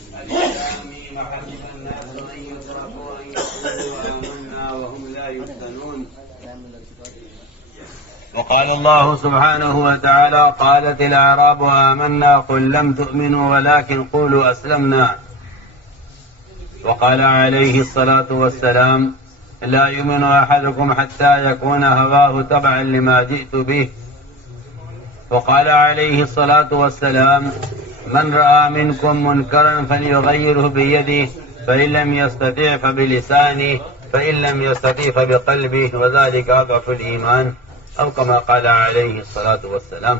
حسب الناس أن يتركوا أن يقولوا آمنا وهم لا يفتنون. وقال الله سبحانه وتعالى: قالت الأعراب آمنا قل لم تؤمنوا ولكن قولوا أسلمنا. وقال عليه الصلاة والسلام: لا يؤمن أحدكم حتى يكون هواه تبعا لما جئت به. وقال عليه الصلاة والسلام: من رأى منكم منكرا فليغيره بيده فإن لم يستطع فبلسانه فإن لم يستطع فبقلبه وذلك أضعف الإيمان أو كما قال عليه الصلاة والسلام.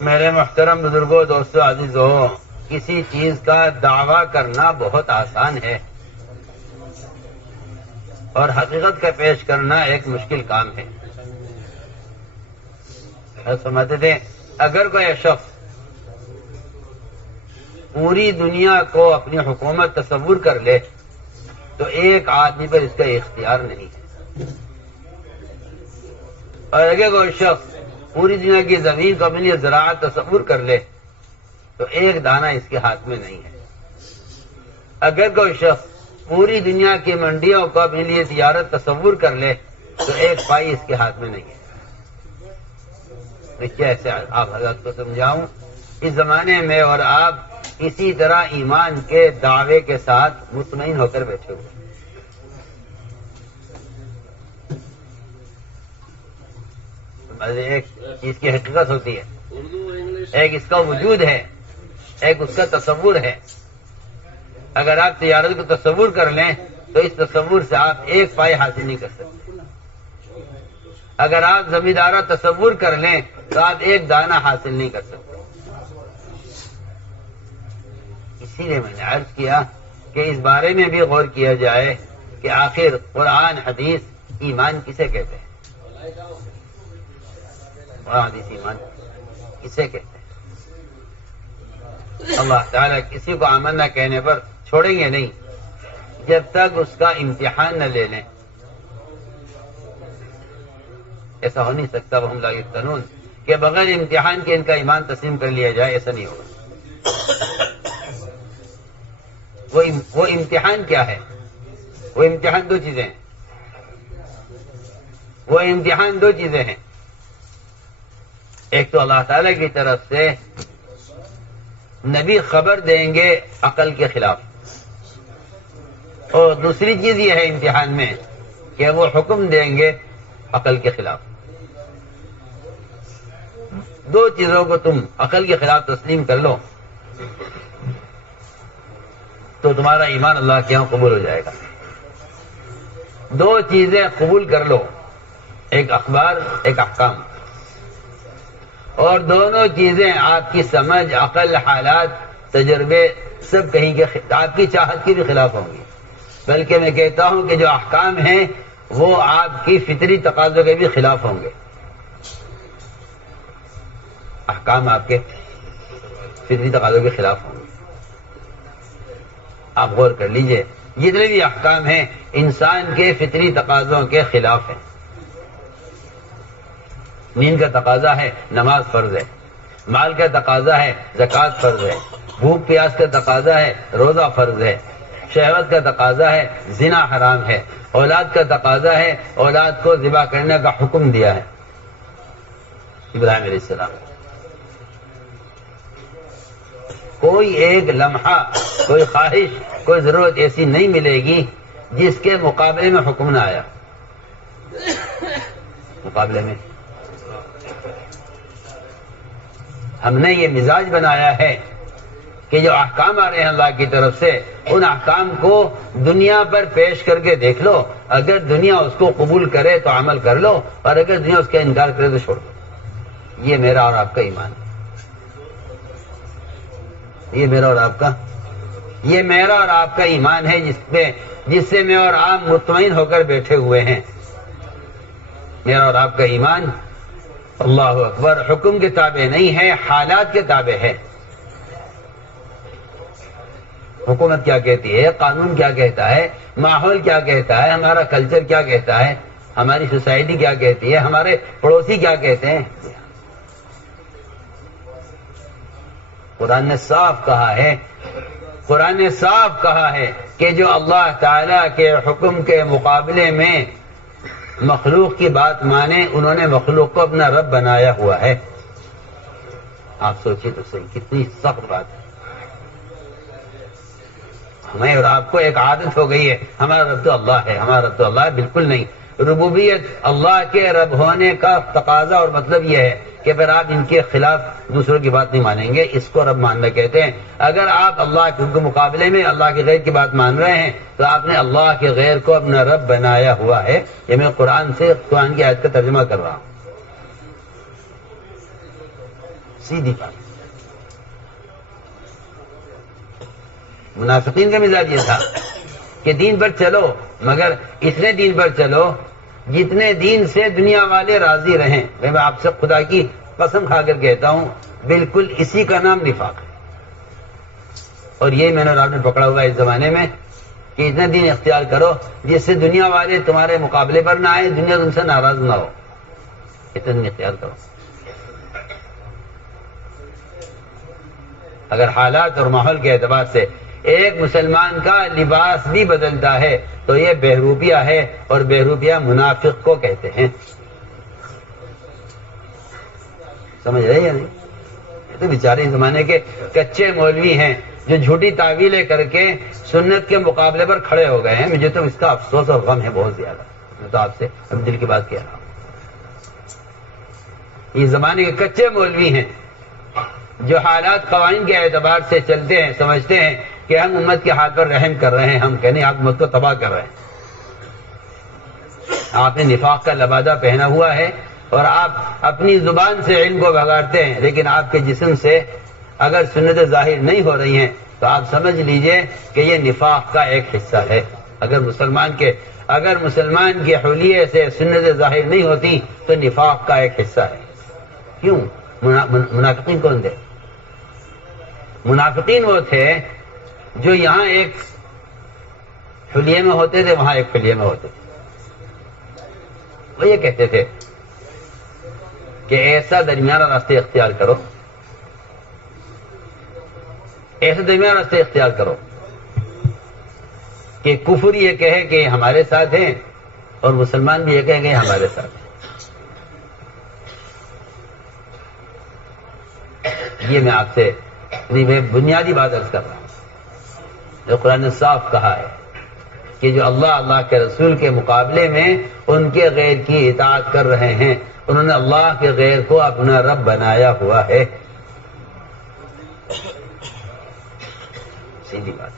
میرے محترم بزرگوں، دوستو، عزیزو، کسی چیز کا دعویٰ کرنا بہت آسان ہے اور حقیقت کا پیش کرنا ایک مشکل کام ہے۔ سمجھتے تھے اگر کوئی شخص پوری دنیا کو اپنی حکومت تصور کر لے تو ایک آدمی پر اس کا اختیار نہیں ہے، اور اگر کوئی شخص پوری دنیا کی زمین کو اپنے لیے زراعت تصور کر لے تو ایک دانہ اس کے ہاتھ میں نہیں ہے۔ اگر کوئی شخص پوری دنیا کی منڈیوں کو اپنے لیے تجارت تصور کر لے تو ایک پائی اس کے ہاتھ میں نہیں ہے۔ میں کیسے آپ حضرت کو سمجھاؤں؟ اس زمانے میں اور آپ اسی طرح ایمان کے دعوے کے ساتھ مطمئن ہو کر بیٹھے ہوئے۔ ایک چیز کی حقیقت ہوتی ہے، ایک اس کا وجود ہے، ایک اس کا تصور ہے۔ اگر آپ تجارت کو تصور کر لیں تو اس تصور سے آپ ایک پائی حاصل نہیں کر سکتے۔ اگر آپ زمیندارہ تصور کر لیں تو آپ ایک دانہ حاصل نہیں کر سکتے۔ اسی لیے میں نے عرض کیا کہ اس بارے میں بھی غور کیا جائے کہ آخر قرآن حدیث ایمان کسے کہتے ہیں؟ قرآن حدیث ایمان کسے کہتے ہیں؟ اللہ تعالیٰ کسی کو آمنا کہنے پر چھوڑیں گے نہیں جب تک اس کا امتحان نہ لے لیں۔ ایسا ہو نہیں سکتا وہم لا یفتنون کہ بغیر امتحان کے ان کا ایمان تسلیم کر لیا جائے، ایسا نہیں ہوگا۔ وہ امتحان کیا ہے؟ وہ امتحان دو چیزیں ہیں۔ وہ امتحان دو چیزیں ہیں، ایک تو اللہ تعالی کی طرف سے نبی خبر دیں گے عقل کے خلاف، اور دوسری چیز یہ ہے امتحان میں کہ وہ حکم دیں گے عقل کے خلاف۔ دو چیزوں کو تم عقل کے خلاف تسلیم کر لو تو تمہارا ایمان اللہ کے یہاں قبول ہو جائے گا۔ دو چیزیں قبول کر لو، ایک اخبار، ایک احکام، اور دونوں چیزیں آپ کی سمجھ، عقل، حالات، تجربے سب کہیں کے آپ کی چاہت کے بھی خلاف ہوں گی۔ بلکہ میں کہتا ہوں کہ جو احکام ہیں وہ آپ کی فطری تقاضوں کے بھی خلاف ہوں گے۔ احکام آپ کے فطری تقاضوں کے خلاف ہوں گے۔ آپ غور کر لیجئے، جتنے بھی احکام ہیں انسان کے فطری تقاضوں کے خلاف ہیں۔ نیند کا تقاضا ہے نماز فرض ہے، مال کا تقاضا ہے زکوٰۃ فرض ہے، بھوک پیاس کا تقاضا ہے روزہ فرض ہے، شہوت کا تقاضا ہے زنا حرام ہے، اولاد کا تقاضا ہے اولاد کو ذبح کرنے کا حکم دیا ہے ابراہیم علیہ السلام۔ کوئی ایک لمحہ، کوئی خواہش، کوئی ضرورت ایسی نہیں ملے گی جس کے مقابلے میں حکم نہ آیا۔ مقابلے میں ہم نے یہ مزاج بنایا ہے کہ جو احکام آ رہے ہیں اللہ کی طرف سے ان احکام کو دنیا پر پیش کر کے دیکھ لو، اگر دنیا اس کو قبول کرے تو عمل کر لو، اور اگر دنیا اس کا انکار کرے تو چھوڑ دو۔ یہ میرا اور آپ کا ایمان ہے، یہ میرا اور آپ کا ایمان ہے جس سے میں اور آپ مطمئن ہو کر بیٹھے ہوئے ہیں۔ میرا اور آپ کا ایمان اللہ اکبر حکم کے تابع نہیں ہے، حالات کے تابع ہے۔ حکومت کیا کہتی ہے، قانون کیا کہتا ہے، ماحول کیا کہتا ہے، ہمارا کلچر کیا کہتا ہے، ہماری سوسائٹی کیا کہتی ہے، ہمارے پڑوسی کیا کہتے ہیں۔ قرآن نے صاف کہا ہے، قرآن نے صاف کہا ہے کہ جو اللہ تعالیٰ کے حکم کے مقابلے میں مخلوق کی بات مانے انہوں نے مخلوق کو اپنا رب بنایا ہوا ہے۔ آپ سوچیے تو صحیح، کتنی سخت بات ہے۔ ہمیں اور آپ کو ایک عادت ہو گئی ہے ہمارا رب تو اللہ ہے، ہمارا رب تو اللہ ہے، بالکل نہیں۔ ربوبیت اللہ کے رب ہونے کا تقاضا اور مطلب یہ ہے کہ پھر آپ ان کے خلاف دوسروں کی بات نہیں مانیں گے، اس کو رب ماننا کہتے ہیں۔ اگر آپ اللہ کے مقابلے میں اللہ کے غیر کی بات مان رہے ہیں تو آپ نے اللہ کے غیر کو اپنا رب بنایا ہوا ہے۔ یہ میں قرآن سے قرآن کی آیت کا ترجمہ کر رہا ہوں، سیدھی بات۔ منافقین کا مزاج یہ تھا کہ دین پر چلو، مگر اتنے دین پر چلو جتنے دین سے دنیا والے راضی رہیں۔ میں آپ سے خدا کی قسم کھا کر کہتا ہوں، بالکل اسی کا نام نفاق ہے۔ اور یہ میں نے اور آپ نے پکڑا ہوا اس زمانے میں کہ اتنا دین اختیار کرو جس سے دنیا والے تمہارے مقابلے پر نہ آئے، دنیا تم سے ناراض نہ ہو، اتنا دین اختیار کرو۔ اگر حالات اور ماحول کے اعتبار سے ایک مسلمان کا لباس بھی بدلتا ہے تو یہ بہروپیہ ہے، اور بہروپیہ منافق کو کہتے ہیں۔ سمجھ رہے ہیں نہیں؟ یہ تو بیچارے زمانے کے کچے مولوی ہیں جو جھوٹی تعویلیں کر کے سنت کے مقابلے پر کھڑے ہو گئے ہیں۔ مجھے تو اس کا افسوس اور غم ہے بہت زیادہ۔ میں تو آپ سے اب دل کی بات کہہ رہا ہوں، یہ زمانے کے کچے مولوی ہیں جو حالات قوانین کے اعتبار سے چلتے ہیں، سمجھتے ہیں کہ ہم امت کے ہاتھ پر رحم کر رہے ہیں، ہم کہنے آپ امت کو تباہ کر رہے ہیں۔ آپ نے نفاق کا لبادہ پہنا ہوا ہے اور آپ اپنی زبان سے علم کو بگاڑتے ہیں، لیکن آپ کے جسم سے اگر سنتیں ظاہر نہیں ہو رہی ہیں تو آپ سمجھ لیجئے کہ یہ نفاق کا ایک حصہ ہے۔ اگر مسلمان کے حلیے سے سنتیں ظاہر نہیں ہوتی تو نفاق کا ایک حصہ ہے۔ کیوں؟ منافقین کون تھے؟ منافقین وہ تھے جو یہاں ایک حلیے میں ہوتے تھے، وہاں ایک حلیے میں ہوتے تھے۔ وہ یہ کہتے تھے کہ ایسا درمیانہ راستے اختیار کرو، ایسا درمیانہ راستے اختیار کرو کہ کفر یہ کہے کہ ہمارے ساتھ ہیں اور مسلمان بھی یہ کہیں کہ ہمارے ساتھ ہیں۔ یہ میں آپ سے میں بنیادی بات عرض کر رہا ہوں جو قرآن نے صاف کہا ہے کہ جو اللہ کے رسول کے مقابلے میں ان کے غیر کی اطاعت کر رہے ہیں، انہوں نے اللہ کے غیر کو اپنا رب بنایا ہوا ہے۔ سیدھی بات۔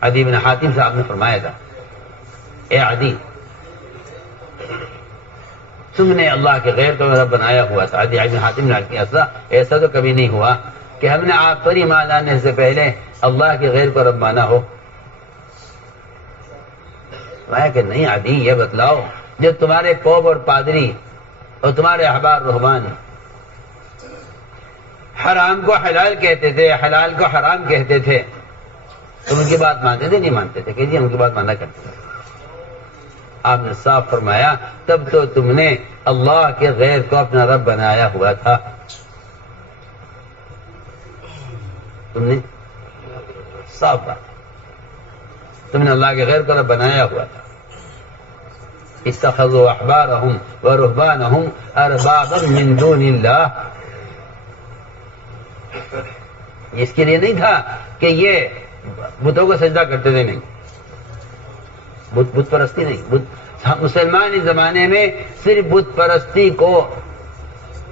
عدی بن حاتم صاحب نے فرمایا تھا، اے عدی، تم نے اللہ کے غیر کو رب بنایا ہوا تھا۔ عدی بن حاتم نے کہا ایسا تو کبھی نہیں ہوا کہ ہم نے آپ پر ایمان لانے سے پہلے اللہ کے غیر کو رب مانا ہو۔ کہ نہیں عدی، یہ بتلاؤ جب تمہارے پوپ اور پادری اور تمہارے احبار رہبان حرام کو حلال کہتے تھے، حلال کو حرام کہتے تھے، تم ان کی بات مانتے تھے؟ نہیں مانتے تھے کہ جی ہم ان کی بات مانا کرتے تھے۔ آپ نے صاف فرمایا تب تو تم نے اللہ کے غیر کو اپنا رب بنایا ہوا تھا۔ تم نے صاف بات، تم نے اللہ کے غیر کو رب بنایا ہوا تھا۔ اتخذوا احبارهم ورهبانهم اربابا من دون اللہ، اس کے لیے نہیں تھا کہ یہ بتوں کو سجدہ کرتے تھے، نہیں، بت پرستی نہیں۔ مسلمان اس زمانے میں صرف بت پرستی کو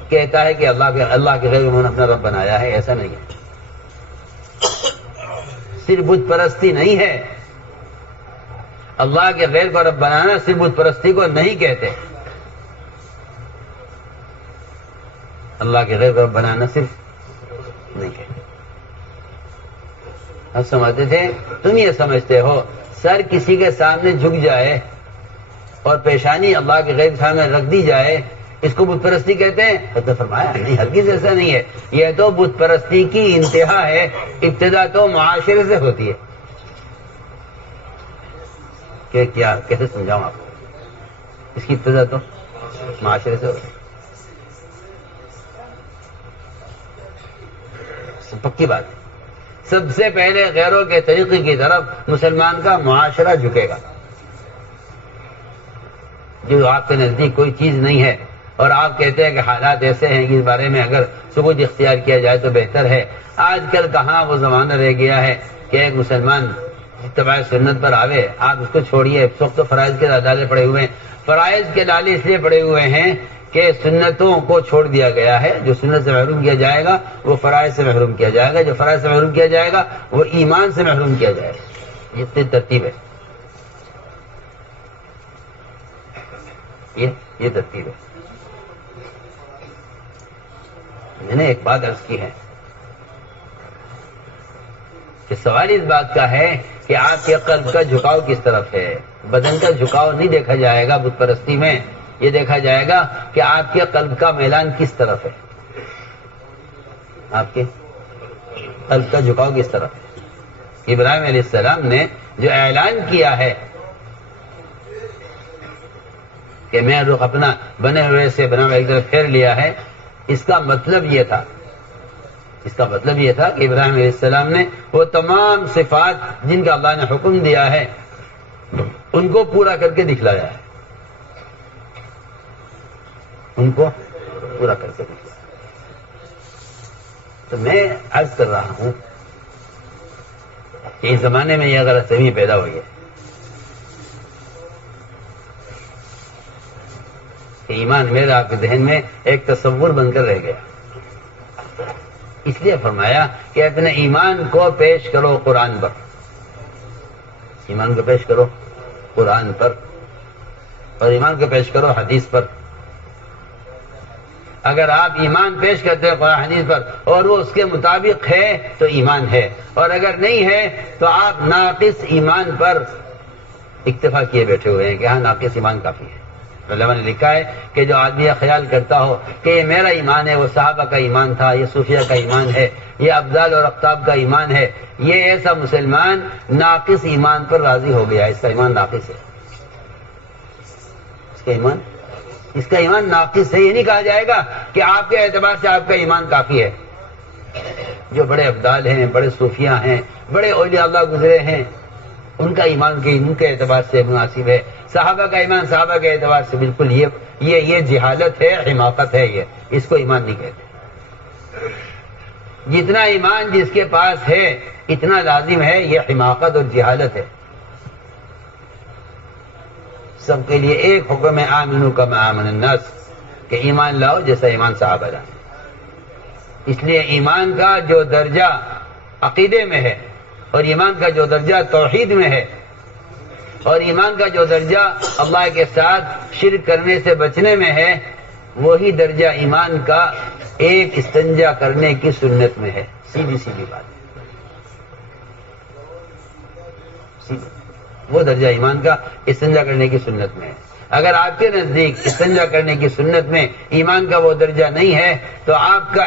کہتا ہے کہ اللہ کے غیر انہوں نے اپنا رب بنایا ہے، ایسا نہیں ہے۔ صرف بت پرستی نہیں ہے، اللہ کے غیر کو رب بنانا صرف بت پرستی کو نہیں کہتے۔ اللہ کے غیر کو رب بنانا صرف نہیں کہتے۔ اب سمجھتے تھے، تم یہ سمجھتے ہو سر کسی کے سامنے جھک جائے اور پیشانی اللہ کے غیر کے سامنے رکھ دی جائے، اس کو بت پرستی کہتے ہیں؟ تو فرمایا نہیں، ہرگز ایسا نہیں ہے، یہ تو بت پرستی کی انتہا ہے، ابتدا تو معاشرے سے ہوتی ہے۔ کہ کیا کیسے سمجھاؤں آپ کو؟ اس کی ابتدا تو معاشرے سے ہوتی ہے۔ پکی بات ہے. سب سے پہلے غیروں کے طریقے کی طرف مسلمان کا معاشرہ جھکے گا. جو آپ کے نزدیک کوئی چیز نہیں ہے اور آپ کہتے ہیں کہ حالات ایسے ہیں کہ اس بارے میں اگر سکوت اختیار کیا جائے تو بہتر ہے. آج کل کہاں وہ زمانہ رہ گیا ہے کہ ایک مسلمان اتباع سنت پر آوے. آپ اس کو چھوڑیے. اس وقت تو فرائض کے ڈالے پڑے ہوئے ہیں. فرائض کے ڈالے اس لیے پڑے ہوئے ہیں کہ سنتوں کو چھوڑ دیا گیا ہے. جو سنت سے محروم کیا جائے گا وہ فرائض سے محروم کیا جائے گا. جو فرائض سے محروم کیا جائے گا وہ ایمان سے محروم کیا جائے گا. یہ ترتیب ہے. یہ ترتیب ہے. میں نے ایک بات عرض کی ہے کہ سوال اس بات کا ہے کہ آپ کے قلب کا جھکاؤ کس طرف ہے. بدن کا جھکاؤ نہیں دیکھا جائے گا بت پرستی میں. یہ دیکھا جائے گا کہ آپ کے قلب کا میلان کس طرف ہے. آپ کے قلب کا جھکاؤ کس طرف ہے. ابراہیم علیہ السلام نے جو اعلان کیا ہے کہ میں رخ اپنا بنے ہوئے سے بنا ہوا ایک طرف پھیر لیا ہے، اس کا مطلب یہ تھا کہ ابراہیم علیہ السلام نے وہ تمام صفات جن کا اللہ نے حکم دیا ہے ان کو پورا کر کے دکھلایا ہے. ان کو پورا کر کے دکھلایا. تو میں عرض کر رہا ہوں کہ اس زمانے میں یہ غلط فہمی پیدا ہوئی ہے کہ ایمان میرا آپ کے ذہن میں ایک تصور بن کر رہ گیا. اس لیے فرمایا کہ اپنے ایمان کو پیش کرو قرآن پر. ایمان کو پیش کرو قرآن پر اور ایمان کو پیش کرو حدیث پر. اگر آپ ایمان پیش کرتے ہو قرآن حدیث پر اور وہ اس کے مطابق ہے تو ایمان ہے، اور اگر نہیں ہے تو آپ ناقص ایمان پر اکتفا کیے بیٹھے ہوئے ہیں کہ ہاں ناقص ایمان کافی ہے. علماء نے لکھا ہے کہ جو آدمی یہ خیال کرتا ہو کہ یہ میرا ایمان ہے، وہ صحابہ کا ایمان تھا، یہ صوفیہ کا ایمان ہے، یہ افضال اور اقطاب کا ایمان ہے، یہ ایسا مسلمان ناقص ایمان پر راضی ہو گیا. اس کا ایمان ناقص ہے. اس کا ایمان ناقص ہے. یہ نہیں کہا جائے گا کہ آپ کے اعتبار سے آپ کا ایمان کافی ہے. جو بڑے افضال ہیں، بڑے صوفیہ ہیں، بڑے اولیاء اللہ گزرے ہیں، ان کا ایمان ان کے اعتبار سے مناسب ہے. صحابہ کا ایمان صحابہ کے اعتبار سے بالکل یہ جہالت ہے، حماقت ہے. یہ اس کو ایمان نہیں کہتے. جتنا ایمان جس کے پاس ہے اتنا لازم ہے، یہ حماقت اور جہالت ہے. سب کے لیے ایک حکم ہے، آمنو کما آمن الناس، کہ ایمان لاؤ جیسا ایمان صحابہ لائے. اس لیے ایمان کا جو درجہ عقیدے میں ہے اور ایمان کا جو درجہ توحید میں ہے اور ایمان کا جو درجہ اللہ کے ساتھ شرک کرنے سے بچنے میں ہے، وہی درجہ ایمان کا ایک استنجا کرنے کی سنت میں ہے. سیدھی بات ہے. وہ درجہ ایمان کا استنجا کرنے کی سنت میں ہے. اگر آپ کے نزدیک استنجا کرنے کی سنت میں ایمان کا وہ درجہ نہیں ہے تو آپ کا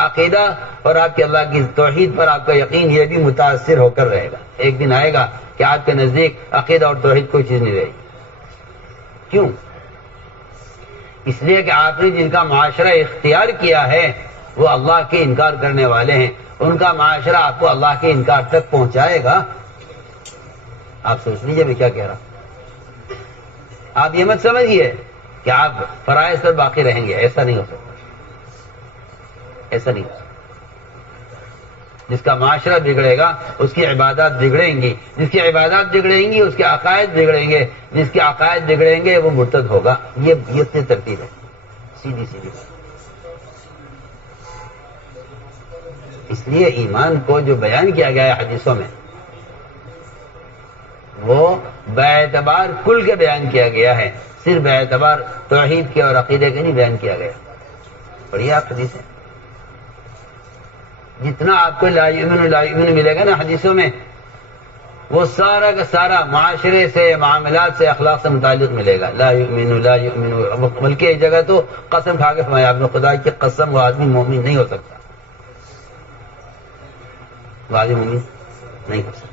عقیدہ اور آپ کے اللہ کی توحید پر آپ کا یقین یہ بھی متاثر ہو کر رہے گا. ایک دن آئے گا کہ آپ کے نزدیک عقیدہ اور توحید کوئی چیز نہیں رہے گی. کیوں؟ اس لیے کہ آپ نے جن کا معاشرہ اختیار کیا ہے وہ اللہ کے انکار کرنے والے ہیں. ان کا معاشرہ آپ کو اللہ کے انکار تک پہنچائے گا. آپ سوچ لیجیے میں کیا کہہ رہا ہوں. آپ یہ مت سمجھیے کہ آپ فرائض پر باقی رہیں گے. ایسا نہیں ہو سکتا. ایسا نہیں ہو سکتا. جس کا معاشرہ بگڑے گا اس کی عبادات بگڑیں گی. جس کی عبادات بگڑیں گی اس کے عقائد بگڑیں گے. جس کے عقائد بگڑیں گے وہ مرتد ہوگا. یہ ترتیب ہے. سیدھی بات. اس لیے ایمان کو جو بیان کیا گیا ہے حدیثوں میں وہ باعتبار کل کے بیان کیا گیا ہے. صرف باعتبار توحید کے اور عقیدے کے نہیں بیان کیا گیا. پڑھیے آپ حدیثیں. جتنا آپ کو لا یؤمن ملے گا نا حدیثوں میں وہ سارا کا سارا معاشرے سے، معاملات سے، اخلاق سے متعلق ملے گا. لا یؤمن. بلکہ ایک جگہ تو قسم کھا کے فرمایا آپ نے، خدا کی قسم وہ آدمی مومن نہیں ہو سکتا. وہ آدمی مومن نہیں ہو سکتا.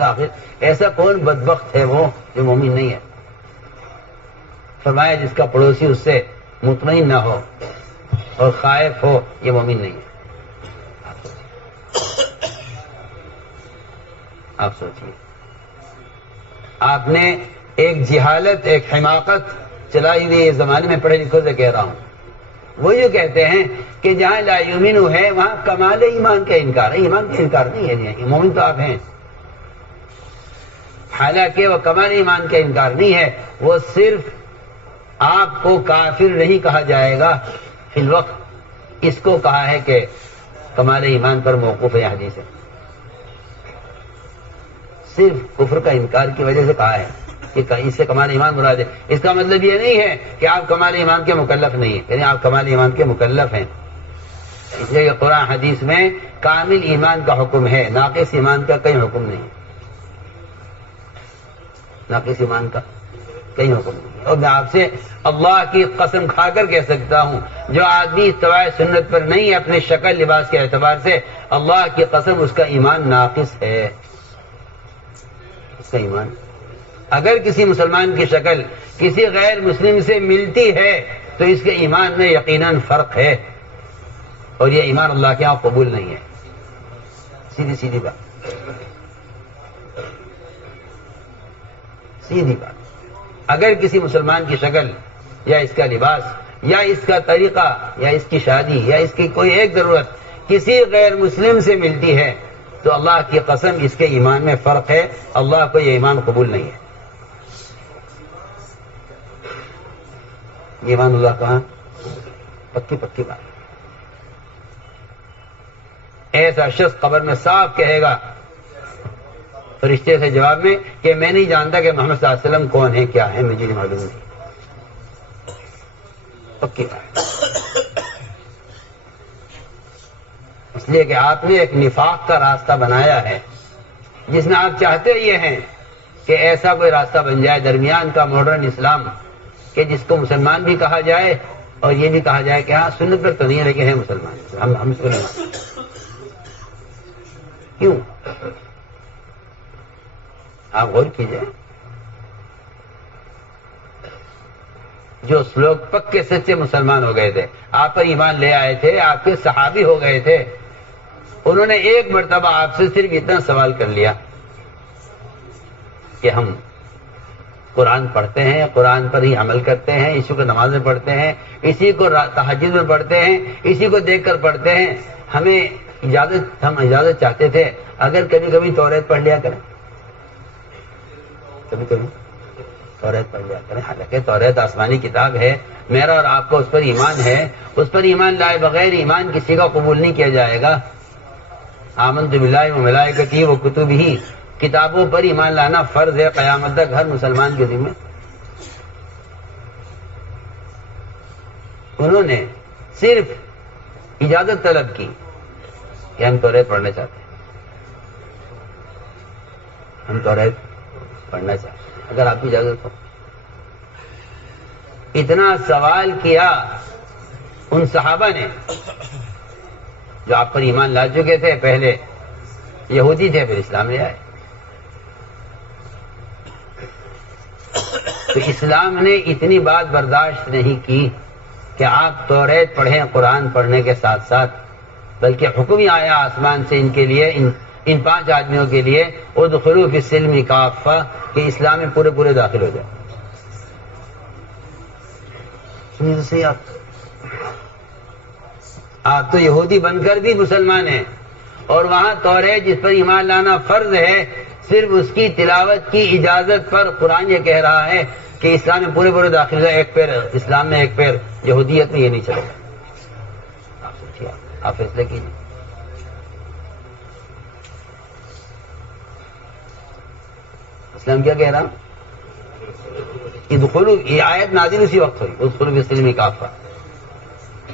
آخر ایسا کون بدبخت ہے وہ جو مومن نہیں ہے؟ فرمایا جس کا پڑوسی اس سے مطمئن نہ ہو اور خائف ہو، یہ مومن نہیں ہے. آپ سوچیے، آپ نے ایک جہالت، ایک حماقت چلائی ہوئی اس زمانے میں، پڑھے لکھوں سے کہہ رہا ہوں، وہ جو کہتے ہیں کہ جہاں لا یؤمن ہے وہاں کمال ایمان کا انکار ہے. ایمان کا انکار نہیں ہے، مومن تو آپ ہیں، حالانکہ وہ کمال ایمان کا انکار نہیں ہے. وہ صرف آپ کو کافر نہیں کہا جائے گا فی الوقت، اس کو کہا ہے کہ کمال ایمان پر موقوف ہے حدیث ہے، صرف کفر کا انکار کی وجہ سے کہا ہے کہ اس سے کمال ایمان مراد ہے. اس کا مطلب یہ نہیں ہے کہ آپ کمال ایمان کے مکلف نہیں ہیں، یعنی آپ کمال ایمان کے مکلف ہیں. اس لیے کہ قرآن حدیث میں کامل ایمان کا حکم ہے، ناقص ایمان کا کہیں حکم نہیں، ناقص ایمان کا کہیں حکم نہیں. اور میں آپ سے اللہ کی قسم کھا کر کہہ سکتا ہوں، جو آدمی اتباع سنت پر نہیں ہے اپنے شکل لباس کے اعتبار سے، اللہ کی قسم اس کا ایمان ناقص ہے. اس کا ایمان، اگر کسی مسلمان کی شکل کسی غیر مسلم سے ملتی ہے تو اس کے ایمان میں یقیناً فرق ہے، اور یہ ایمان اللہ کے یہاں قبول نہیں ہے. سیدھی سیدھی بات، سیدھی بات. اگر کسی مسلمان کی شکل یا اس کا لباس یا اس کا طریقہ یا اس کی شادی یا اس کی کوئی ایک ضرورت کسی غیر مسلم سے ملتی ہے تو اللہ کی قسم اس کے ایمان میں فرق ہے، اللہ کو یہ ایمان قبول نہیں ہے. ایمان اللہ کہاں؟ پکی پکی بات. ایسا شخص قبر میں صاف کہے گا فرشتے سے جواب میں کہ میں نہیں جانتا کہ محمد صلی اللہ علیہ وسلم کون ہے، کیا ہے، مجھے نہیں معلوم نہیں. پکی بات. اس لیے کہ آپ نے ایک نفاق کا راستہ بنایا ہے جس میں آپ چاہتے یہ ہیں کہ ایسا کوئی راستہ بن جائے درمیان کا ماڈرن اسلام کہ جس کو مسلمان بھی کہا جائے اور یہ بھی کہا جائے کہ ہاں سنت پر تو نہیں ہے لیکن ہے مسلمان، ہم اس کو نہیں مانتے. کیوں؟ آپ غور کیجئے. جو لوگ پکے سچے مسلمان ہو گئے تھے، آپ پر ایمان لے آئے تھے، آپ کے صحابی ہو گئے تھے، انہوں نے ایک مرتبہ آپ سے صرف اتنا سوال کر لیا کہ ہم قرآن پڑھتے ہیں، قرآن پر ہی عمل کرتے ہیں، اسی کو نمازیں پڑھتے ہیں، اسی کو تہجد میں پڑھتے ہیں، اسی کو دیکھ کر پڑھتے ہیں، ہم اجازت چاہتے تھے اگر کبھی کبھی توریت پڑھ لیا کریں، کبھی کبھی توریت پڑھ لیا کریں. حالانکہ توریت آسمانی کتاب ہے، میرا اور آپ کا اس پر ایمان ہے، اس پر ایمان لائے بغیر ایمان کسی کا قبول نہیں کیا جائے گا. آمنت باللہ و ملائکتہ و کتبہ، کتابوں پر ایمان لانا فرض ہے قیامت تک ہر مسلمان کے ذمہ. انہوں نے صرف اجازت طلب کی کہ ہم توریت پڑھنا چاہتے ہیں، ہم توریت پڑھنا چاہتے ہیں، اگر آپ کی اجازت ہو. اتنا سوال کیا ان صحابہ نے جو آپ پر ایمان لا چکے تھے، پہلے یہودی تھے پھر اسلام لے آئے. تو اسلام نے اتنی بات برداشت نہیں کی کہ آپ توریت پڑھیں قرآن پڑھنے کے ساتھ ساتھ، بلکہ حکم ہی آیا آسمان سے ان کے لیے، ان 5 آدمیوں کے لیے، ادخلوا فی السلم کافہ، کہ اسلام میں پورے پورے داخل ہو جائے. سنیے تو صحیح، آپ تو یہودی بن کر بھی مسلمان ہیں، اور وہاں توریت جس پر ایمان لانا فرض ہے، صرف اس کی تلاوت کی اجازت پر قرآن یہ کہہ رہا ہے کہ اسلام میں پورے پورے داخل ہے، ایک پیر اسلام میں ایک پیر یہودیت میں، یہ نہیں چلے گا. آپ سوچیے، آپ فیصلے کیجیے. اسلام کیا کہہ رہا؟ ادخلوا، یہ آیت نازل اسی وقت ہوئی، ادخلوا فی السلم کافہ.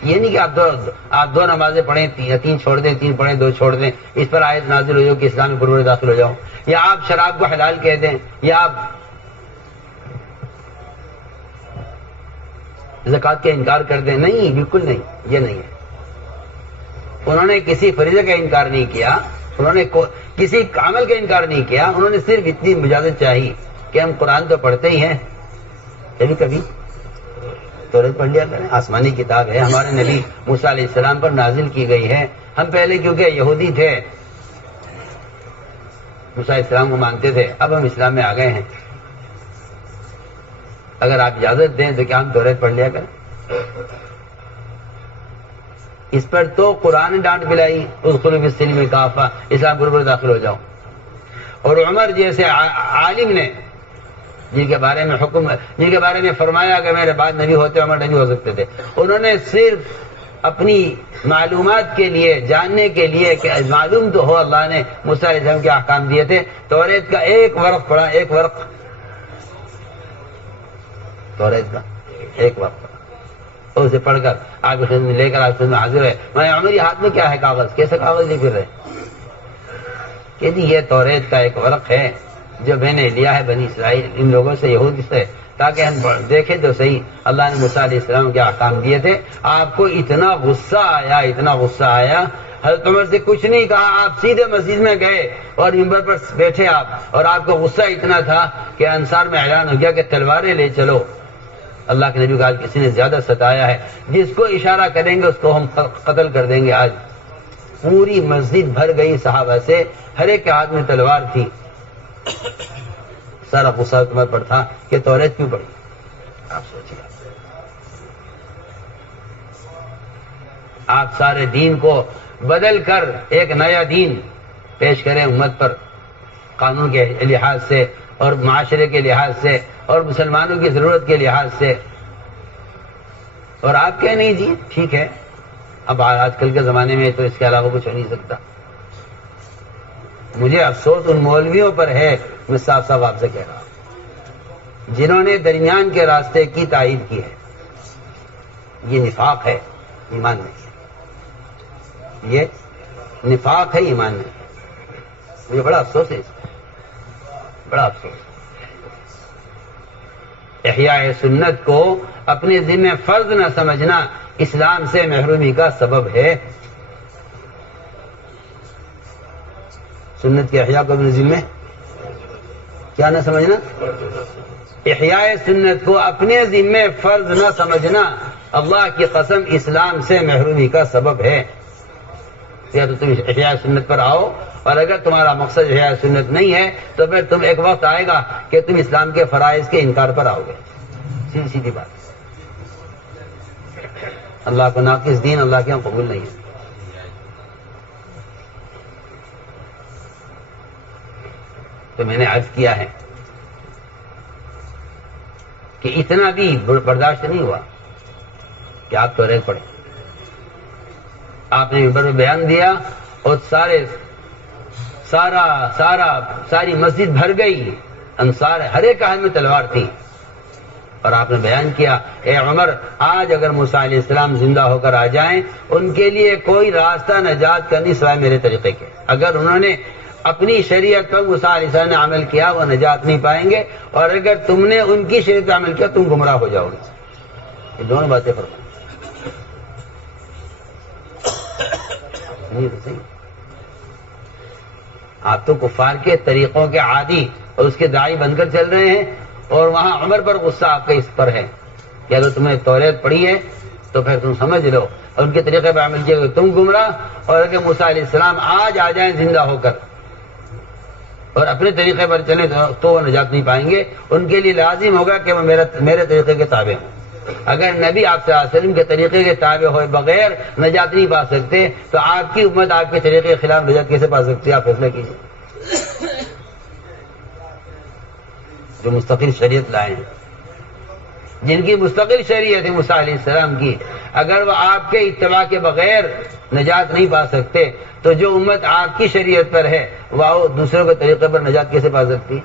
یہ نہیں کہ آپ دو نمازیں پڑھیں، 3 چھوڑ دیں، 3 پڑھیں 2 چھوڑ دیں، اس پر آیت نازل ہو جاؤ کہ اسلام میں پورے پورے داخل ہو جاؤ، یا آپ شراب کو حلال کہہ دیں، یا آپ زکوٰۃ کا انکار کر دیں. نہیں، بالکل نہیں، یہ نہیں ہے. انہوں نے کسی فریضے کا انکار نہیں کیا، انہوں نے کسی عمل کا انکار نہیں کیا، انہوں نے صرف اتنی اجازت چاہی کہ ہم قرآن تو پڑھتے ہی ہیں، کبھی کبھی توریت پڑھ لیا کریں، آسمانی کتاب ہے، ہمارے نبی موسیٰ علیہ السلام پر نازل کی گئی ہے. ہم پہلے کیونکہ یہودی تھے موسیٰ علیہ السلام کو مانتے تھے، اب ہم اسلام میں آ گئے ہیں، اگر آپ اجازت دیں تو کیا ہم توریت پڑھ لیا کریں؟ اس پر تو قرآن نے ڈانٹ پلائی، ادخلوا فی السلم کافہ، اسلام پر داخل ہو جاؤ۔ اور عمر جیسے عالم نے جن کے بارے میں فرمایا کہ میرے بعد نبی ہوتے عمر نبی ہو سکتے تھے، انہوں نے صرف اپنی معلومات کے لیے، جاننے کے لیے کہ معلوم تو ہو اللہ نے موسیٰ علیہ السلام کے احکام دیے تھے، توریت کا ایک ورق پڑھا، ایک ورق توریت کا ایک ورق پڑھا، اور اسے پڑھ کر آپ کی خدمت میں لے کر آپ کی خدمت میں حاضر ہے۔ میں عمر یہ ہاتھ میں کیا ہے کاغذ، کیسے کاغذ لے پھر رہے کہ جی یہ توریت کا ایک ورق ہے جو میں نے لیا ہے بنی اسرائیل ان لوگوں سے، یہود سے، تاکہ ہم دیکھیں تو صحیح اللہ نے موسیٰ علیہ السلام کے احکام دیے تھے۔ آپ کو اتنا غصہ آیا، اتنا غصہ آیا، حضرت عمر سے کچھ نہیں کہا، آپ سیدھے مسجد میں گئے اور منبر پر بیٹھے آپ، اور آپ کو غصہ اتنا تھا کہ انصار میں اعلان ہو گیا کہ تلواریں لے چلو، اللہ کے نبی کا آج کسی نے زیادہ ستایا ہے، جس کو اشارہ کریں گے اس کو ہم قتل کر دیں گے۔ آج پوری مسجد بھر گئی صحابہ سے، ہر ایک کے ہاتھ میں تلوار تھی، سارا غصہ عمر پر تھا کہ توریت کیوں پڑھی؟ آپ سوچیے، آپ سارے دین کو بدل کر ایک نیا دین پیش کریں امت پر، قانون کے لحاظ سے اور معاشرے کے لحاظ سے اور مسلمانوں کی ضرورت کے لحاظ سے، اور آپ کہہ نہیں جی ٹھیک ہے، اب آج کل کے زمانے میں تو اس کے علاوہ کچھ ہو نہیں سکتا۔ مجھے افسوس ان مولویوں پر ہے، میں صاف صاف آپ سے کہہ رہا ہوں، جنہوں نے درمیان کے راستے کی تائید کی ہے۔ یہ نفاق ہے، ایمان نہیں ہے، یہ نفاق ہے، ایمان نہیں ہے۔ مجھے بڑا افسوس ہے اس پر، بڑا افسوس۔ احیاء سنت کو اپنے ذمہ فرض نہ سمجھنا اسلام سے محرومی کا سبب ہے۔ سنت کے احیاء کو اپنے ذمہ کیا نہ سمجھنا؟ احیاء سنت کو اپنے ذمہ فرض نہ سمجھنا اللہ کی قسم اسلام سے محرومی کا سبب ہے۔ یا تو تم احیاء سنت پر آؤ، اور اگر تمہارا مقصد احیاء سنت نہیں ہے تو پھر تم ایک وقت آئے گا کہ تم اسلام کے فرائض کے انکار پر آؤ گے، سیدھی سیدھی بات۔ اللہ کو ناقص دین اللہ کے یہاں قبول نہیں ہے۔ تو میں نے عرض کیا ہے کہ اتنا بھی برداشت نہیں ہوا کہ آپ توریت پڑھیں۔ آپ نے منبر میں بیان دیا اور ساری مسجد بھر گئی، انصار ہر ایک ہاتھ میں تلوار تھی، اور آپ نے بیان کیا اے عمر آج اگر موسیٰ علیہ السلام زندہ ہو کر آ جائیں ان کے لیے کوئی راستہ نجات کا نہیں سوائے میرے طریقے کے۔ اگر انہوں نے اپنی شریعت پر موسیٰ علیہ السلام نے عمل کیا وہ نجات نہیں پائیں گے، اور اگر تم نے ان کی شریعت پر عمل کیا تم گمراہ ہو جاؤ گے۔ یہ دونوں باتیں فرمائیں۔ آپ تو کفار کے طریقوں کے عادی اور اس کے داعی بن کر چل رہے ہیں، اور وہاں عمر پر غصہ آپ کا اس پر ہے کہ اگر تم نے توریت پڑھی ہے تو پھر تم سمجھ لو، اور ان کے طریقے پر عمل کیا تم گمراہ، اور اگر موسیٰ علیہ السلام آج آ جائیں زندہ ہو کر اور اپنے طریقے پر چلیں تو وہ نجات نہیں پائیں گے۔ ان کے لیے لازم ہوگا کہ وہ میرے طریقے کے تابع ہوں۔ اگر نبی آپ صلی اللہ علیہ وسلم کے طریقے کے تابع ہوئے بغیر نجات نہیں پا سکتے تو آپ کی امت آپ کے طریقے کے خلاف نجات کیسے پا سکتی ہے؟ آپ فیصلہ کیجیے۔ جو مستقل شریعت لائے ہیں، جن کی مستقل شریعت ہے موسیٰ علیہ السلام کی، اگر وہ آپ کے اتباع کے بغیر نجات نہیں پا سکتے تو جو امت آپ کی شریعت پر ہے وہ دوسروں کے طریقے پر نجات کیسے پا سکتی؟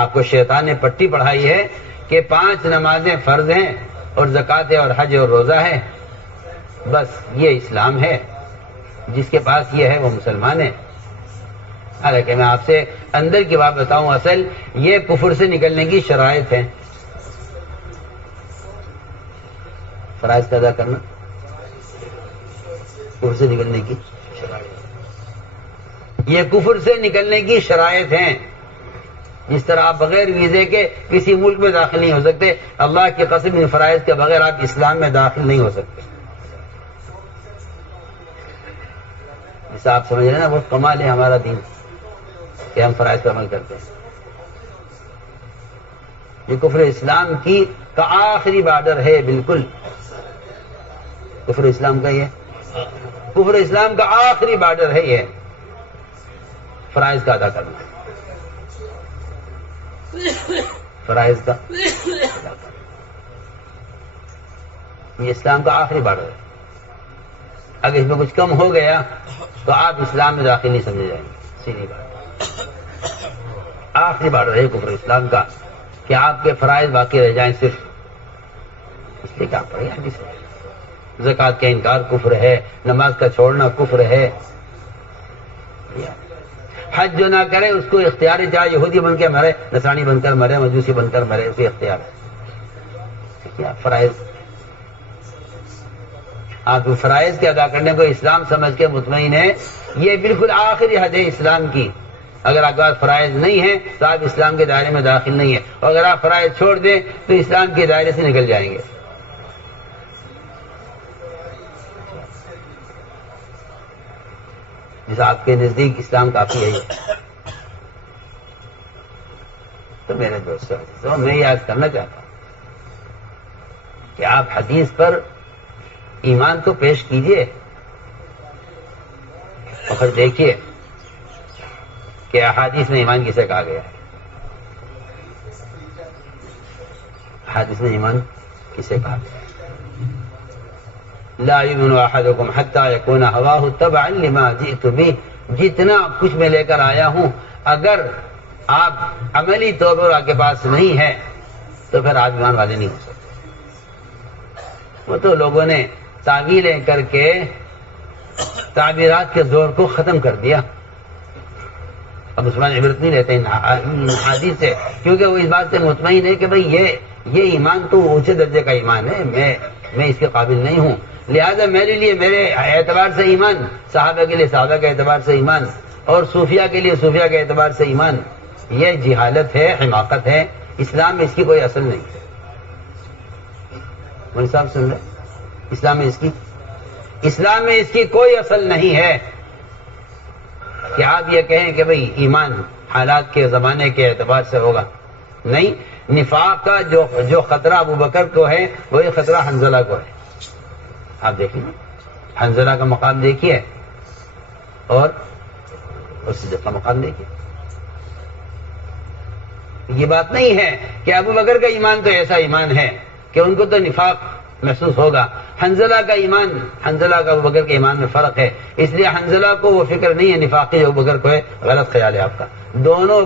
آپ کو شیطان نے پٹی پڑھائی ہے کہ 5 نمازیں فرض ہیں اور زکوٰۃ اور حج اور روزہ ہے، بس یہ اسلام ہے، جس کے پاس یہ ہے وہ مسلمان ہے۔ حالانکہ میں آپ سے اندر کی بات بتاؤں، اصل یہ کفر سے نکلنے کی شرائط ہے۔ فرائض کا ادا کرنا کفر سے نکلنے کی شرائط، یہ کفر سے نکلنے کی شرائط ہیں۔ جس طرح آپ بغیر ویزے کے کسی ملک میں داخل نہیں ہو سکتے، اللہ کی قسم ان فرائض کے بغیر آپ اسلام میں داخل نہیں ہو سکتے۔ جیسا آپ سمجھ رہے ہیں نا، وہ کمال ہے ہمارا دین کہ ہم فرائض پر عمل کرتے ہیں. یہ کفر اسلام کی کا آخری بارڈر ہے. بالکل کفر اسلام کا یہ کفر اسلام کا آخری بارڈر ہے، یہ فرائض کا ادا کرنا، فرائض کا ادا کرنا. یہ اسلام کا آخری بارڈر ہے. اگر اس میں کچھ کم ہو گیا تو آپ اسلام میں داخل نہیں سمجھے جائیں گے. سیدھی بات، آخری بارڈر ہے کفر اسلام کا کہ آپ کے فرائض باقی رہ جائیں صرف اس لیے کیا پڑے حدیث ہے. زکوٰۃ کا انکار کفر ہے، نماز کا چھوڑنا کفر ہے. حج جو نہ کرے اس کو اختیار ہے، چاہے یہودی بن کے مرے، نصرانی بن کر مرے، مجوسی بن کر مرے، اسے اختیار ہے. فرائض آپ فرائض کے ادا کرنے کو اسلام سمجھ کے مطمئن ہے. یہ بالکل آخری حد ہے اسلام کی. اگر آپ کے پاس فرائض نہیں ہے تو آپ اسلام کے دائرے میں داخل نہیں ہیں، اور اگر آپ فرائض چھوڑ دیں تو اسلام کے دائرے سے نکل جائیں گے. جیسا آپ کے نزدیک اسلام کافی ہے. تو میرے دوستوں، میں یاد کرنا چاہتا ہوں کہ آپ حدیث پر ایمان کو پیش کیجئے اور پھر دیکھیے کہ احادیث میں ایمان کسے کہا گیا ہے. احادیث میں ایمان کسے کہا گیا ہے؟ لا یؤمن احدکم حتی یکون ہواہ تبعا لما جئت بہ. جتنا کچھ میں لے کر آیا ہوں اگر آپ عملی طور پر آپ کے پاس نہیں ہے تو پھر آپ ایمان والے نہیں ہو سکتے. وہ تو لوگوں نے تعویلیں کر کے تعبیرات کے زور کو ختم کر دیا. اب مسلمان عبرت نہیں لیتے ان حدیث سے، کیونکہ وہ اس بات سے مطمئن ہے کہ بھئی یہ ایمان تو اونچے درجے کا ایمان ہے، میں اس کے قابل نہیں ہوں. لہذا میرے لیے میرے اعتبار سے ایمان، صحابہ کے لیے صحابہ کے اعتبار سے ایمان، اور صوفیہ کے لیے صوفیہ کے اعتبار سے ایمان. یہ جہالت ہے، حماقت ہے. اسلام میں اس کی کوئی اصل نہیں. مولوی صاحب سن رہے؟ اسلام میں اس کی کوئی اصل نہیں ہے کہ آپ یہ کہیں کہ بھئی ایمان حالات کے زمانے کے اعتبار سے ہوگا. نہیں، نفاق کا جو خطرہ ابو بکر کو ہے وہی خطرہ حنظلہ کو ہے. آپ دیکھیں حنظلہ کا مقام دیکھیے اور اس صدیق کا مقام دیکھیے. یہ بات نہیں ہے کہ ابو بکر کا ایمان تو ایسا ایمان ہے کہ ان کو تو نفاق محسوس ہوگا. حنظلہ کا ایمان، حنظلہ کا ابو بکر کے ایمان میں فرق ہے، اس لیے حنظلہ کو وہ فکر نہیں ہے نفاقی جو ابو بکر کو ہے. غلط خیال ہے آپ کا. دونوں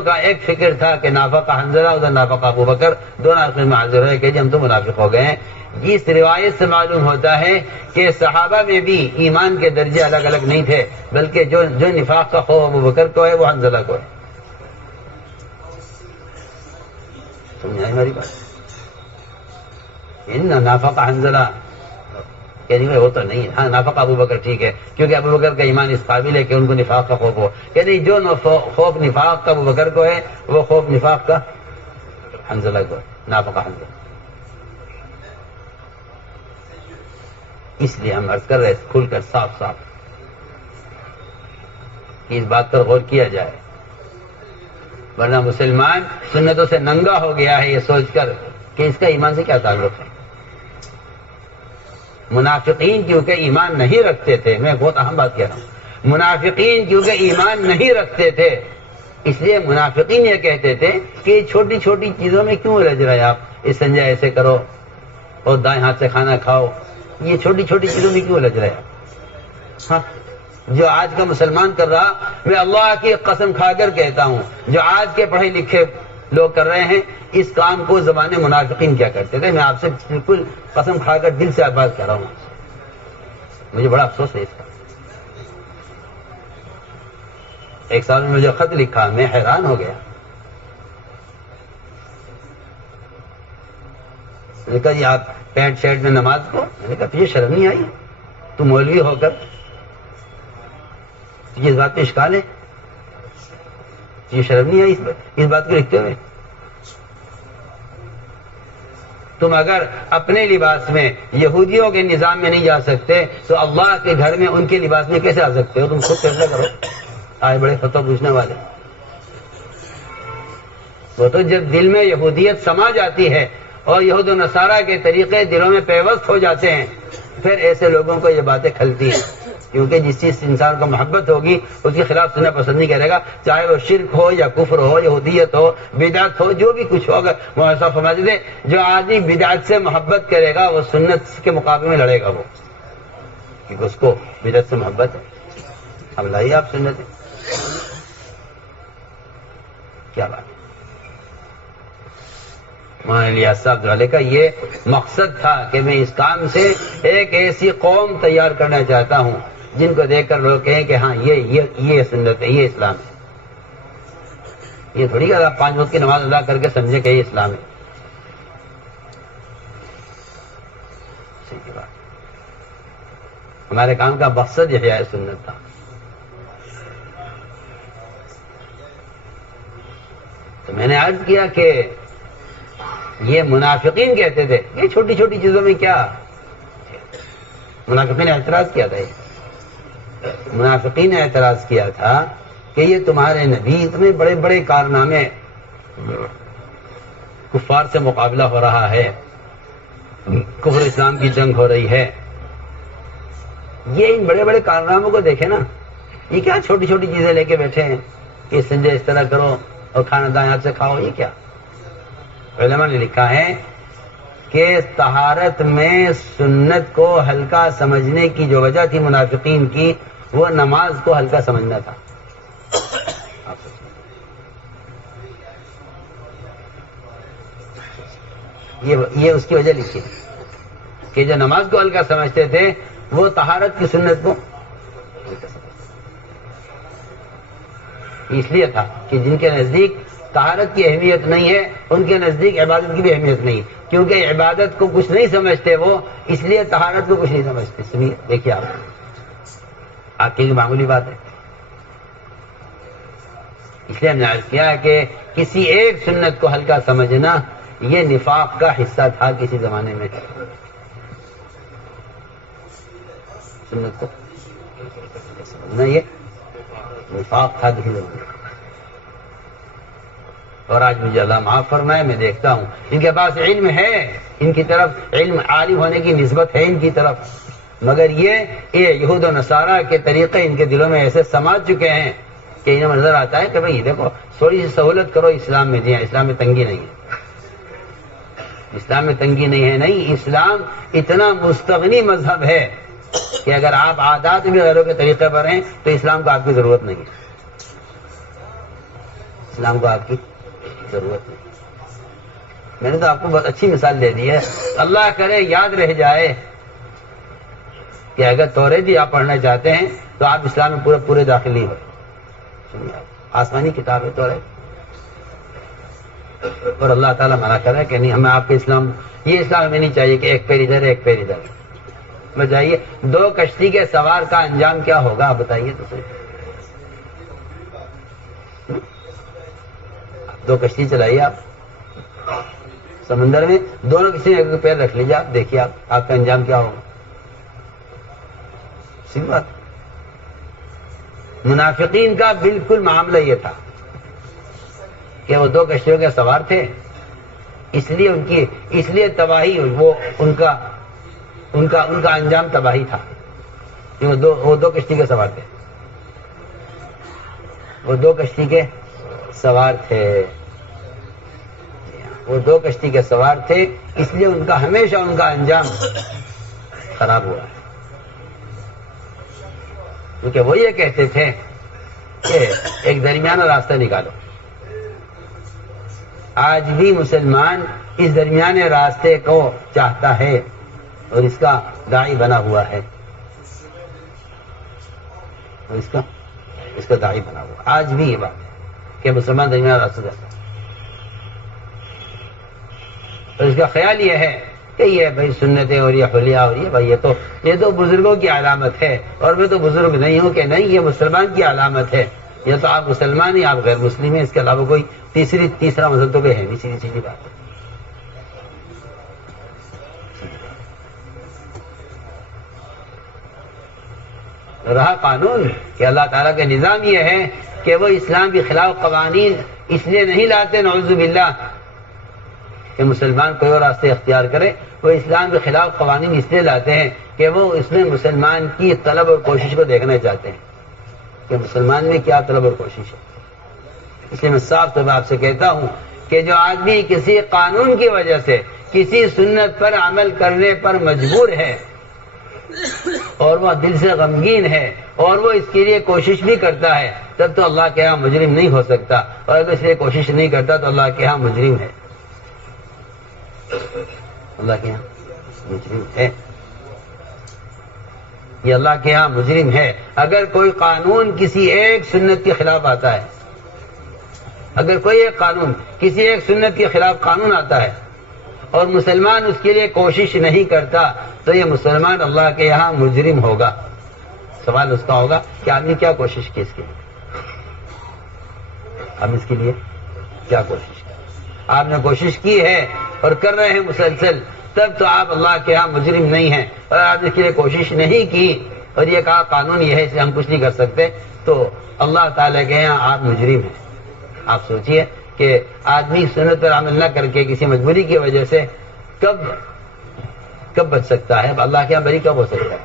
کا ایک فکر تھا کہ نافقہ حنظلہ ادھر نافقہ ابو بکر. دونوں آخر میں حاضر ہوئے کہ جی ہم تو منافق ہو گئے ہیں. اس روایت سے معلوم ہوتا ہے کہ صحابہ میں بھی ایمان کے درجے الگ الگ نہیں تھے، بلکہ جو نفاق کا خوف ابو بکر کو ہے وہ حنظلہ کو ہے. سمجھائے ہماری بات؟ ان نافقہ حنظلہ یعنی وہ تو نہیں. ہاں نافقہ ابو بکر ٹھیک ہے، کیونکہ ابو بکر کا ایمان اس قابل ہے کہ ان کو نفاق کا خوف ہو. یعنی جو خوف نفاق کا ابو بکر کو ہے وہ خوف نفاق کا حنظلہ کو ہے. نافقہ حنظلہ. اس لیے ہم عرض کر رہے کھل کر صاف کہ اس بات پر غور کیا جائے، ورنہ مسلمان سنتوں سے ننگا ہو گیا ہے یہ سوچ کر کہ اس کا ایمان سے کیا تعلق ہے. منافقین کیونکہ ایمان نہیں رکھتے تھے، میں بہت اہم بات کہہ رہا ہوں، منافقین کیونکہ ایمان نہیں رکھتے تھے اس لیے منافقین یہ کہتے تھے کہ چھوٹی چھوٹی چیزوں میں کیوں رج رہے آپ، استنجا ایسے کرو اور دائیں ہاتھ سے کھانا کھاؤ، یہ چھوٹی چھوٹی چیزوں میں کیوں رج رہے آپ. ہاں جو آج کا مسلمان کر رہا، میں اللہ کی قسم کھا کر کہتا ہوں، جو آج کے پڑھے لکھے لوگ کر رہے ہیں اس کام کو زمانے منافقین کیا کرتے تھے. میں آپ سے بالکل قسم کھا کر دل سے بات کر رہا ہوں. مجھے بڑا افسوس ہے اس کا. ایک سال میں مجھے خط لکھا، میں حیران ہو گیا. میں نے کہا جی آپ پینٹ شرٹ میں نماز کو، میں نے کہا تجھے شرم نہیں آئی؟ تو مولوی ہو کر تجھے اس بات پہ اشکال ہے؟ تجھے شرم نہیں آئی اس بات کو لکھتے ہوئے؟ تم اگر اپنے لباس میں یہودیوں کے نظام میں نہیں جا سکتے تو اللہ کے گھر میں ان کے لباس میں کیسے آ سکتے ہو؟ تم خود فیصلہ کرو. آئے بڑے فتویٰ پوچھنے والے. وہ تو جب دل میں یہودیت سما جاتی ہے اور یہود و نصارہ کے طریقے دلوں میں پیوست ہو جاتے ہیں پھر ایسے لوگوں کو یہ باتیں کھلتی ہیں. کیونکہ جس چیز سے انسان کو محبت ہوگی اس کے خلاف سننا پسند نہیں کرے گا، چاہے وہ شرک ہو یا کفر ہو، یہودیت ہو، بدعت ہو، جو بھی کچھ ہو. اگر محسوس فرماتے تھے جو آدمی بدعت سے محبت کرے گا وہ سنت کے مقابلے میں لڑے گا، وہ کیونکہ اس کو بدعت سے محبت ہے. اب لائیے آپ سنت ہے کیا بات ہے. مولانا الیاس صاحب والے کا یہ مقصد تھا کہ میں اس کام سے ایک ایسی قوم تیار کرنا چاہتا ہوں جن کو دیکھ کر لوگ کہیں کہ ہاں یہ سنت ہے، یہ اسلام ہے. یہ تھوڑی کہ آپ 5 وقت کی نماز ادا کر کے سمجھے کہ یہ اسلام ہے. صحیح بات. ہمارے کام کا مقصد احیاء سنت تھا. تو میں نے عرض کیا کہ یہ منافقین کہتے تھے یہ چھوٹی چھوٹی چیزوں میں کیا. منافقین نے اعتراض کیا تھا. منافقین نے اعتراض کیا تھا کہ یہ تمہارے نبی اتنے بڑے بڑے کارنامے، کفار سے مقابلہ ہو رہا ہے، کفر اسلام کی جنگ ہو رہی ہے، یہ ان بڑے بڑے کارناموں کو دیکھے نا، یہ کیا چھوٹی چھوٹی چیزیں لے کے بیٹھے ہیں کہ سنجے اس طرح کرو اور کھانا دائیں ہاتھ سے کھاؤ. یہ کیا؟ علماء نے لکھا ہے کہ طہارت میں سنت کو ہلکا سمجھنے کی جو وجہ تھی منافقین کی وہ نماز کو ہلکا سمجھنا تھا. یہ اس کی وجہ لکھی کہ جو نماز کو ہلکا سمجھتے تھے وہ طہارت کی سنت کو اس لیے تھا کہ جن کے نزدیک طہارت کی اہمیت نہیں ہے ان کے نزدیک عبادت کی بھی اہمیت نہیں، کیونکہ عبادت کو کچھ نہیں سمجھتے وہ، اس لیے طہارت کو کچھ نہیں سمجھتے. سنیے دیکھیے آپ کی معمولی بات ہے. اس لیے ہم نے عرض کیا کہ کسی ایک سنت کو ہلکا سمجھنا یہ نفاق کا حصہ تھا کسی زمانے میں. سنت کو سمجھنا یہ نفاق تھا کسی زمانے میں. اور آج مجھے اللہ معاف فرمائے میں دیکھتا ہوں ان کے پاس علم ہے، ان کی طرف علم عالم ہونے کی نسبت ہے ان کی طرف، مگر یہ یہود و نصارہ کے طریقے ان کے دلوں میں ایسے سما چکے ہیں کہ انہیں نظر آتا ہے کہ بھئی دیکھو تھوڑی سی سہولت کرو اسلام میں دیا، اسلام میں تنگی نہیں ہے، اسلام میں تنگی نہیں ہے. نہیں، اسلام اتنا مستغنی مذہب ہے کہ اگر آپ عادات بھی غیروں کے طریقے پر ہیں تو اسلام کو آپ کی ضرورت نہیں ہے. اسلام کو آپ کی ضرورت نہیں. میں نے تو آپ کو بہت اچھی مثال دے دی ہے. اللہ کرے یاد رہ جائے کہ اگر توریت بھی آپ پڑھنا چاہتے ہیں تو آپ اسلام میں پورے داخل نہیں ہوئے. آسمانی کتاب ہے توریت، اور اللہ تعالیٰ منع کر رہا ہے کہ نہیں ہمیں آپ کے اسلام، یہ اسلام ہمیں نہیں چاہیے کہ ایک پیر ادھر ایک پیر ادھر. بتائیے 2 کشتی کے سوار کا انجام کیا ہوگا؟ آپ بتائیے تو صحیح. 2 کشتی چلائیے آپ سمندر میں، دونوں کسی ایک پیر رکھ لیجیے، آپ دیکھیے آپ کا انجام کیا ہوگا. صحیح بات. منافقین کا بالکل معاملہ یہ تھا کہ وہ 2 کشتیوں کے سوار تھے، اس لیے تباہی، وہ ان کا انجام تباہی تھا کہ وہ 2 کشتی کے سوار تھے. وہ 2 کشتی کے سوار تھے، وہ 2 کشتی کے سوار تھے، اس لیے ہمیشہ ان کا انجام خراب ہوا ہے. کیونکہ وہ یہ کہتے تھے کہ ایک درمیانہ راستہ نکالو. آج بھی مسلمان اس درمیانے راستے کو چاہتا ہے اور اس کا داعی بنا ہوا ہے، اور اس کا داعی بنا ہوا. آج بھی یہ بات ہے کہ مسلمان درمیانہ راستہ چاہتا ہے، اور اس کا خیال یہ ہے کہ یہ بھائی سنتیں اور یہ حلیہ اور یہ بھائی یہ تو بزرگوں کی علامت ہے، اور میں تو بزرگ نہیں ہوں. کہ نہیں، یہ مسلمان کی علامت ہے. یہ تو آپ مسلمان ہی، آپ غیر مسلم ہیں، اس کے علاوہ کوئی تیسرا مذہب تو کوئی ہے نہیں. سیدھی بات ہے. رہا قانون کہ اللہ تعالیٰ کا نظام یہ ہے کہ وہ اسلام کے خلاف قوانین اس لیے نہیں لاتے نعوذ باللہ کہ مسلمان کوئی اور راستے اختیار کرے، وہ اسلام کے خلاف قوانین اس لیے لاتے ہیں کہ وہ اس میں مسلمان کی طلب اور کوشش کو دیکھنا چاہتے ہیں کہ مسلمان میں کیا طلب اور کوشش ہے۔ اس لیے میں صاف طور پر آپ سے کہتا ہوں کہ جو آدمی کسی قانون کی وجہ سے کسی سنت پر عمل کرنے پر مجبور ہے اور وہ دل سے غمگین ہے اور وہ اس کے لیے کوشش بھی کرتا ہے، تب تو اللہ کے ہاں مجرم نہیں ہو سکتا، اور اگر اس لیے کوشش نہیں کرتا تو اللہ کے ہاں مجرم ہے، اللہ کے ہاں مجرم ہے، یہ اللہ کے ہاں مجرم ہے۔ اگر کوئی قانون کسی ایک سنت کے خلاف آتا ہے، اگر کوئی ایک قانون کسی ایک سنت کے خلاف قانون آتا ہے اور مسلمان اس کے لیے کوشش نہیں کرتا تو یہ مسلمان اللہ کے یہاں مجرم ہوگا۔ سوال اس کا ہوگا کہ آپ نے کیا کوشش کی اس کے لیے، ہم اس کے لیے کیا کوشش کی؟ آپ نے کوشش کی ہے اور کر رہے ہیں مسلسل، تب تو آپ اللہ کے یہاں مجرم نہیں ہیں، اور آپ نے اس کے لیے کوشش نہیں کی اور یہ کہا قانون یہ ہے اس لیے ہم کچھ نہیں کر سکتے، تو اللہ تعالیٰ کے یہاں آپ مجرم ہیں۔ آپ سوچئے کہ آدمی سنت پر عمل نہ کر کے کسی مجبوری کی وجہ سے کب بچ سکتا ہے، اللہ کے یہاں بری کب ہو سکتا ہے؟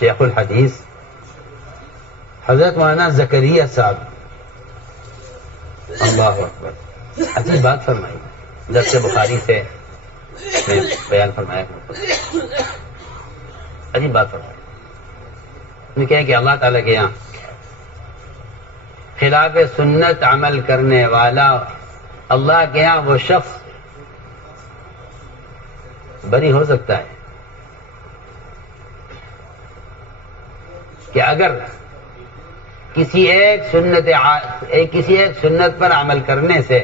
شیخ الحدیث حضرت مولانا زکریا صاحب، اللہ اکبر، عجیب بات فرمائی، درس بخاری سے میں بیان فرمایا، عجیب بات فرمائی، کہیں کہ اللہ تعالیٰ کے یہاں خلاف سنت عمل کرنے والا اللہ کے یہاں وہ شخص بری ہو سکتا ہے کہ اگر کسی ایک سنت پر عمل کرنے سے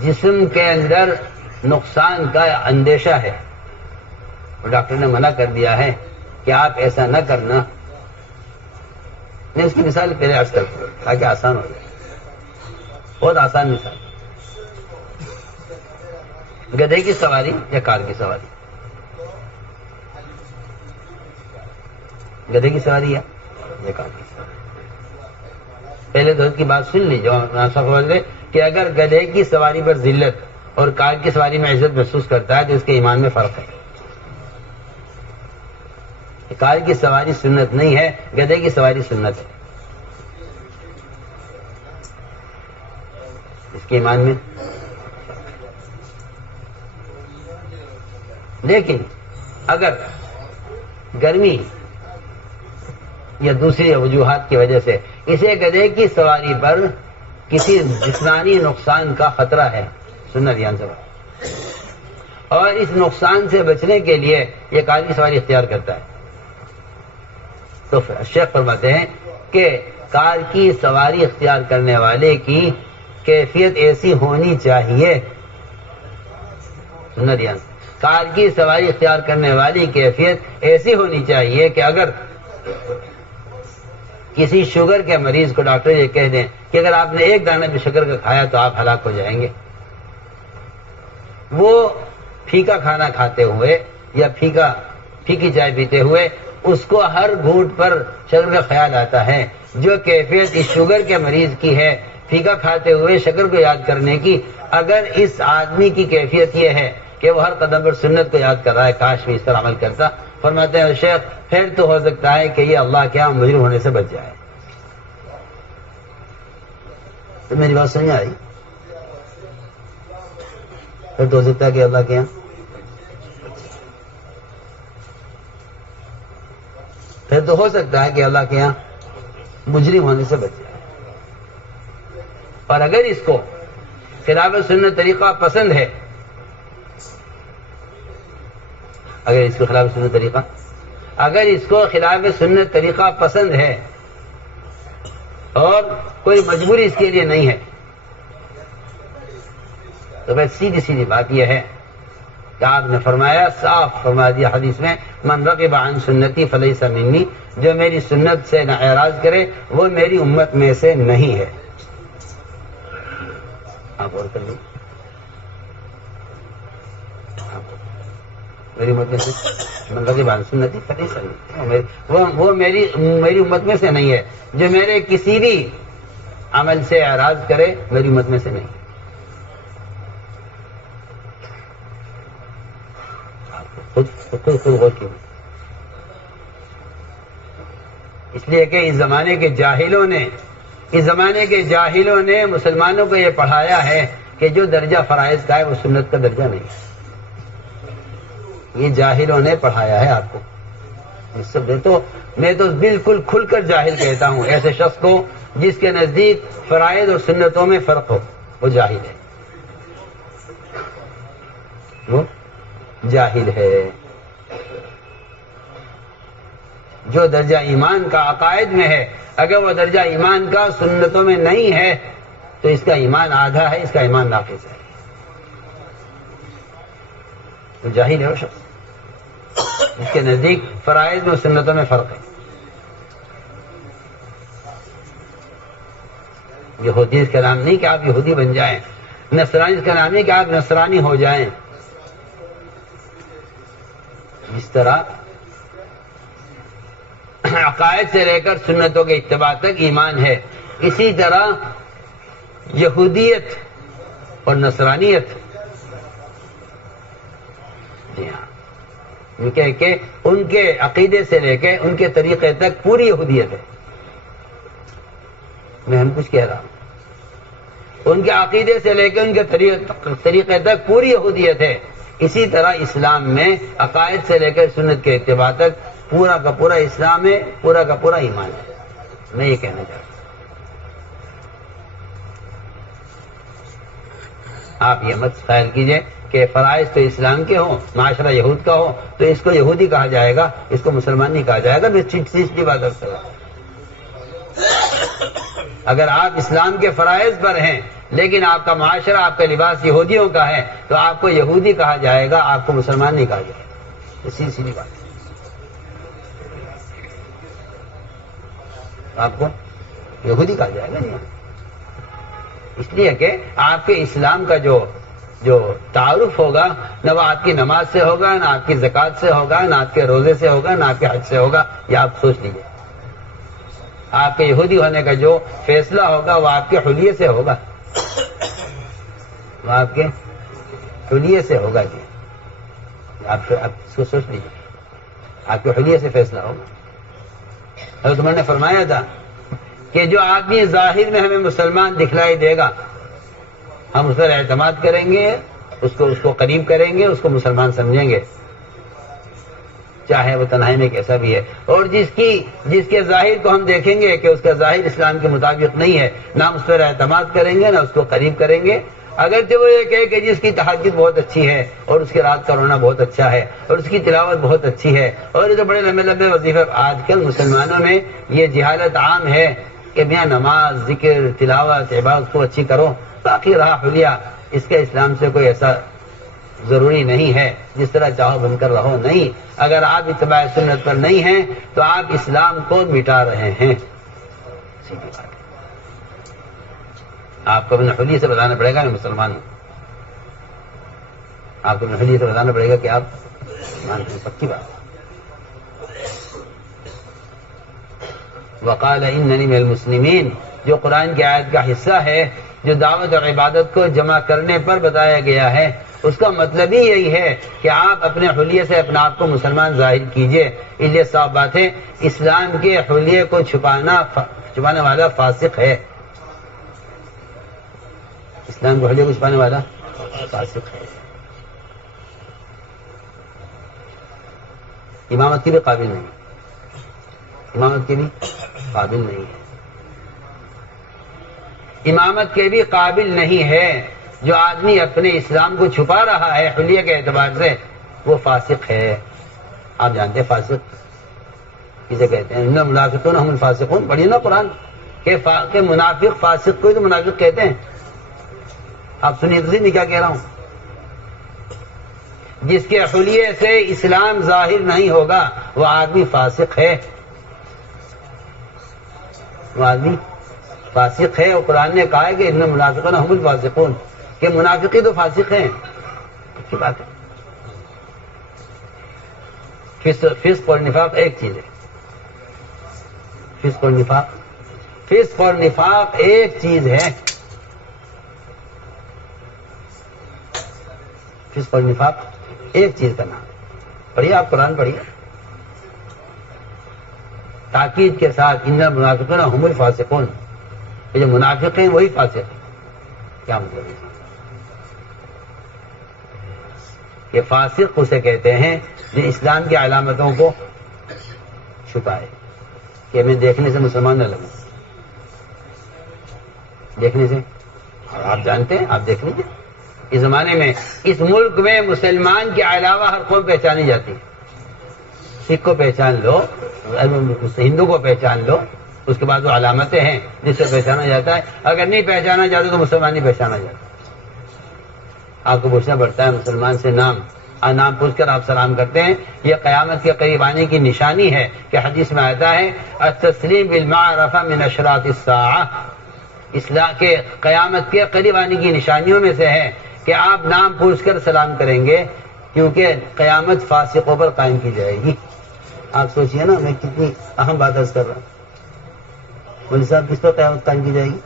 جسم کے اندر نقصان کا اندیشہ ہے، ڈاکٹر نے منع کر دیا ہے کہ آپ ایسا نہ کرنا، میں اس کی مثال پہلے عرض کرتا ہوں تاکہ آسان ہو جائے، بہت آسان مثال، گدھے کی سواری یا کار کی سواری، گدھے کی سواری یا کار کی سواری، پہلے تو اس کی بات سن لیجیے اور سمجھ لیں کہ اگر گدھے کی سواری پر ذلت اور کار کی سواری میں عزت محسوس کرتا ہے تو اس کے ایمان میں فرق ہے۔ کار کی سواری سنت نہیں ہے، گدھے کی سواری سنت ہے، اس کے ایمان میں۔ لیکن اگر گرمی یا دوسری وجوہات کی وجہ سے اسے گدھے کی سواری پر کسی جسمانی نقصان کا خطرہ ہے، سنت دھیان سے، اور اس نقصان سے بچنے کے لیے یہ کار کی سواری اختیار کرتا ہے، تو شیخ فرماتے ہیں کہ کار کی سواری اختیار کرنے والے کی کیفیت ایسی ہونی چاہیے، سننا دھیان، کار کی سواری اختیار کرنے والی کیفیت ایسی ہونی چاہیے کہ اگر کسی شوگر کے مریض کو ڈاکٹر یہ کہہ دیں کہ اگر آپ نے ایک دانہ بھی شکر کا کھایا تو آپ ہلاک ہو جائیں گے، وہ پھیکا کھانا کھاتے ہوئے یا پھیکی چائے پیتے ہوئے اس کو ہر گھونٹ پر شکر کا خیال آتا ہے، جو کیفیت اس شوگر کے مریض کی ہے پھیکا کھاتے ہوئے شکر کو یاد کرنے کی، اگر اس آدمی کی کیفیت یہ ہے کہ وہ ہر قدم پر سنت کو یاد کر رہا ہے، کاش بھی اس پر عمل کرتا، فرماتے ہیں شیخ پھر تو ہو سکتا ہے کہ یہ اللہ کے یہاں مجرم ہونے سے بچ جائے۔ تو میری بات سمجھ آئی؟ پھر تو ہو سکتا ہے کہ اللہ کے یہاں، پھر تو ہو سکتا ہے کہ اللہ کے یہاں مجرم ہونے سے بچ جائے۔ اور اگر اس کو خلاف سنت طریقہ پسند ہے، اگر اس کو خلاف سنت طریقہ پسند ہے اور کوئی مجبوری اس کے لیے نہیں ہے، تو بس سیدھی بات یہ ہے کہ آپ نے فرمایا، صاف فرما دیا حدیث میں، من رغب عن سنتی فلیس منی، جو میری سنت سے نہ اعراض کرے وہ میری امت میں سے نہیں ہے۔ آپ اور کر لیں، میری امت میں سے من رغب عن سنتی فلیس منی، وہ میری امت میں سے نہیں ہے. جو میرے کسی بھی عمل سے اعراض کرے میری امت میں سے نہیں. خود غور کیوں؟ اس لیے کہ اس زمانے کے جاہلوں نے مسلمانوں کو یہ پڑھایا ہے کہ جو درجہ فرائض کا ہے وہ سنت کا درجہ نہیں ہے. یہ جاہلوں نے پڑھایا ہے آپ کو. میں تو بالکل کھل کر جاہل کہتا ہوں ایسے شخص کو جس کے نزدیک فرائض اور سنتوں میں فرق ہو، وہ جاہل ہے. وہ جاہل ہے. جو درجہ ایمان کا عقائد میں ہے، اگر وہ درجہ ایمان کا سنتوں میں نہیں ہے تو اس کا ایمان آدھا ہے، اس کا ایمان ناقص ہے. تو جاہل ہے وہ شخص اس کے نزدیک فرائض میں سنتوں میں فرق ہے. یہودی کا نام نہیں کہ آپ یہودی بن جائیں، نصرانی کا نام نہیں کہ آپ نصرانی ہو جائیں. جس طرح عقائد سے لے کر سنتوں کے اتباع تک ایمان ہے، اسی طرح یہودیت اور نصرانیت کہ ان کے عقیدے سے لے کے ان کے طریقے تک پوری یہودیت ہے. میں ہم کچھ کہہ رہا ہوں، ان کے عقیدے سے لے کے ان کے طریقے تک پوری یہودیت ہے. اسی طرح اسلام میں عقائد سے لے کر سنت کے اتباع تک پورا کا پورا اسلام ہے، پورا کا پورا ایمان ہے. میں یہ کہنا چاہتا ہوں. آپ یہ مت خیال کیجئے کہ فرائض تو اسلام کے ہوں، معاشرہ یہود کا ہو تو اس کو یہودی کہا جائے گا، اس کو مسلمان نہیں کہا جائے گا. میں سیدھی بات کرتا ہوں. اگر آپ اسلام کے فرائض پر ہیں لیکن آپ کا معاشرہ، آپ کا لباس یہودیوں کا ہے تو آپ کو یہودی کہا جائے گا، آپ کو مسلمان نہیں کہا جائے گا. سیدھی بات ہے. آپ کو یہودی کہا جائے گا نہیں، اس لیے کہ آپ کے اسلام کا جو تعارف ہوگا نہ وہ آپ کی نماز سے ہوگا، نہ آپ کی زکوٰۃ سے ہوگا، نہ آپ کے روزے سے ہوگا، نہ آپ کے حج سے ہوگا. یہ آپ سوچ لیجیے. آپ کے یہودی ہونے کا جو فیصلہ ہوگا وہ آپ کے حلیے سے ہوگا، وہ آپ کے حلیے سے ہوگا. جی آپ اس کو سوچ لیجیے، آپ کے حلیے سے فیصلہ ہوگا. حضرت عمر نے فرمایا تھا کہ جو آدمی ظاہر میں ہمیں مسلمان دکھلائی دے گا ہم اس پر اعتماد کریں گے، اس کو قریب کریں گے، اس کو مسلمان سمجھیں گے، چاہے وہ تنہائی میں کیسا بھی ہے. اور جس کے ظاہر کو ہم دیکھیں گے کہ اس کا ظاہر اسلام کے مطابق نہیں ہے، نہ ہم اس پر اعتماد کریں گے، نہ اس کو قریب کریں گے. اگرچہ وہ یہ کہے کہ جس کی تہجد بہت اچھی ہے اور اس کی رات کا رونا بہت اچھا ہے اور اس کی تلاوت بہت اچھی ہے اور یہ تو بڑے لمبے لمبے وظیفے. آج کل مسلمانوں میں یہ جہالت عام ہے کہ میاں نماز، ذکر، تلاوت، عبادت کو اچھی کرو، باقی رہا حلیہ اس کا اسلام سے کوئی ایسا ضروری نہیں ہے. جس طرح چاہو بن کر رہو. نہیں، اگر آپ اتباع سنت پر نہیں ہیں تو آپ اسلام کو مٹا رہے ہیں. سیدھی بات ہے. آپ کو اپنے حلیے سے بتانا پڑے گا میں مسلمان ہوں. آپ کو اپنے حلیے سے بتانا پڑے گا کہ آپ مسلمان ہیں. پکی بات. وقال اننی من المسلمین جو قرآن کی آیت کا حصہ ہے، جو دعوت اور عبادت کو جمع کرنے پر بتایا گیا ہے، اس کا مطلب ہی یہی ہے کہ آپ اپنے حلیے سے اپنے آپ کو مسلمان ظاہر کیجئے. اس لیے صاف بات ہے، اسلام کے حلیے کو چھپانے والا فاسق ہے. اسلام کو حلیے کو چھپانے والا فاسق ہے. امامت کی بھی قابل نہیں، امامت کے بھی قابل نہیں ہے. امامت کے بھی قابل نہیں ہے. جو آدمی اپنے اسلام کو چھپا رہا ہے حلیے کے اعتبار سے وہ فاسق ہے. آپ جانتے ہیں فاسق کسے کہتے ہیں؟ ان منافقون هم الفاسقون. پڑھیے نا قرآن کہ منافق فاسق کو ہی تو منافق کہتے ہیں. آپ سنیے تو نہیں کیا کہہ رہا ہوں. جس کے حلیے سے اسلام ظاہر نہیں ہوگا وہ آدمی فاسق ہے. وہ آدمی فاسق ہے. اور قرآن نے کہا ہے کہ ان منافقون هم الفاسقون، کہ منافقی تو فاسق ہیں. اچھی بات ہے. فسق اور نفاق ایک چیز ہے. فسق اور نفاق ایک چیز ہے. فسق اور نفاق ایک چیز کا نام. پڑھیے آپ قرآن پڑھیے تاکید کے ساتھ، ان المنافقین هم الفاسقون. یہ جو منافق ہیں وہی فاسق ہیں. کیا مطلب ہے؟ کہ فاسق اسے کہتے ہیں جو اسلام کی علامتوں کو چھپائے، کہ میں دیکھنے سے مسلمان نہ لگوں. دیکھنے سے، اور آپ جانتے ہیں، آپ دیکھ لیجیے اس زمانے میں اس ملک میں مسلمان کے علاوہ ہر قوم پہچانی جاتی ہے. سکھ کو پہچان لو، ہندو کو پہچان لو، اس کے بعد وہ علامتیں ہیں جس سے پہچانا جاتا ہے. اگر نہیں پہچانا جاتا تو مسلمان نہیں پہچانا جاتا. آپ کو پوچھنا پڑتا ہے مسلمان سے نام پوچھ کر آپ سلام کرتے ہیں. یہ قیامت کے قریب آنے کی نشانی ہے کہ حدیث میں آتا ہے التسلیم بالمعرفہ من اشراط الساعہ. اصلاح کے قیامت کے قریب آنے کی نشانیوں میں سے ہے کہ آپ نام پوچھ کر سلام کریں گے، کیونکہ قیامت فاسقوں پر قائم کی جائے گی. آپ سوچئے نا میں کتنی اہم بات عرض کر رہا ہوں. مولوی صاحب کس پر قیامت قائم کی جائے گی؟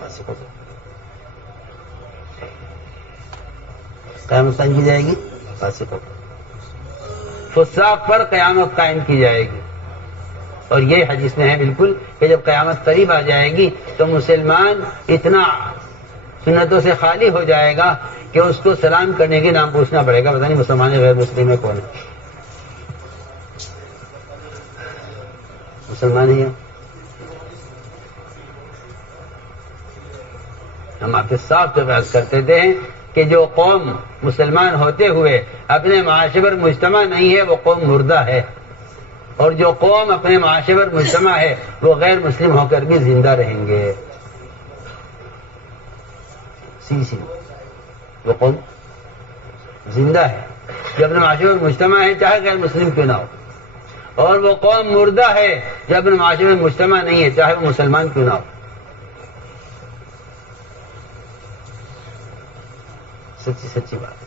فاسقوں پر. قیامت قائم کی جائے گی فاسقوں پر. فساق پر قیامت قائم کی جائے گی. اور یہ حدیث میں ہے بالکل کہ جب قیامت قریب آ جائے گی تو مسلمان اتنا سنتوں سے خالی ہو جائے گا کہ اس کو سلام کرنے کے نام پوچھنا پڑے گا. پتہ نہیں مسلمان غیر مسلم ہے کون ہے. مسلمان ہی ہے. ہم آپ کے صاف طور پر عرض کرتے تھے کہ جو قوم مسلمان ہوتے ہوئے اپنے معاشرے پر مجتمع نہیں ہے وہ قوم مردہ ہے، اور جو قوم اپنے معاشرے پر مجتمع ہے وہ غیر مسلم ہو کر بھی زندہ رہیں گے. سی وہ قوم زندہ ہے جو اپنے معاشرے پر مجتمع ہے چاہے غیر مسلم کیوں نہ ہو، اور وہ قوم مردہ ہے جو اپنے معاشرے میں مجتمع نہیں ہے چاہے وہ مسلمان کیوں نہ ہو. سچی بات ہے.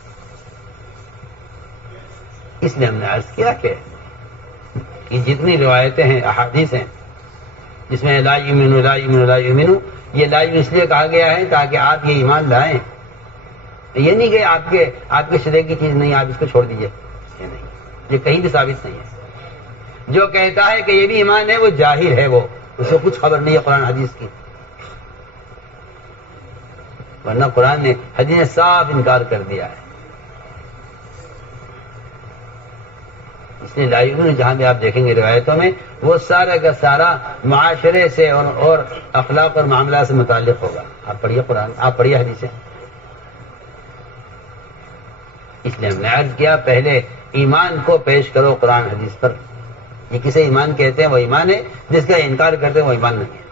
اس لیے ہم نے عرض کیا کہ جتنی روایتیں ہیں، احادیث ہیں جس میں لا یؤمنو لا یؤمنو لا یؤمنو، یہ لا یؤمنو اس لیے کہا گیا ہے تاکہ آپ یہ ایمان لائیں. یہ نہیں کہ آپ کے شرع کی چیز نہیں آپ اس کو چھوڑ دیجئے، یہ نہیں، یہ کہیں بھی ثابت نہیں ہے. جو کہتا ہے کہ یہ بھی ایمان ہے وہ جاہل ہے، وہ اس کو کچھ خبر نہیں ہے قرآن حدیث کی. ورنہ قرآن نے حدیث نے صاف انکار کر دیا ہے. اس لیے لا یؤمن جہاں بھی آپ دیکھیں گے روایتوں میں وہ سارا کا سارا معاشرے سے اور اخلاق اور معاملات سے متعلق ہوگا. آپ پڑھیے قرآن، آپ پڑھیے حدیثیں. اس لیے ہم نے عرض کیا پہلے ایمان کو پیش کرو قرآن حدیث پر. یہ کسے ایمان کہتے ہیں؟ وہ ایمان ہے جس کا انکار کرتے ہیں وہ ایمان نہیں ہے.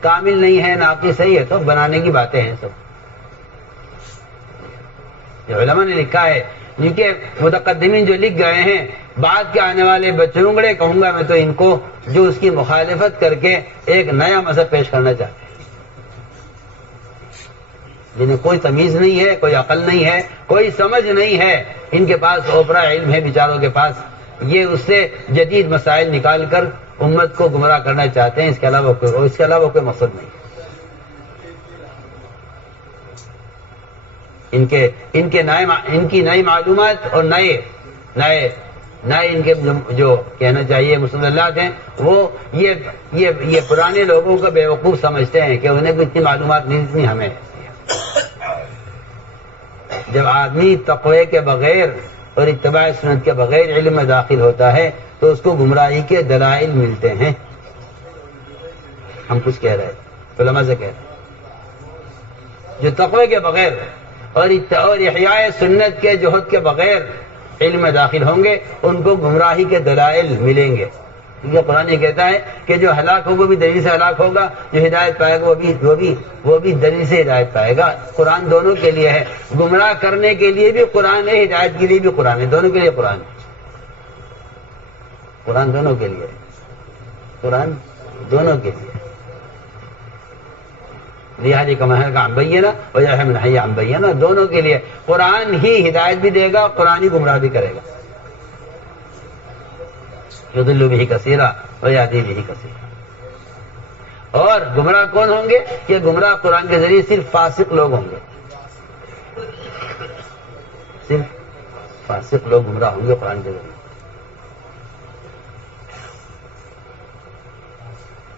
کامل نہیں ہے، ناقص صحیح ہے تو بنانے کی باتیں ہیں سب. یہ علماء نے لکھا ہے، جن کے متقدمین جو لکھ گئے ہیں، بعد کے آنے والے بچڑونگڑے کہوں گا میں تو ان کو، جو اس کی مخالفت کر کے ایک نیا مذہب پیش کرنا چاہتے ہیں، جنہیں کوئی تمیز نہیں ہے، کوئی عقل نہیں ہے، کوئی سمجھ نہیں ہے. ان کے پاس اوپرا علم ہے بیچاروں کے پاس. یہ اس سے جدید مسائل نکال کر امت کو گمراہ کرنا چاہتے ہیں. اس کے علاوہ کوئی مقصد نہیں. ان کی نئی معلومات اور نئے ان کے جو کہنا چاہیے مسلمات ہیں، وہ یہ پرانے لوگوں کو بیوقوف سمجھتے ہیں کہ انہیں بھی اتنی معلومات نہیں جتنی ہمیں. جب آدمی تقوی کے بغیر اور اتباع سنت کے بغیر علم میں داخل ہوتا ہے تو اس کو گمراہی کے دلائل ملتے ہیں. ہم کچھ کہہ رہے ہیں، علماء سے کہہ رہے ہیں، جو تقوی کے بغیر اور احیاء سنت کے جہد کے بغیر علم میں داخل ہوں گے ان کو گمراہی کے دلائل ملیں گے. کیونکہ قرآن یہ کہتا ہے کہ جو ہلاک ہوگا وہ بھی دلیل سے ہلاک ہوگا، جو ہدایت پائے گا وہ بھی دلیل سے ہدایت پائے گا. قرآن دونوں کے لیے ہے. گمراہ کرنے کے لیے بھی قرآن ہے، ہدایت کے لیے بھی قرآن ہے. دونوں کے لیے قرآن ہے. قرآن دونوں کے لیے ہے. قرآن دونوں کے لیے. لہٰذا کمہر کا بینہ وجہ من حی عن بینہ، دونوں کے لیے قرآن ہی ہدایت بھی دے گا، قرآن ہی گمراہ بھی کرے گا. یضل بہ کثیرا ویہدی بہ کثیرا. اور گمراہ کون ہوں گے؟ کہ گمراہ قرآن کے ذریعے صرف فاسق لوگ ہوں گے، صرف فاسق لوگ گمراہ ہوں گے قرآن کے ذریعے.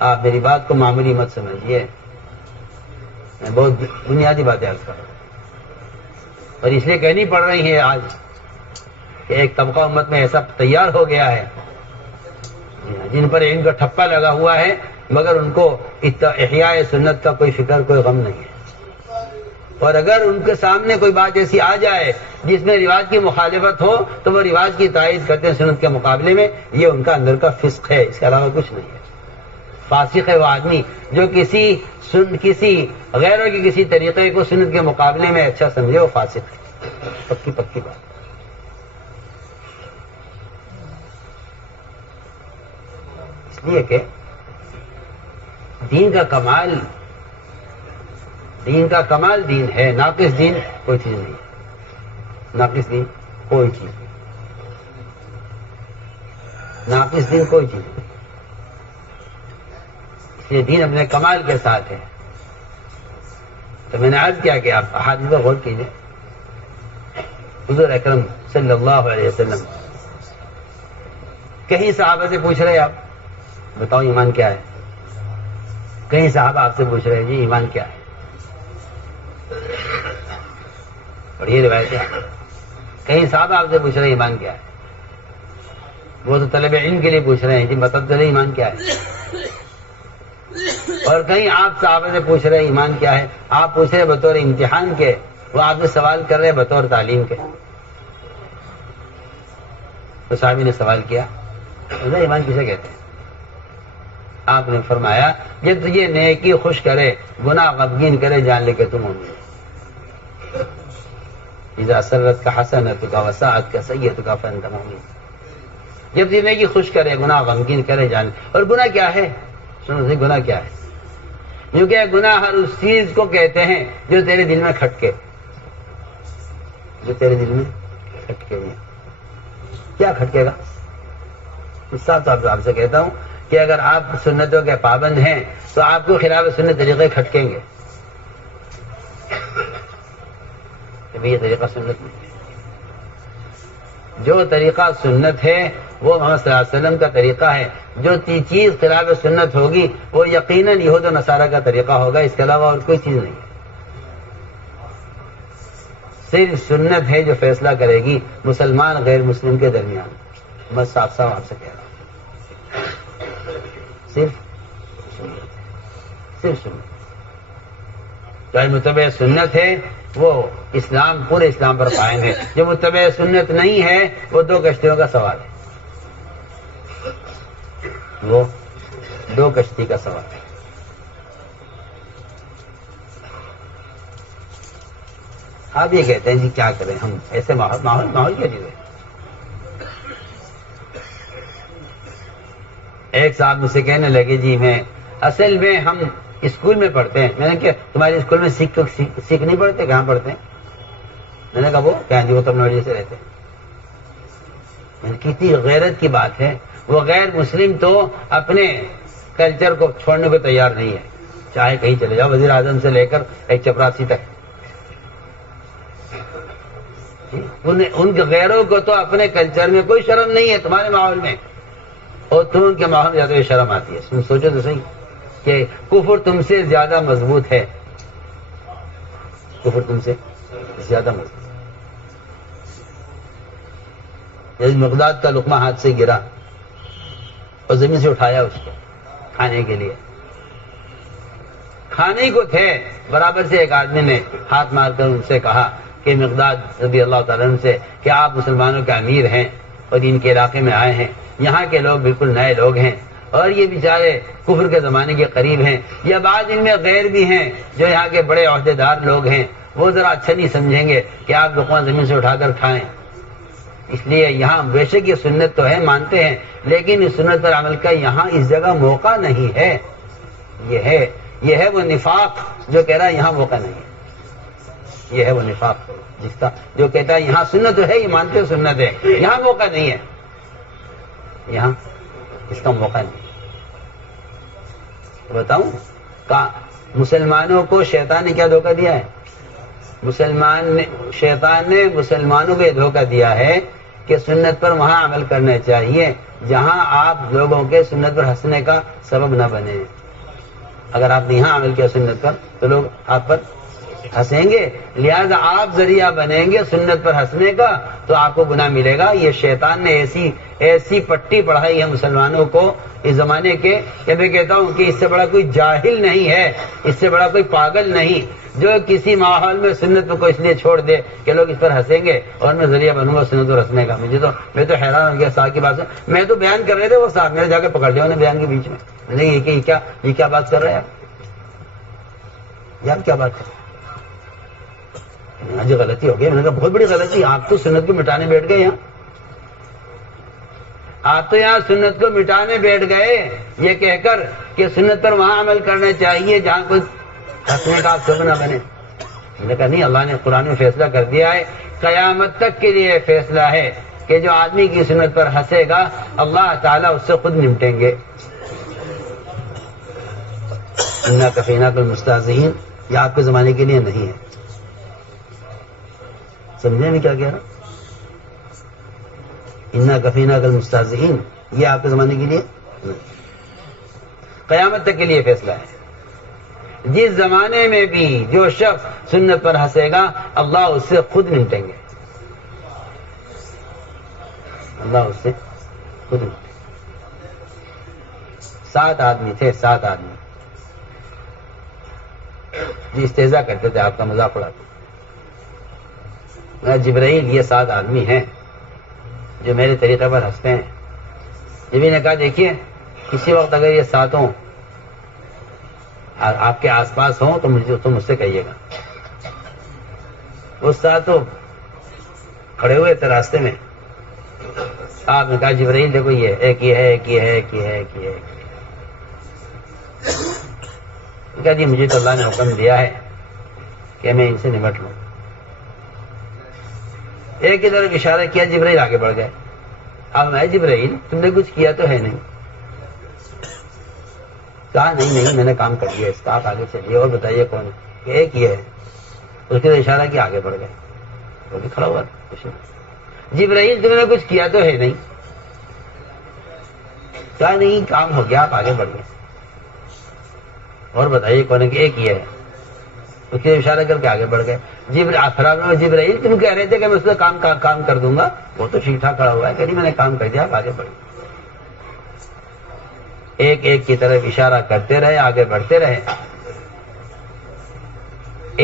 آپ میری بات کو معمولی مت سمجھیے، میں بہت بنیادی باتیں عرض کر رہا ہوں، اور اس لیے کہنی پڑ رہی ہے آج کہ ایک طبقہ امت میں ایسا تیار ہو گیا ہے جن پر علم کا ٹھپا لگا ہوا ہے، مگر ان کو احیاء سنت کا کوئی فکر، کوئی غم نہیں ہے. اور اگر ان کے سامنے کوئی بات ایسی آ جائے جس میں رواج کی مخالفت ہو تو وہ رواج کی تائید کرتے ہیں سنت کے مقابلے میں. یہ ان کا اندر کا فسق ہے، اس کے علاوہ کچھ نہیں ہے. فاسق ہے وہ آدمی جو کسی غیروں کے کسی طریقے کو سنت کے مقابلے میں اچھا سمجھے، وہ فاسق ہے، پکی پکی بات. اس لیے کہ دین کا کمال دین ہے، ناقص دین کوئی چیز نہیں ہے. ناقص دین کوئی چیز نہیں، ناقص دین کوئی چیز نہیں. اس لیے دین اپنے کمال کے ساتھ ہے. تو میں نے عرض کیا کہ آپ احادیث پر غور کیجیے. حضور اکرم صلی اللہ علیہ وسلم کہیں صحابہ سے پوچھ رہے آپ بتاؤ ایمان کیا ہے. کہیں صحابہ آپ سے پوچھ رہے ہیں جی ایمان کیا ہے. اور یہ روایت ہے کہیں صحابہ آپ سے پوچھ رہے ہیں ایمان کیا ہے. وہ تو طلب علم کے لیے پوچھ رہے ہیں جی بتا چلے ایمان کیا ہے. اور کہیں آپ صحابہ سے پوچھ رہے ہیں ایمان کیا ہے. آپ پوچھ رہے بطور امتحان کے، وہ آپ سے سوال کر رہے بطور تعلیم کے. تو صحابی نے سوال کیا ایمان کسے کہتے ہیں؟ آپ نے فرمایا جب تجھے نیکی خوش کرے، گناہ غمگین کرے، جان لے کے تم مومن. اذا سرت کا حسنتک وساءت کا سیئتک فانت مؤمن. جب تجھے نیکی خوش کرے، گناہ غمگین کرے، جان. اور گناہ کیا ہے؟ سنو سی گناہ کیا ہے؟ کیونکہ گناہ ہر اس چیز کو کہتے ہیں جو تیرے دل میں کھٹکے، جو تیرے دل میں کھٹکے ہوئے. کیا کھٹکے گا؟ صاحب آپ سے کہتا ہوں کہ اگر آپ سنتوں کے پابند ہیں تو آپ کو خلاف سنت طریقے کھٹکیں گے کہ یہ طریقہ سنت نہیں. جو طریقہ سنت ہے وہ محمد صلی اللہ علیہ وسلم کا طریقہ ہے. جو چیز خلاف سنت ہوگی وہ یقیناً یہود و نصارہ کا طریقہ ہوگا، اس کے علاوہ اور کوئی چیز نہیں. صرف سنت ہے جو فیصلہ کرے گی مسلمان غیر مسلم کے درمیان. میں صاف صاف آپ سے کہہ رہا ہوں صرف سنت. جو متبع سنت ہے وہ اسلام، پورے اسلام پر قائم ہے. جو متبع سنت نہیں ہے وہ دو کشتیوں کا سوال ہے، وہ دو کشتی کا سوال ہے. آپ یہ کہتے ہیں جی کیا کریں ہم ایسے ماحول کیا چیز ہے. ایک صاحب مجھ سے کہنے لگے جی میں اصل میں ہم اسکول میں پڑھتے ہیں. میں نے کہا تمہارے اسکول میں سکھ نہیں پڑھتے؟ کہاں پڑھتے ہیں؟ میں نے کہا وہ کیا جی وہ تم نوڑی سے رہتے ہیں. میں نے کتنی غیرت کی بات ہے. وہ غیر مسلم تو اپنے کلچر کو چھوڑنے کو تیار نہیں ہے، چاہے کہیں چلے جاؤ، وزیر اعظم سے لے کر ایک چپراسی تک. ان کے غیروں کو تو اپنے کلچر میں کوئی شرم نہیں ہے. تمہارے ماحول میں اور تم ان کے ماحول میں زیادہ شرم آتی ہے. تم سوچو تو صحیح کہ کفر تم سے زیادہ مضبوط ہے. کفر تم سے زیادہ مضبوط. جیسے مقداد کا لقمہ ہاتھ سے گرا اور زمین سے اٹھایا اس کو کھانے کے لیے. کھانے کو تھے برابر سے ایک آدمی نے ہاتھ مار کر ان سے کہا کہ مقداد رضی اللہ تعالیٰ عنہ سے کہ آپ مسلمانوں کے امیر ہیں اور ان کے علاقے میں آئے ہیں، یہاں کے لوگ بالکل نئے لوگ ہیں اور یہ بیچارے کفر کے زمانے کے قریب ہیں، یا بعض ان میں غیر بھی ہیں جو یہاں کے بڑے عہدے دار لوگ ہیں، وہ ذرا اچھا نہیں سمجھیں گے کہ آپ لقمہ زمین سے اٹھا کر کھائیں. اس لیے یہاں بے شک یہ سنت تو ہے، مانتے ہیں، لیکن اس سنت پر عمل کا یہاں اس جگہ موقع نہیں ہے. یہ ہے یہ ہے وہ نفاق جو کہہ رہا ہے یہاں موقع نہیں ہے، یہ ہے وہ نفاق جس کا جو کہتا ہے یہاں سنت تو ہے، یہ مانتے ہو سنت ہے، یہاں موقع نہیں ہے، یہاں اس کا موقع نہیں۔ بتاؤں مسلمانوں کو شیطان نے کیا دھوکہ دیا ہے؟ شیطان نے مسلمانوں کو یہ دھوکہ دیا ہے کہ سنت پر وہاں عمل کرنا چاہیے جہاں آپ لوگوں کے سنت پر ہنسنے کا سبب نہ بنے۔ اگر آپ نے یہاں عمل کیا سنت پر تو لوگ آپ پر ہنسیں گے، لہذا آپ ذریعہ بنیں گے سنت پر ہنسنے کا تو آپ کو گناہ ملے گا۔ یہ شیطان نے ایسی پٹی پڑھائی ہے مسلمانوں کو اس زمانے کے کہ میں کہتا ہوں کہ اس سے بڑا کوئی جاہل نہیں ہے، اس سے بڑا کوئی پاگل نہیں جو کسی ماحول میں سنت کو اس لیے چھوڑ دے کہ لوگ اس پر ہنسیں گے اور میں ذریعہ بنوں گا سنت پر ہنسنے کا۔ میں تو حیران ہو گیا صاحب کی بات سے، میں تو بیان کر رہے تھے وہ صاحب میرے جا کے پکڑ لیا انہیں بیان کے بیچ میں، نہیں یہ کیا بات کر رہے ہیں یار، کیا بات کر رہے ہیں؟ جو غلطی ہو گئی، میں نے کہا بہت بڑی غلطی، آپ تو سنت کو مٹانے بیٹھ گئے یہاں، آپ تو یہاں سنت کو مٹانے بیٹھ گئے یہ کہہ کر کہ سنت پر وہاں عمل کرنا چاہیے جہاں کوئی ہنسنے کا سبب نہ بنے۔ میں نے کہا نہیں، اللہ نے قرآن میں فیصلہ کر دیا ہے، قیامت تک کے لیے فیصلہ ہے کہ جو آدمی کی سنت پر ہنسے گا اللہ تعالیٰ اس سے خود نمٹیں گے۔ انا کفیناک المستہزئین، یہ آپ کے زمانے کے لیے نہیں ہے، سمجھے میں کیا کہہ رہا؟ انا کفیناک المستہزئین یہ آپ کے زمانے کے لیے نہیں، قیامت تک کے لیے فیصلہ ہے۔ جس زمانے میں بھی جو شخص سنت پر ہنسے گا اللہ اس سے خود نمٹیں گے، اللہ اس سے خود نمٹیں گے۔ 7 آدمی تھے، 7 آدمی جی استہزاء کرتے تھے، آپ کا مذاق اڑاتے تھے۔ جبرائیل یہ 7 آدمی ہیں جو میرے طریقے پر ہنستے ہیں۔ جبرائیل نے کہا دیکھیے کسی وقت اگر یہ 7 آپ کے آس پاس ہوں تو مجھ سے کہیے گا۔ وہ 7 کھڑے ہوئے تھے راستے میں، آپ نے کہا جبرائیل دیکھو یہ ایک یہ ہے، ایک یہ ہے، ایک یہ ہے، ایک یہ ہے۔ کہا جی مجھے تو اللہ نے حکم دیا ہے کہ میں ان سے نمٹ لوں۔ ایک کی طرف اشارہ کیا، جبرائیل آگے بڑھ گئے۔ اب میں جبرائیل تم نے کچھ کیا تو ہے نہیں؟ کہا نہیں میں نے کام کر دیا اس کا، آپ آگے چلیے اور بتائیے کون ہے؟ ایک یہ ہے۔ اس کے اشارہ کیا، آگے بڑھ گئے، وہ بھی کھڑا ہوا تھا۔ جبرائیل تم نے کچھ کیا تو ہے نہیں؟ کہا نہیں کام ہو گیا، آپ آگے بڑھ گئے اور بتائیے کون ہے؟ کہ ایک یہ ہے۔ اس کے اشارہ کر کے آگے بڑھ گئے۔ جبرائیل تم کہہ رہے تھے کہ میں اس کا کام کر دوں گا، وہ تو ٹھیک ٹھاک کھڑا ہوا ہے، کہ نہیں میں نے کام کر دیا، آپ آگے بڑھ گئے۔ ایک کی طرف اشارہ کرتے رہے، آگے بڑھتے رہے۔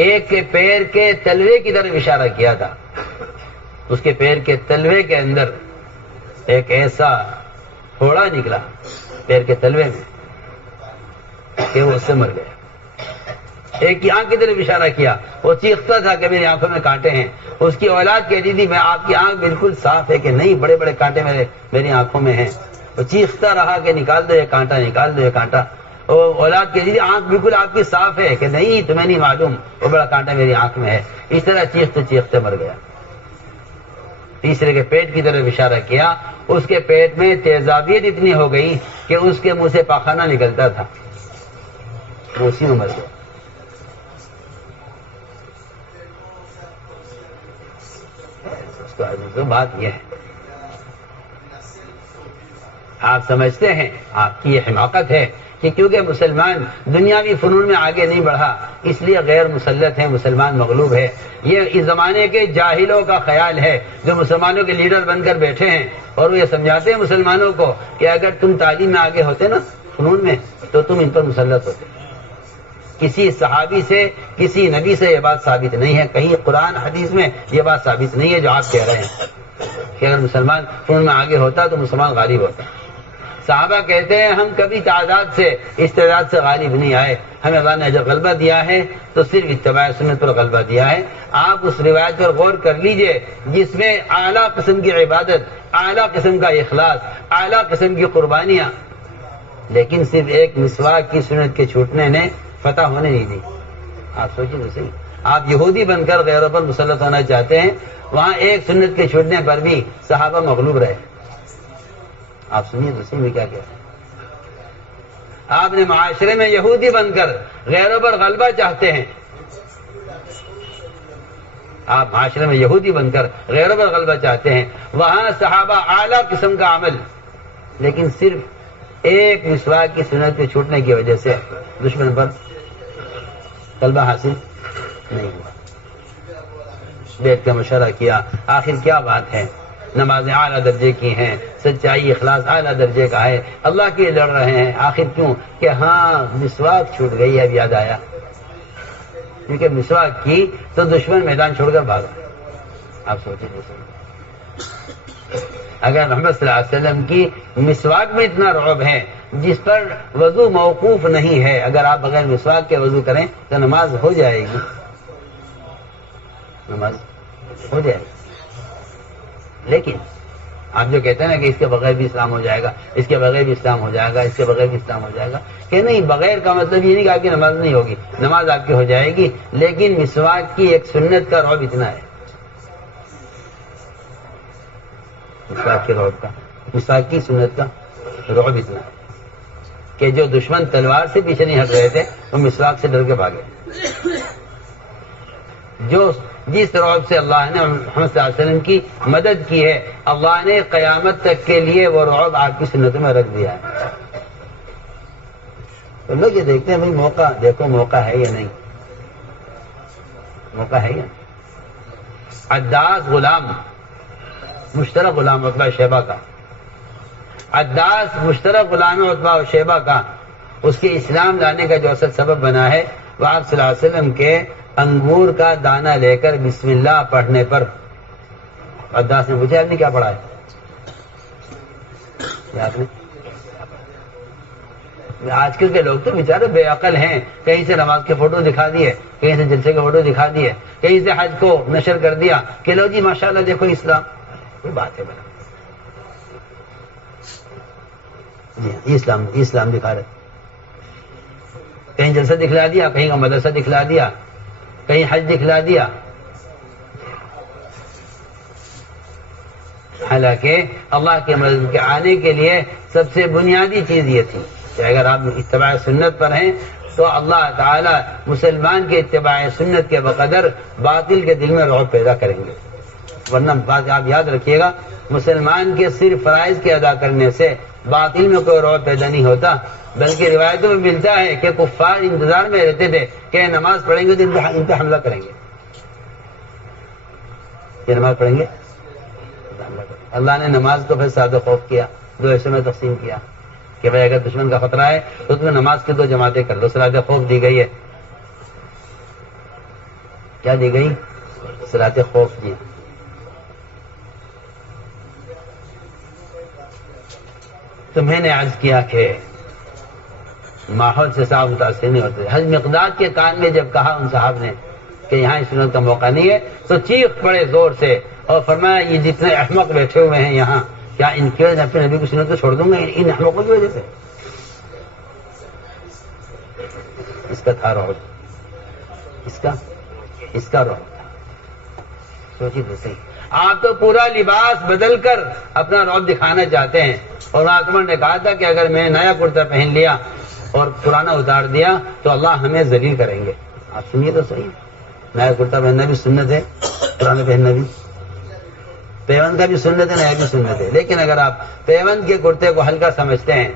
ایک کے پیر کے تلوے کی طرف اشارہ کیا تھا، اس کے پیر کے تلوے کے اندر ایک ایسا پھوڑا نکلا پیر کے تلوے میں کہ وہ اس سے مر گیا۔ ایک کی آنکھ کی طرف اشارہ کیا، وہ چیختا تھا کہ میری آنکھوں میں کانٹے ہیں۔ اس کی اولاد کہتی تھی میں آپ کی آنکھ بالکل صاف ہے، کہ نہیں بڑے بڑے کانٹے میری آنکھوں میں ہیں۔ وہ چیختا رہا کہ نکال دو یہ کانٹا، نکال دو یہ کانٹا۔ وہ اولاد کہتی تھی آنکھ بالکل آپ کی صاف ہے، کہ نہیں تمہیں نہیں معلوم وہ بڑا کانٹا میری آنکھ میں ہے۔ اس طرح چیختے چیختے مر گیا۔ تیسرے کے پیٹ کی طرف اشارہ کیا، اس کے پیٹ میں تیزابیت اتنی ہو گئی کہ اس کے منہ سے پاخانہ نکلتا تھا، وہ اسی میں مر گیا۔ تو بات یہ ہے، آپ سمجھتے ہیں آپ کی یہ حماقت ہے کہ کیونکہ مسلمان دنیاوی فنون میں آگے نہیں بڑھا اس لیے غیر مسلط ہے، مسلمان مغلوب ہے۔ یہ اس زمانے کے جاہلوں کا خیال ہے جو مسلمانوں کے لیڈر بن کر بیٹھے ہیں، اور وہ یہ سمجھاتے ہیں مسلمانوں کو کہ اگر تم تعلیم میں آگے ہوتے نا فنون میں تو تم ان پر مسلط ہوتے۔ کسی صحابی سے کسی نبی سے یہ بات ثابت نہیں ہے، کہیں قرآن حدیث میں یہ بات ثابت نہیں ہے جو آپ کہہ رہے ہیں کہ اگر مسلمان فنون میں آگے ہوتا تو مسلمان غالب ہوتا۔ صحابہ کہتے ہیں ہم کبھی تعداد سے استعداد سے غالب نہیں آئے، ہمیں اللہ نے جب غلبہ دیا ہے تو صرف اتباع سنت پر غلبہ دیا ہے۔ آپ اس روایت پر غور کر لیجئے جس میں اعلیٰ قسم کی عبادت، اعلیٰ قسم کا اخلاص، اعلیٰ قسم کی قربانیاں، لیکن صرف ایک مسواک کی سنت کے چھوٹنے نے فتح ہونے نہیں دی. آپ سوچیں تو صحیح, آپ یہودی بن کر غیروں پر مسلط ہونا چاہتے ہیں, وہاں ایک سنت کے چھوٹنے پر بھی صحابہ مغلوب رہے. آپ سنیے تو صحیح میں کیا کہہ رہے ہیں. آپ نے معاشرے میں یہودی بن کر غیروں پر غلبہ چاہتے ہیں, آپ معاشرے میں یہودی بن کر غیروں پر غلبہ چاہتے ہیں, وہاں صحابہ اعلیٰ قسم کا عمل, لیکن صرف ایک مسواک کی سنت کے چھوٹنے کی وجہ سے دشمن پر غلبہ حاصل نہیں ہوا. بیٹھ کے مشورہ کیا, آخر کیا بات ہے, نمازیں اعلیٰ درجے کی ہیں, سچائی اخلاص اعلیٰ درجے کا ہے, اللہ کے لیے لڑ رہے ہیں, آخر کیوں کہ ہاں مسواک چھوٹ گئی, اب یاد آیا, کیونکہ مسواک کی تو دشمن میدان چھوڑ کر بھاگا. آپ سوچیں اگر محمد صلی اللہ علیہ وسلم کی مسواک میں اتنا رعب ہے جس پر وضو موقوف نہیں ہے, اگر آپ بغیر مسواک کے وضو کریں تو نماز ہو جائے گی, نماز ہو جائے گی. لیکن آپ جو کہتے ہیں نا کہ اس کے بغیر بھی اسلام ہو جائے گا, اس کے بغیر بھی اسلام ہو جائے گا, اس کے بغیر بھی اسلام ہو جائے گا, کہ نہیں, بغیر کا مطلب یہ نہیں کہ آپ کی نماز نہیں ہوگی, نماز آپ کی ہو جائے گی, لیکن مسواک کی ایک سنت کا رعب اتنا ہے, مسواک کے رعب کا, مسواک کی سنت کا رعب اتنا ہے کہ جو دشمن تلوار سے پیچھے نہیں ہٹ رہے تھے وہ مسواک سے ڈر کے بھاگے. جس رعب سے اللہ نے محمد صلی اللہ علیہ وسلم کی مدد کی ہے, اللہ نے قیامت تک کے لیے وہ رعب آپ کی سنتوں میں رکھ دیا ہے. تو لوگ یہ دیکھتے ہیں بھائی موقع دیکھو, موقع ہے یا نہیں, موقع ہے یا نہیں. عداس غلام, مشترک غلام عتبہ شیبہ کا, عداس مشترک غلام عتبہ و شیبہ کا, اس کے اسلام لانے کا جو اصل سبب بنا ہے وہ آپ صلی اللہ علیہ وسلم کے انگور کا دانہ لے کر بسم اللہ پڑھنے پر. عداس نے پوچھا, آپ نے کیا پڑھا ہے؟ آپ نے, آج کل کے لوگ تو بیچارے بے عقل ہیں, کہیں سے نماز کے فوٹو دکھا دیے, کہیں سے جلسے کے فوٹو دکھا دیے, کہیں سے حج کو نشر کر دیا کہ لو جی ماشاءاللہ دیکھو اسلام. کوئی بات ہے بنا, جی اسلام دکھا رہے, کہیں جلسہ دکھلا دیا, کہیں کا مدرسہ دکھلا دیا, کہیں حج دکھلا دیا. حالانکہ اللہ کے مدد کے آنے کے لیے سب سے بنیادی چیز یہ تھی کہ اگر آپ اتباع سنت پر ہیں تو اللہ تعالی مسلمان کے اتباع سنت کے بقدر باطل کے دل میں رعب پیدا کریں گے. ورنہ بات آپ یاد رکھیے گا, مسلمان کے صرف فرائض کے ادا کرنے سے باطل میں کوئی رعب پیدا نہیں ہوتا, بلکہ روایتوں میں ملتا ہے کہ کفار انتظار میں رہتے تھے کہ نماز پڑھیں گے تو ان پہ حملہ کریں گے, کہ نماز پڑھیں گے. اللہ نے نماز کو پھر سادہ خوف کیا, دو حصوں میں تقسیم کیا کہ بھائی اگر دشمن کا خطرہ ہے تو تمہیں نماز کی 2 جماعتیں کر لو. صلاۃ خوف دی گئی ہے, کیا دی گئی؟ صلاۃ خوف دی. تو میں نے عرض کیا کہ ماحول سے صاحب متاثر نہیں ہوتے. حج مقداد کے کان میں جب کہا ان صاحب نے کہ یہاں اس سنت کا موقع نہیں ہے تو چیخ پڑے زور سے اور فرمایا یہ جتنے احمق بیٹھے ہوئے ہیں یہاں, کیا ان کی وجہ اپنے نبی کی سنت کو چھوڑ دوں گا ان احمقوں کی وجہ سے؟ اس کا تھا رعب, اس کا رعب تھا. سوچی تو صحیح, آپ تو پورا لباس بدل کر اپنا رعب دکھانا چاہتے ہیں, اور عثمان نے کہا تھا کہ اگر میں نیا کرتا پہن لیا اور پرانا اتار دیا تو اللہ ہمیں ذلیل کریں گے. آپ سنیے تو صحیح, نیا کرتا پہننا بھی سنت ہے, پرانا پہننا بھی, پیوند کا بھی سنت ہے, نیا بھی سنت ہے. لیکن اگر آپ پیوند کے کرتے کو ہلکا سمجھتے ہیں,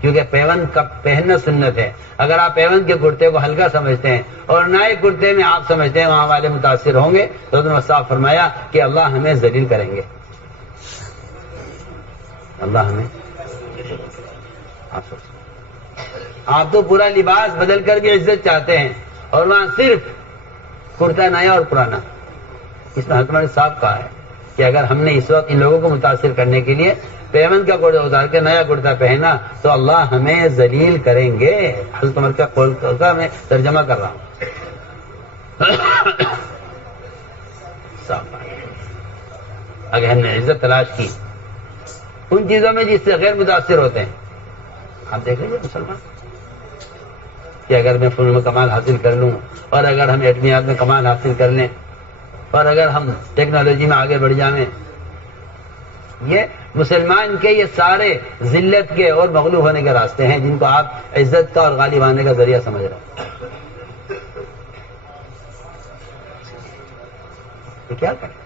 کیونکہ پیوند کا پہننا سنت ہے, اگر آپ پیوند کے کرتے کو ہلکا سمجھتے ہیں اور نئے کرتے میں آپ سمجھتے ہیں وہاں والے متاثر ہوں گے, تو تم صاحب فرمایا کہ اللہ ہمیں ذلیل کریں گے, اللہ ہمیں. آپ تو پورا لباس بدل کر بھی عزت چاہتے ہیں اور وہاں صرف کرتا نیا اور پرانا. اس میں حکمت صاحب کہا ہے کہ اگر ہم نے اس وقت ان لوگوں کو متاثر کرنے کے لیے پیوند کا کرتا اتار کے نیا کرتا پہنا تو اللہ ہمیں ذلیل کریں گے. حضرت عمر کا قول کا میں ترجمہ کر رہا ہوں. اگر ہم نے عزت تلاش کی ان چیزوں میں جس سے غیر متاثر ہوتے ہیں, آپ دیکھ لیجیے مسلمان کہ اگر میں فلم میں کمال حاصل کر لوں، اور اگر ہم ایٹمیات میں کمال حاصل کر لیں، اور اگر ہم ٹیکنالوجی میں آگے بڑھ جائیں، یہ مسلمان کے یہ سارے ذلت کے اور مغلوب ہونے کے راستے ہیں جن کو آپ عزت کا اور غالب آنے کا ذریعہ سمجھ رہے ہیں۔ تو کیا کریں؟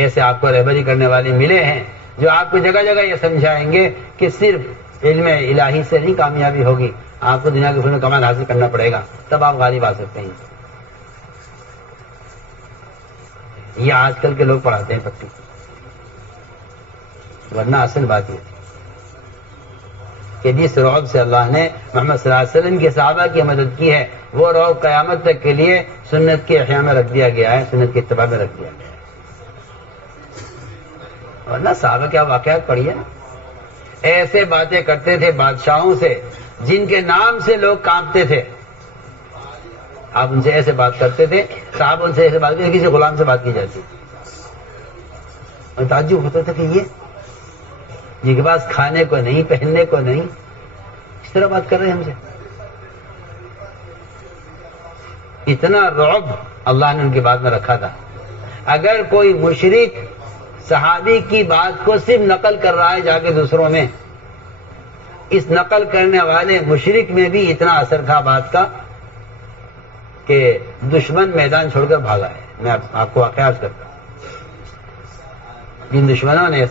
ایسے آپ کو رہبری کرنے والے ملے ہیں جو آپ کو جگہ جگہ یہ سمجھائیں گے کہ صرف علم الہی سے نہیں کامیابی ہوگی، آپ کو دنیا کے فن میں کمال حاصل کرنا پڑے گا، تب آپ غالب آ سکتے ہیں۔ یہ آج کل کے لوگ پڑھاتے ہیں پٹی، ورنہ اصل بات یہ کہ جس رعب سے اللہ نے محمد صلی اللہ علیہ وسلم کے صحابہ کی مدد کی ہے، وہ رعب قیامت تک کے لیے سنت کے احیاء میں رکھ دیا گیا ہے، سنت کے اتباع میں رکھ دیا گیا ہے۔ ورنہ صحابہ کیا واقعات پڑھیے نا، ایسے باتیں کرتے تھے بادشاہوں سے جن کے نام سے لوگ کانپتے تھے، آپ ان سے ایسے بات کرتے تھے، صاحب ان سے ایسے بات کرتے، کسی غلام سے بات کی جاتی، اور تعجب ہوتا تھا کہ یہ جن کے پاس کھانے کو نہیں، پہننے کو نہیں، اس طرح بات کر رہے ہیں ہم سے۔ اتنا رعب اللہ نے ان کی بات میں رکھا تھا۔ اگر کوئی مشرک صحابی کی بات کو صرف نقل کر رہا ہے جا کے دوسروں میں، اس نقل کرنے والے مشرک میں بھی اتنا اثر تھا بات کا کہ دشمن میدان چھوڑ کر بھاگا ہے۔ میں آپ کو واقعات کرتا ہوں، جن دشمنوں نے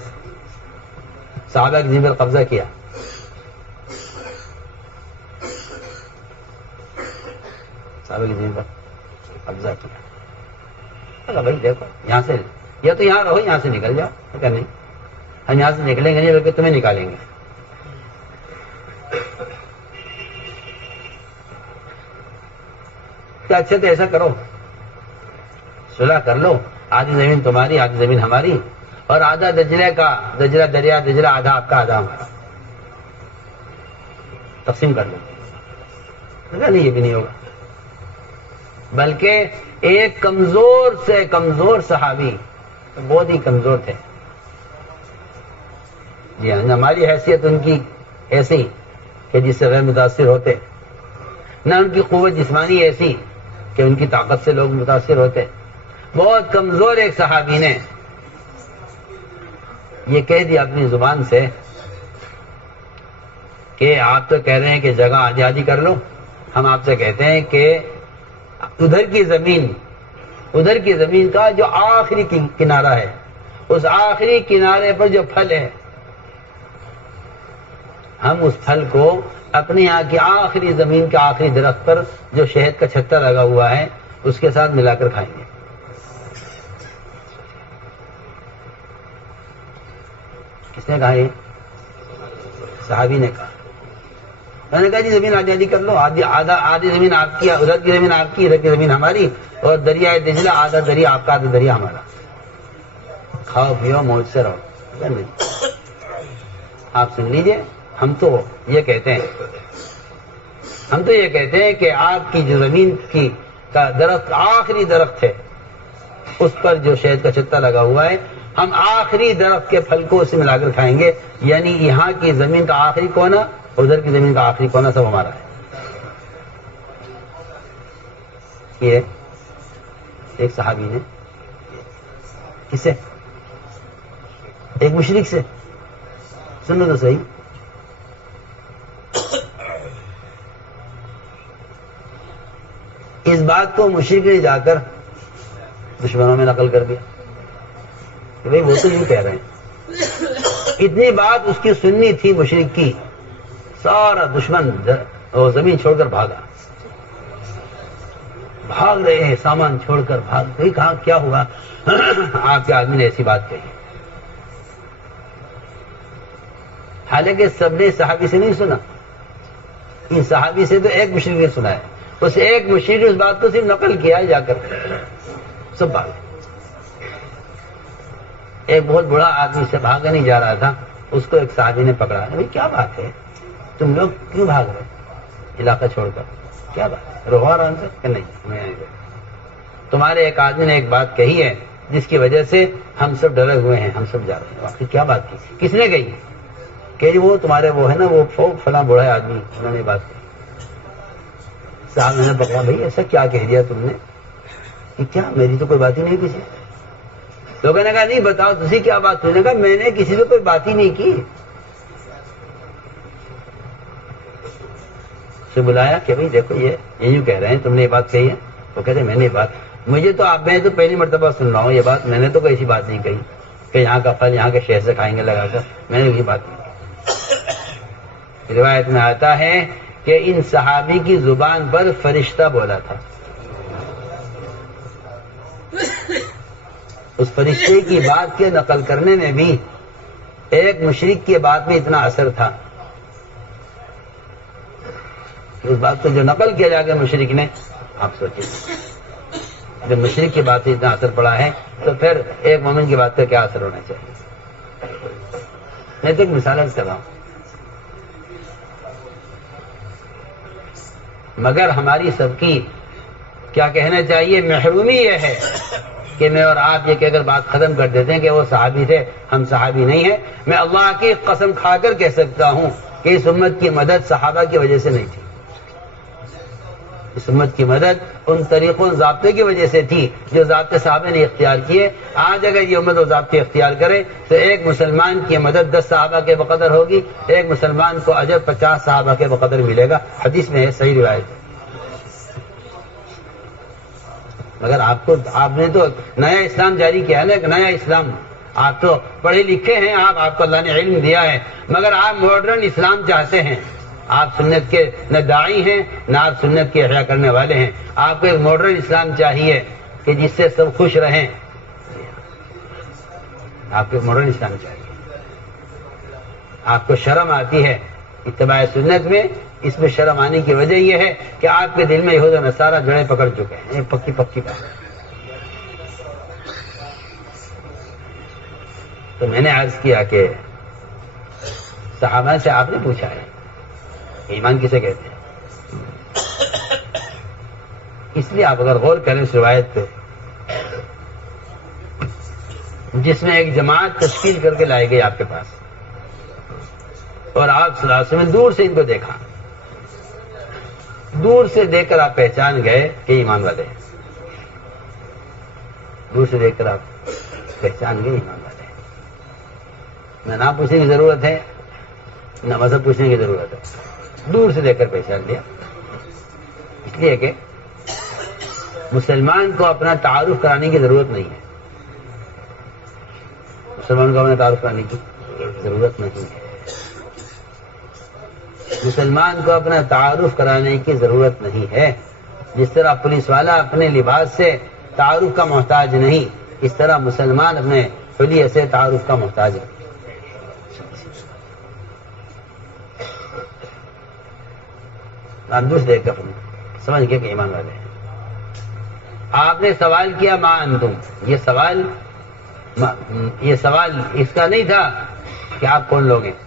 صحابہ کی زمین پر قبضہ کیا، صحابہ کی زمین پر قبضہ کیا، بھائی دیکھو یہاں سے یا تو یہاں رہو، یہاں سے نکل جاؤ، کہ نہیں ہم یہاں سے نکلیں گے نہیں بلکہ تمہیں نکالیں گے۔ تو اچھا تو ایسا کرو، صلح کر لو، آدھی زمین تمہاری آدھی زمین ہماری، اور آدھا دجلے کا، دجلہ دریا دجلہ آدھا آپ کا آدھا ہمارا، تقسیم کر لو۔ نہیں یہ بھی نہیں ہوگا، بلکہ ایک کمزور سے کمزور صحابی، بہت ہی کمزور تھے، جی ہاں، ہماری حیثیت ان کی ایسی کہ جس سے غیر متاثر ہوتے، نہ ان کی قوت جسمانی ایسی کہ ان کی طاقت سے لوگ متاثر ہوتے۔ بہت کمزور ایک صحابی نے یہ کہہ دیا اپنی زبان سے کہ آپ تو کہہ رہے ہیں کہ جگہ آدھی آدھی کر لو، ہم آپ سے کہتے ہیں کہ ادھر کی زمین کا جو آخری کنارہ ہے، اس آخری کنارے پر جو پھل ہے، ہم اس پھل کو اپنے یہاں کی آخری زمین کے آخری درخت پر جو شہد کا چھتا لگا ہوا ہے اس کے ساتھ ملا کر کھائیں گے۔ کس نے کہا؟ یہ صحابی نے کہا۔ میں نے کہا جی زمین آدھی آدھی کر لو، آدھی زمین آپ کی، ادھر کی زمین آپ کی، ادھر کی زمین ہماری، اور دریائے دجلہ آدھا دریا آپ کا آدھا دریا ہمارا، کھاؤ پیو موج سے رہو۔ آپ سن لیجئے، ہم تو یہ کہتے ہیں کہ آپ کی جو زمین کی کا درخت آخری درخت ہے، اس پر جو شہد کا چھتا لگا ہوا ہے، ہم آخری درخت کے پھل کو اس سے ملا کر کھائیں گے، یعنی یہاں کی زمین کا آخری کونا، ادھر کی زمین کا آخری کونا سب ہمارا ہے۔ یہ ایک صحابی نے، کس سے؟ ایک مشرک سے، سنو تو صحیح، اس بات کو مشرک نے جا کر دشمنوں میں نقل کر دیا کہ بھئی وہ تو یوں کہہ رہے ہیں۔ اتنی بات اس کی سننی تھی مشرک کی، سارا دشمن زمین چھوڑ کر بھاگ رہے ہیں، سامان چھوڑ کر بھاگ گئی۔ کہا کیا ہوا؟ آپ کے آدمی نے ایسی بات کہی۔ حالانکہ سب نے صحابی سے نہیں سنا، ان صحابی سے تو ایک مشرک نے سنا ہے، اس ایک مشرک نے اس بات کو صرف نقل کیا ہے جا کر، سب بھاگ۔ ایک بہت بڑا آدمی سے بھاگا نہیں جا رہا تھا، اس کو ایک صحابی نے پکڑا، بھائی کیا بات ہے، تم لوگ کیوں بھاگ رہے علاقہ چھوڑ کر، کیا بات ہے؟ رہو آرام سے کہ نہیں، میں تمہارے ایک آدمی نے ایک بات کہی ہے جس کی وجہ سے ہم سب ڈرے ہوئے ہیں، ہم سب جا رہے ہیں۔ واقعی کیا بات کی؟ کس نے کہی؟ کہ وہ تمہارے وہ ہے نا وہ فلاں بوڑھا آدمی، انہوں نے بات کی. صاحب نے پکڑا، بھائی ایسا کیا کہہ دیا تم نے کہ کیا میری تو کوئی بات ہی نہیں کسی. لوگوں نے کہا نہیں بتاؤ تسی کیا بات. تم نے کہا میں نے کسی سے کوئی بات ہی نہیں کی. سے بلایا کہ بھائی دیکھو یہ یوں کہہ رہے ہیں، تم نے یہ بات کہی ہے. وہ کہتے ہیں میں نے یہ بات، مجھے تو آپ میں تو پہلی مرتبہ سن رہا ہوں یہ بات، میں نے تو کوئی ایسی بات نہیں کہی کہ یہاں کا پھل یہاں کے شہر سے کھائیں گے لگا کر، میں نے یہ بات نہیں کی. روایت میں آتا ہے کہ ان صحابی کی زبان پر فرشتہ بولا تھا. اس فرشتے کی بات کے نقل کرنے میں بھی ایک مشرک کی بات میں اتنا اثر تھا. اس بات کو جو نقل کیا جا کے مشرک نے، آپ سوچیں جب مشرک کی بات سے اتنا اثر پڑا ہے تو پھر ایک مومن کی بات کا کیا اثر ہونا چاہیے. میں تو ایک مثال کر رہا ہوں. مگر ہماری سب کی کیا کہنا چاہیے، محرومی یہ ہے کہ میں اور آپ یہ کہہ کر بات ختم کر دیتے ہیں کہ وہ صحابی تھے، ہم صحابی نہیں ہیں. میں اللہ کی قسم کھا کر کہہ سکتا ہوں کہ اس امت کی مدد صحابہ کی وجہ سے نہیں تھی. اس امت کی مدد ان طریقوں ضابطے کی وجہ سے تھی جو ضابطے صحابہ نے اختیار کیے. آج اگر یہ امت و ضابطے اختیار کرے تو ایک مسلمان کی مدد 10 صحابہ کے بقدر ہوگی، ایک مسلمان کو اجر 50 صحابہ کے بقدر ملے گا. حدیث میں ہے، صحیح روایت. مگر آپ نے تو نیا اسلام جاری کیا ہے نا، ایک نیا اسلام. آپ تو پڑھے لکھے ہیں، آپ کو اللہ نے علم دیا ہے، مگر آپ ماڈرن اسلام چاہتے ہیں. آپ سنت کے نہ داعی ہیں نہ آپ سنت کے احیا کرنے والے ہیں. آپ کو ایک ماڈرن اسلام چاہیے کہ جس سے سب خوش رہیں. آپ کو ایک ماڈرن اسلام چاہیے. آپ کو شرم آتی ہے اتباع سنت میں. اس میں شرم آنے کی وجہ یہ ہے کہ آپ کے دل میں یہود و نصارہ جڑیں پکڑ چکے ہیں، ایک پکی بات. تو میں نے عرض کیا کہ صحابہ سے آپ نے پوچھا ہے ایمان کسے کہتے ہیں. اس لیے آپ اگر غور کریں اس روایت پہ جس میں ایک جماعت تشکیل کر کے لائے گئی آپ کے پاس، اور آپ صلی اللہ علیہ وسلم نے دور سے ان کو دیکھا، دور سے دیکھ کر آپ پہچان گئے کہ ایمان والے ہیں. دور سے دیکھ کر آپ پہچان گئے ایمان والے ہیں. نہ نام پوچھنے کی ضرورت ہے نہ مذہب پوچھنے کی ضرورت ہے. دور سے دیکھ کر پہچان لیا. اس لیے کہ مسلمان کو اپنا تعارف کرانے کی ضرورت نہیں ہے. مسلمان کو اپنا تعارف کرانے کی ضرورت نہیں ہے. مسلمان کو اپنا تعارف کرانے کی ضرورت نہیں ہے. جس طرح پولیس والا اپنے لباس سے تعارف کا محتاج نہیں، اس طرح مسلمان اپنے حلیے سے تعارف کا محتاج ہے. آپ دوسرے دیکھ کر سمجھ گئے کہ ایمان والے ہیں. آپ نے سوال کیا ما انتم، یہ سوال اس کا نہیں تھا کہ آپ کون لوگ ہیں.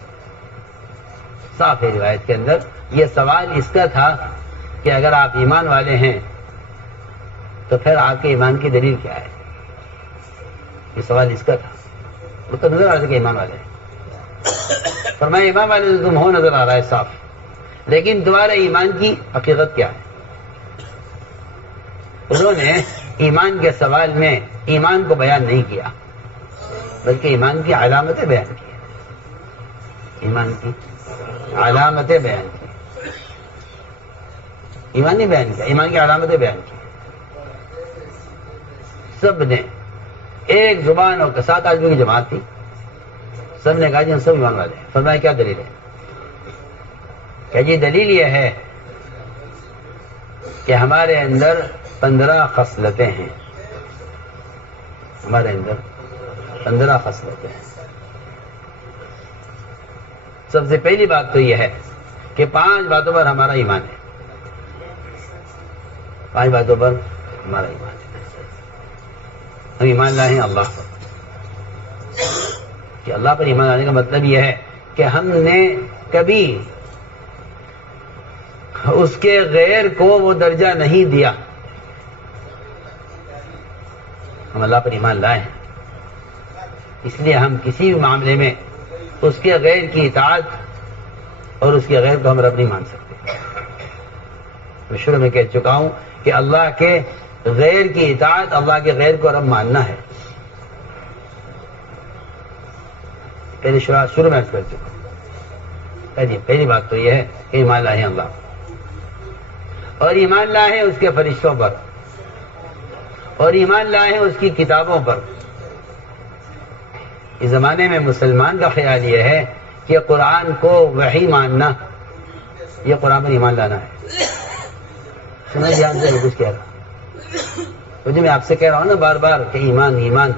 صاف ہے روایت کے اندر یہ سوال اس کا تھا کہ اگر آپ ایمان والے ہیں تو پھر آپ کے ایمان کی دلیل کیا ہے. یہ سوال اس کا تھا. وہ تو نظر آ رہا کہ ایمان والے ہیں. فرمایا ایمان والے تو تم ہو، نظر آ رہا ہے صاف، لیکن تمہارے ایمان کی حقیقت کیا ہے. انہوں نے ایمان کے سوال میں ایمان کو بیان نہیں کیا بلکہ ایمان کی علامتیں بیان کی. ایمان کی علامتیں بیان کی. ایمان نہیں بیان کیا، ایمان کی علامتیں بیان کی. سب نے ایک زبان اور 7 آدمی کی جماعت تھی، سب نے کہا جی ہم سب ایمان والے ہیں. فرمایا کیا دلیل ہے؟ کہ جی دلیل یہ ہے کہ ہمارے اندر 15 خصلتیں ہیں. ہمارے اندر 15 خصلتیں ہیں. سب سے پہلی بات تو یہ ہے کہ 5 باتوں پر ہمارا ایمان ہے. 5 باتوں پر ہمارا ایمان ہے. ہم ایمان لائے ہیں اللہ پر. کہ اللہ پر ایمان لانے کا مطلب یہ ہے کہ ہم نے کبھی اس کے غیر کو وہ درجہ نہیں دیا. ہم اللہ پر ایمان لائے ہیں، اس لیے ہم کسی بھی معاملے میں اس کے غیر کی اطاعت اور اس کے غیر کو ہم رب نہیں مان سکتے. میں شروع میں کہہ چکا ہوں کہ اللہ کے غیر کی اطاعت، اللہ کے غیر کو رب ماننا ہے. شروع میں کر چکا ہوں. پہلی بات تو یہ ہے کہ ایمان لائے اللہ، اور ایمان لائے اس کے فرشتوں پر، اور ایمان لائے اس کی کتابوں پر. اس زمانے میں مسلمان کا خیال یہ ہے کہ قرآن کو وحی ماننا یہ قرآن پر ایمان لانا ہے. سنا جی آپ سے کچھ کہہ رہا مجھے، میں آپ سے کہہ رہا ہوں نا بار بار کہ ایمان ایمان.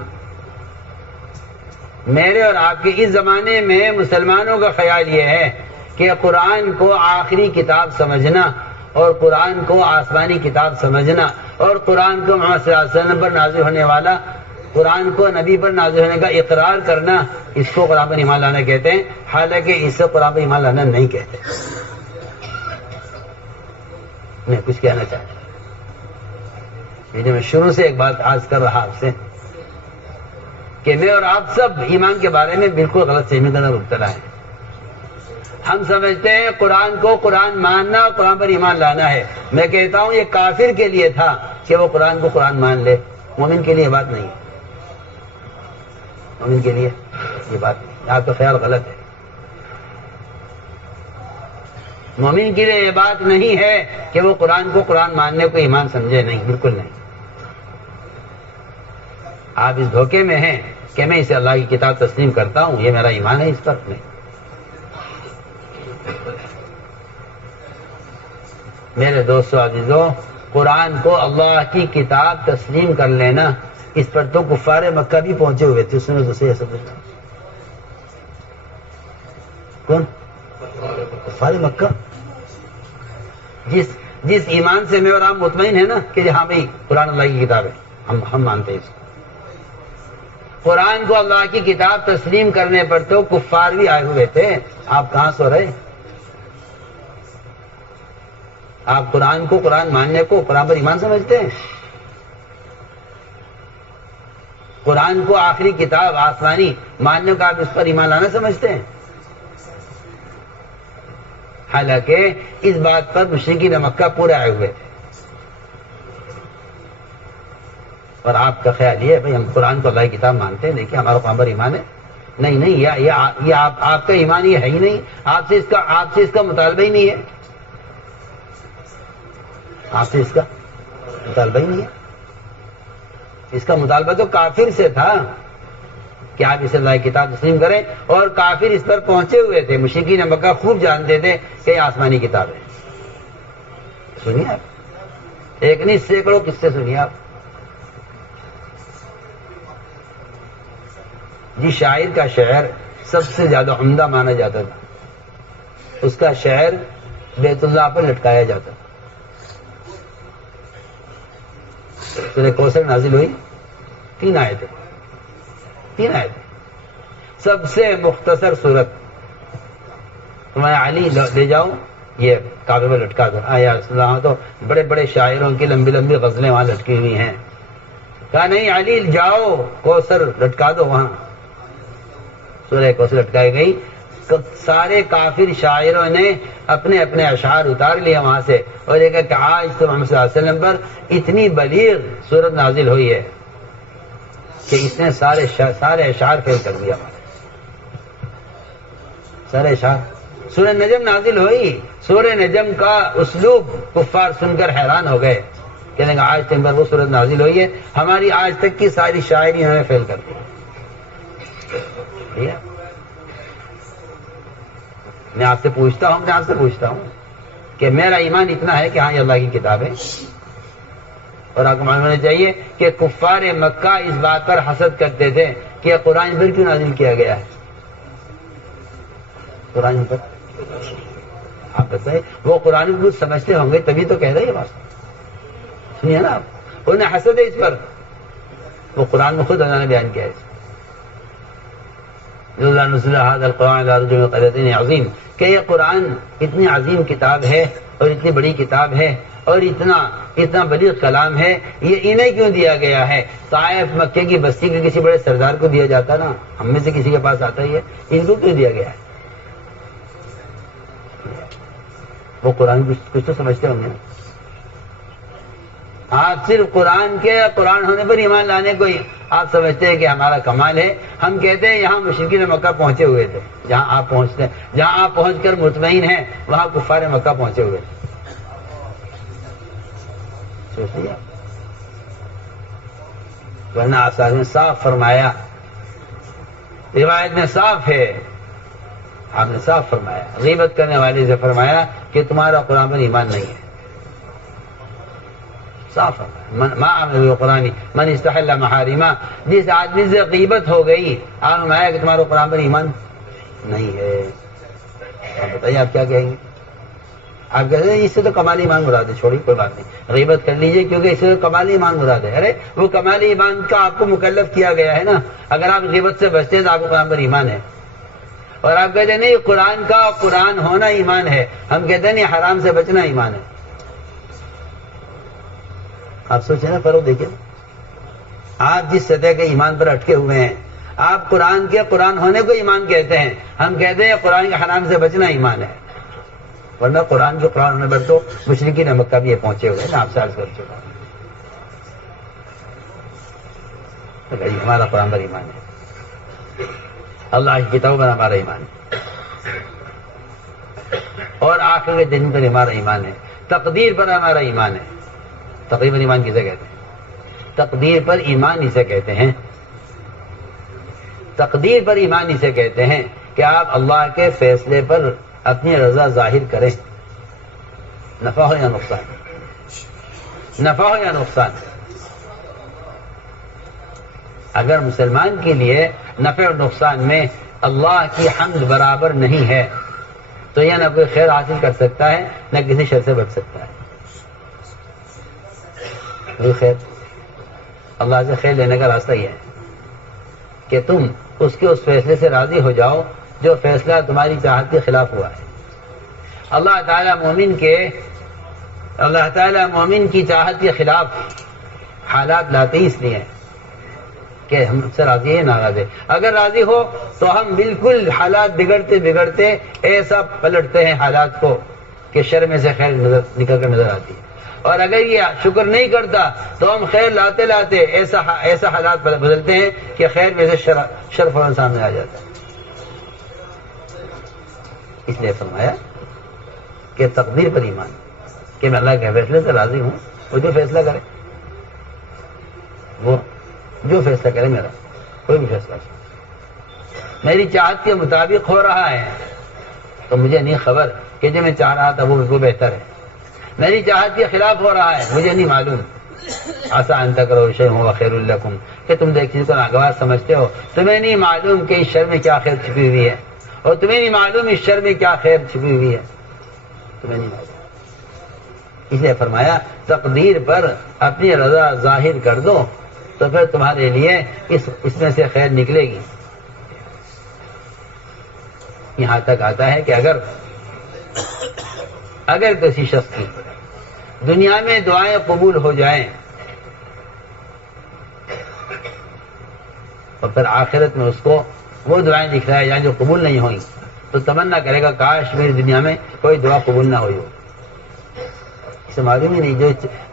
میرے اور آپ کے اس زمانے میں مسلمانوں کا خیال یہ ہے کہ قرآن کو آخری کتاب سمجھنا، اور قرآن کو آسمانی کتاب سمجھنا، اور قرآن کو محمد صلی اللہ علیہ وسلم پر نازل ہونے والا، قرآن کو نبی پر نازل ہونے کا اقرار کرنا، اس کو قرآن پر ایمان لانا کہتے ہیں. حالانکہ اس سے قرآن پر ایمان لانا نہیں کہتے. میں کچھ کہنا چاہتا ہوں. میں شروع سے ایک بات عرض کر رہا آپ سے کہ میں اور آپ سب ایمان کے بارے میں بالکل غلط فہمی کا مبتلا ہے. ہم سمجھتے ہیں قرآن کو قرآن ماننا اور قرآن پر ایمان لانا ہے. میں کہتا ہوں یہ کافر کے لیے تھا کہ وہ قرآن کو قرآن مان لے، مومن کے لیے یہ بات نہیں ہے. مومن کے لیے یہ بات نہیں. آپ کا خیال غلط ہے. مومن کے لیے یہ بات نہیں ہے کہ وہ قرآن کو قرآن ماننے کو ایمان سمجھے. نہیں، بالکل نہیں. آپ اس دھوکے میں ہیں کہ میں اسے اللہ کی کتاب تسلیم کرتا ہوں، یہ میرا ایمان ہے. اس پر نہیں. میرے دوستو عزیزو، قرآن کو اللہ کی کتاب تسلیم کر لینا، اس پر تو کفار مکہ بھی پہنچے ہوئے تھے. اس میں دوسرے کون؟ کفار مکہ. جس ایمان سے میں اور آپ مطمئن ہے نا کہ ہاں بھائی قرآن اللہ کی کتاب ہے، ہم مانتے ہیں اس کو. قرآن کو اللہ کی کتاب تسلیم کرنے پر تو کفار بھی آئے ہوئے تھے. آپ کہاں سو رہے؟ آپ قرآن کو قرآن ماننے کو قرآن پر ایمان سمجھتے ہیں؟ قرآن کو آخری کتاب آسمانی ماننے کا آپ اس پر ایمان لانا سمجھتے ہیں؟ حالانکہ اس بات پر مشرکین مکہ پورے آئے ہوئے تھے. اور آپ کا خیال یہ ہے بھائی ہم قرآن کو اللہ کی کتاب مانتے ہیں، دیکھیے ہمارا قرآن پر ایمان ہے. نہیں نہیں، یہ آپ کا ایمان یہ ہے ہی نہیں. آپ سے اس کا مطالبہ ہی نہیں ہے. آپ سے اس کا مطالبہ ہی نہیں ہے. اس کا مطالبہ تو کافر سے تھا کہ آپ اسے اللہ کی کتاب تسلیم کریں، اور کافر اس پر پہنچے ہوئے تھے. مشرکین مکہ خوب جانتے تھے کہ یہ آسمانی کتاب ہے. سنیے آپ، ایک نہیں سینکڑوں قصے سنیے آپ. جس شاعر کا شعر سب سے زیادہ عمدہ مانا جاتا تھا، اس کا شعر بیت اللہ پر لٹکایا جاتا تھا. سورہ کوثر نازل ہوئی، 3 آیتیں. سب سے مختصر صورت. تمہارے علی لے جاؤ، یہ کعبے پر لٹکا دو. یا رسول اللہ، تو بڑے بڑے شاعروں کی لمبی لمبی غزلیں وہاں لٹکی ہوئی ہیں. کہا نہیں علی جاؤ، کوثر لٹکا دو وہاں. سورہ کوثر لٹکائی گئی. سارے کافر شاعروں نے اپنے اپنے اشعار اتار لیے وہاں سے، اور یہ کہ آج تو محمد صلی اللہ علیہ وسلم پر اتنی بلیغ صورت نازل ہوئی ہے کہ اس نے سارے اشعار فیل کر دیا. سارے اشعار. سورہ نجم نازل ہوئی. سورہ نجم کا اسلوب کفار سن کر حیران ہو گئے، کہنے کہ آج تم پر وہ صورت نازل ہوئی ہے، ہماری آج تک کی ساری شاعری ہمیں فیل کر دی. میں آپ سے پوچھتا ہوں کہ میرا ایمان اتنا ہے کہ ہاں یہ اللہ کی کتاب ہے. اور آپ کو معلوم ہونا چاہیے کہ کفار مکہ اس بات پر حسد کرتے تھے کہ یہ قرآن پر کیوں نازل کیا گیا ہے. قرآن پر آپ بتائیں، وہ قرآن کو سمجھتے ہوں گے تبھی تو کہہ رہے یہ بات. سنیے نا آپ، انہیں حسد ہے اس پر. وہ قرآن میں خود اللہ نے بیان کیا ہے عظیم، کہ یہ قرآن اتنی عظیم کتاب ہے اور اتنی بڑی کتاب ہے اور اتنا بلیغ کلام ہے، یہ انہیں کیوں دیا گیا ہے؟ طائف مکے کی بستی کے کسی بڑے سردار کو دیا جاتا نا، ہم میں سے کسی کے پاس آتا ہی ہے، ان کو کیوں دیا گیا ہے؟ وہ قرآن کچھ تو سمجھتے ہوں گے. آپ صرف قرآن ہونے پر ایمان لانے کو ہی آپ سمجھتے ہیں کہ ہمارا کمال ہے. ہم کہتے ہیں یہاں مشرکین مکہ پہنچے ہوئے تھے، جہاں آپ پہنچ کر مطمئن ہیں وہاں کفار مکہ پہنچے ہوئے تھے. سوچیے، ورنہ آپ نے صاف فرمایا، روایت میں صاف ہے، آپ نے صاف فرمایا، غیبت کرنے والے سے فرمایا کہ تمہارا قرآن پر ایمان نہیں ہے. صاف ما عمل قرآنی من استحل محارما، جس آدمی سے غیبت ہو گئی آپ فرمایا کہ تمہارا قرآن پر ایمان نہیں ہے. آپ بتائیے آپ کیا کہیں گے؟ آپ کہتے ہیں اس سے تو کمال ایمان مراد ہے، چھوڑی کوئی بات نہیں، غیبت کر لیجئے کیونکہ اس سے تو کمال ایمان مراد ہے. ارے وہ کمال ایمان کا آپ کو مکلف کیا گیا ہے نا. اگر آپ غیبت سے بچتے ہیں تو آپ کو قرآن پر ایمان ہے، اور آپ کہتے ہیں نہیں قرآن کا قرآن ہونا ایمان ہے، ہم کہتے ہیں نہیں حرام سے بچنا ایمان ہے. آپ سوچیں نا، فرق دیکھیں. آپ جس سطح کے ایمان پر اٹکے ہوئے ہیں، آپ قرآن ہونے کو ایمان کہتے ہیں، ہم کہتے ہیں قرآن کے حرام سے بچنا ایمان ہے. ورنہ قرآن ہونے پر تو مشرکین مکہ بھی یہ پہنچے ہوئے ہیں. آپ سے عرض کر چکا ہوں ہمارا قرآن پر ایمان ہے، اللہ کی کتاب پر ہمارا ایمان ہے، اور آخر کے دن پر ہمارا ایمان ہے، تقدیر پر ہمارا ایمان ہے. تقدیر پر ایمان کسے کہتے ہیں؟ تقدیر پر ایمان اسے کہتے ہیں، تقدیر پر ایمان اسے کہتے ہیں کہ آپ اللہ کے فیصلے پر اپنی رضا ظاہر کریں، نفع ہو یا نقصان، نفع ہو یا نقصان. اگر مسلمان کے لیے نفع اور نقصان میں اللہ کی حمد برابر نہیں ہے تو یہ نہ کوئی خیر حاصل کر سکتا ہے نہ کسی شر سے بچ سکتا ہے. خیر اللہ سے خیر لینے کا راستہ یہ ہے کہ تم اس کے اس فیصلے سے راضی ہو جاؤ جو فیصلہ تمہاری چاہت کے خلاف ہوا ہے. اللہ تعالیٰ مومن کی چاہت کے خلاف حالات لاتے ہی اس لیے کہ ہم سے راضی ہے ناراض ہے. اگر راضی ہو تو ہم بالکل حالات بگڑتے ایسا پلٹتے ہیں حالات کو کہ شر میں سے خیر نکل کر نظر آتی ہے. اور اگر یہ شکر نہیں کرتا تو ہم خیر لاتے ایسا حالات بدلتے ہیں کہ خیر میں سے شر فوراً سامنے آ جاتا ہے. اس لیے فرمایا کہ تقدیر پر ایمان، کہ میں اللہ کے فیصلے سے راضی ہوں، وہ جو فیصلہ کرے، وہ جو فیصلہ کرے، میرا کوئی بھی فیصلہ میری چاہت کے مطابق ہو رہا ہے تو مجھے نہیں خبر کہ جو میں چاہ رہا تھا وہ بہتر ہے. میری چاہت کے خلاف ہو رہا ہے، مجھے نہیں معلوم. آسان تک کرو شیء ہو خیر لکم، کہ تم دیکھ چیز کو ناگوار سمجھتے ہو، تمہیں نہیں معلوم کہ اس شر میں کیا خیر چھپی ہوئی ہے، اور تمہیں نہیں معلوم اس شر میں کیا خیر چھپی ہوئی ہے، تمہیں نہیں معلوم. اس لیے فرمایا تقدیر پر اپنی رضا ظاہر کر دو تو پھر تمہارے لیے اس میں سے خیر نکلے گی. یہاں تک آتا ہے کہ اگر کسی شخص کی دنیا میں دعائیں قبول ہو جائیں اور پھر آخرت میں اس کو وہ دعائیں دکھلائے جائیں جو قبول نہیں ہوئی تو تمنا کرے گا کاش میری دنیا میں کوئی دعا قبول نہ ہوئی ہو. اسے معلوم ہی نہیں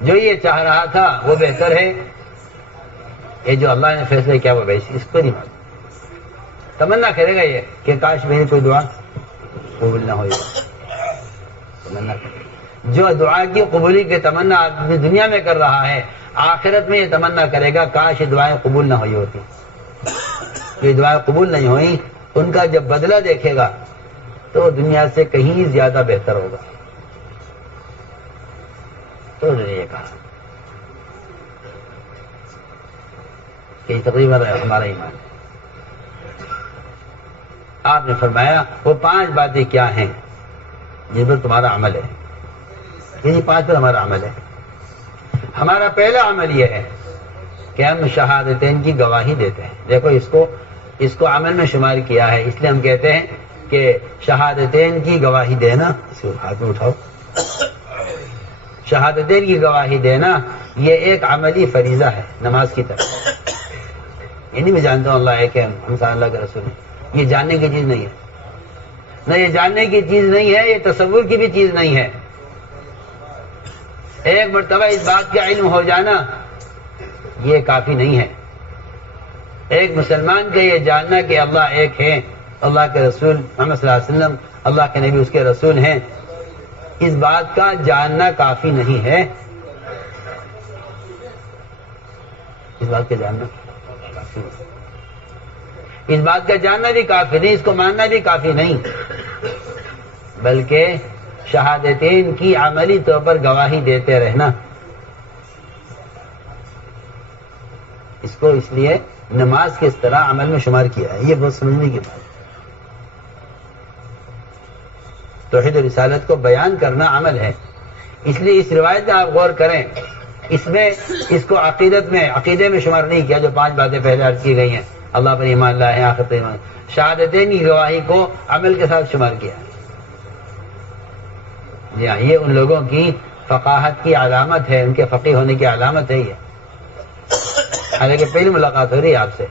جو یہ چاہ رہا تھا وہ بہتر ہے، یہ جو اللہ نے فیصلہ کیا وہ ویسی، اس کو نہیں معلوم. تمنا کرے گا یہ کہ کاش میری کوئی دعا قبول نہ ہوئی. تمنا جو دعا کی قبولی کی تمنا آدمی دنیا میں کر رہا ہے، آخرت میں یہ تمنا کرے گا کاش یہ دعائیں قبول نہ ہوئی ہوتی. یہ دعائیں قبول نہیں ہوئی، ان کا جب بدلہ دیکھے گا تو دنیا سے کہیں زیادہ بہتر ہوگا. تو انہوں نے یہ کہا کہ تقریباً ہمارا ایمان ہے. آپ نے فرمایا وہ 5 باتیں کیا ہیں جن پر تمہارا عمل ہے. یعنی 5 پر ہمارا عمل ہے. ہمارا پہلا عمل یہ ہے کہ ہم شہادتین کی گواہی دیتے ہیں. دیکھو اس کو عمل میں شمار کیا ہے، اس لیے ہم کہتے ہیں کہ شہادتین کی گواہی دینا. اس کو ہاتھ میں اٹھاؤ. شہادتین کی گواہی دینا یہ ایک عملی فریضہ ہے نماز کی طرح. یہ نہیں میں جانتا ہوں اللہ ایک ہے، ہم سارے اللہ کے رسول ہیں، یہ جاننے کی چیز نہیں ہے. نہ یہ جاننے کی چیز نہیں ہے، یہ تصور کی بھی چیز نہیں ہے. ایک مرتبہ اس بات کا علم ہو جانا یہ کافی نہیں ہے. ایک مسلمان کا یہ جاننا کہ اللہ ایک ہے، اللہ کے رسول محمد صلی اللہ علیہ وسلم اللہ کے نبی اس کے رسول ہیں، اس بات کا جاننا کافی نہیں ہے. اس بات کا جاننا کافی نہیں، اس بات کا جاننا بھی کافی نہیں، اس کو ماننا بھی کافی نہیں، بلکہ شہادتین کی عملی طور پر گواہی دیتے رہنا. اس کو اس لیے نماز کس طرح عمل میں شمار کیا ہے، یہ بہت سمجھنے کی بات ہے. توحید و رسالت کو بیان کرنا عمل ہے. اس لیے اس روایت میں آپ غور کریں، اس میں اس کو عقیدے میں شمار نہیں کیا جو 5 باتیں پہلے عرض کی گئی ہیں، اللہ پر ایمان لائے، آخرت پر ایمان. شہادتین کی گواہی کو عمل کے ساتھ شمار کیا ہے. جی ہاں، یہ ان لوگوں کی فقاہت کی علامت ہے، ان کے فقیہ ہونے کی علامت ہے یہ. حالانکہ پہلی ملاقات ہو رہی ہے آپ سے،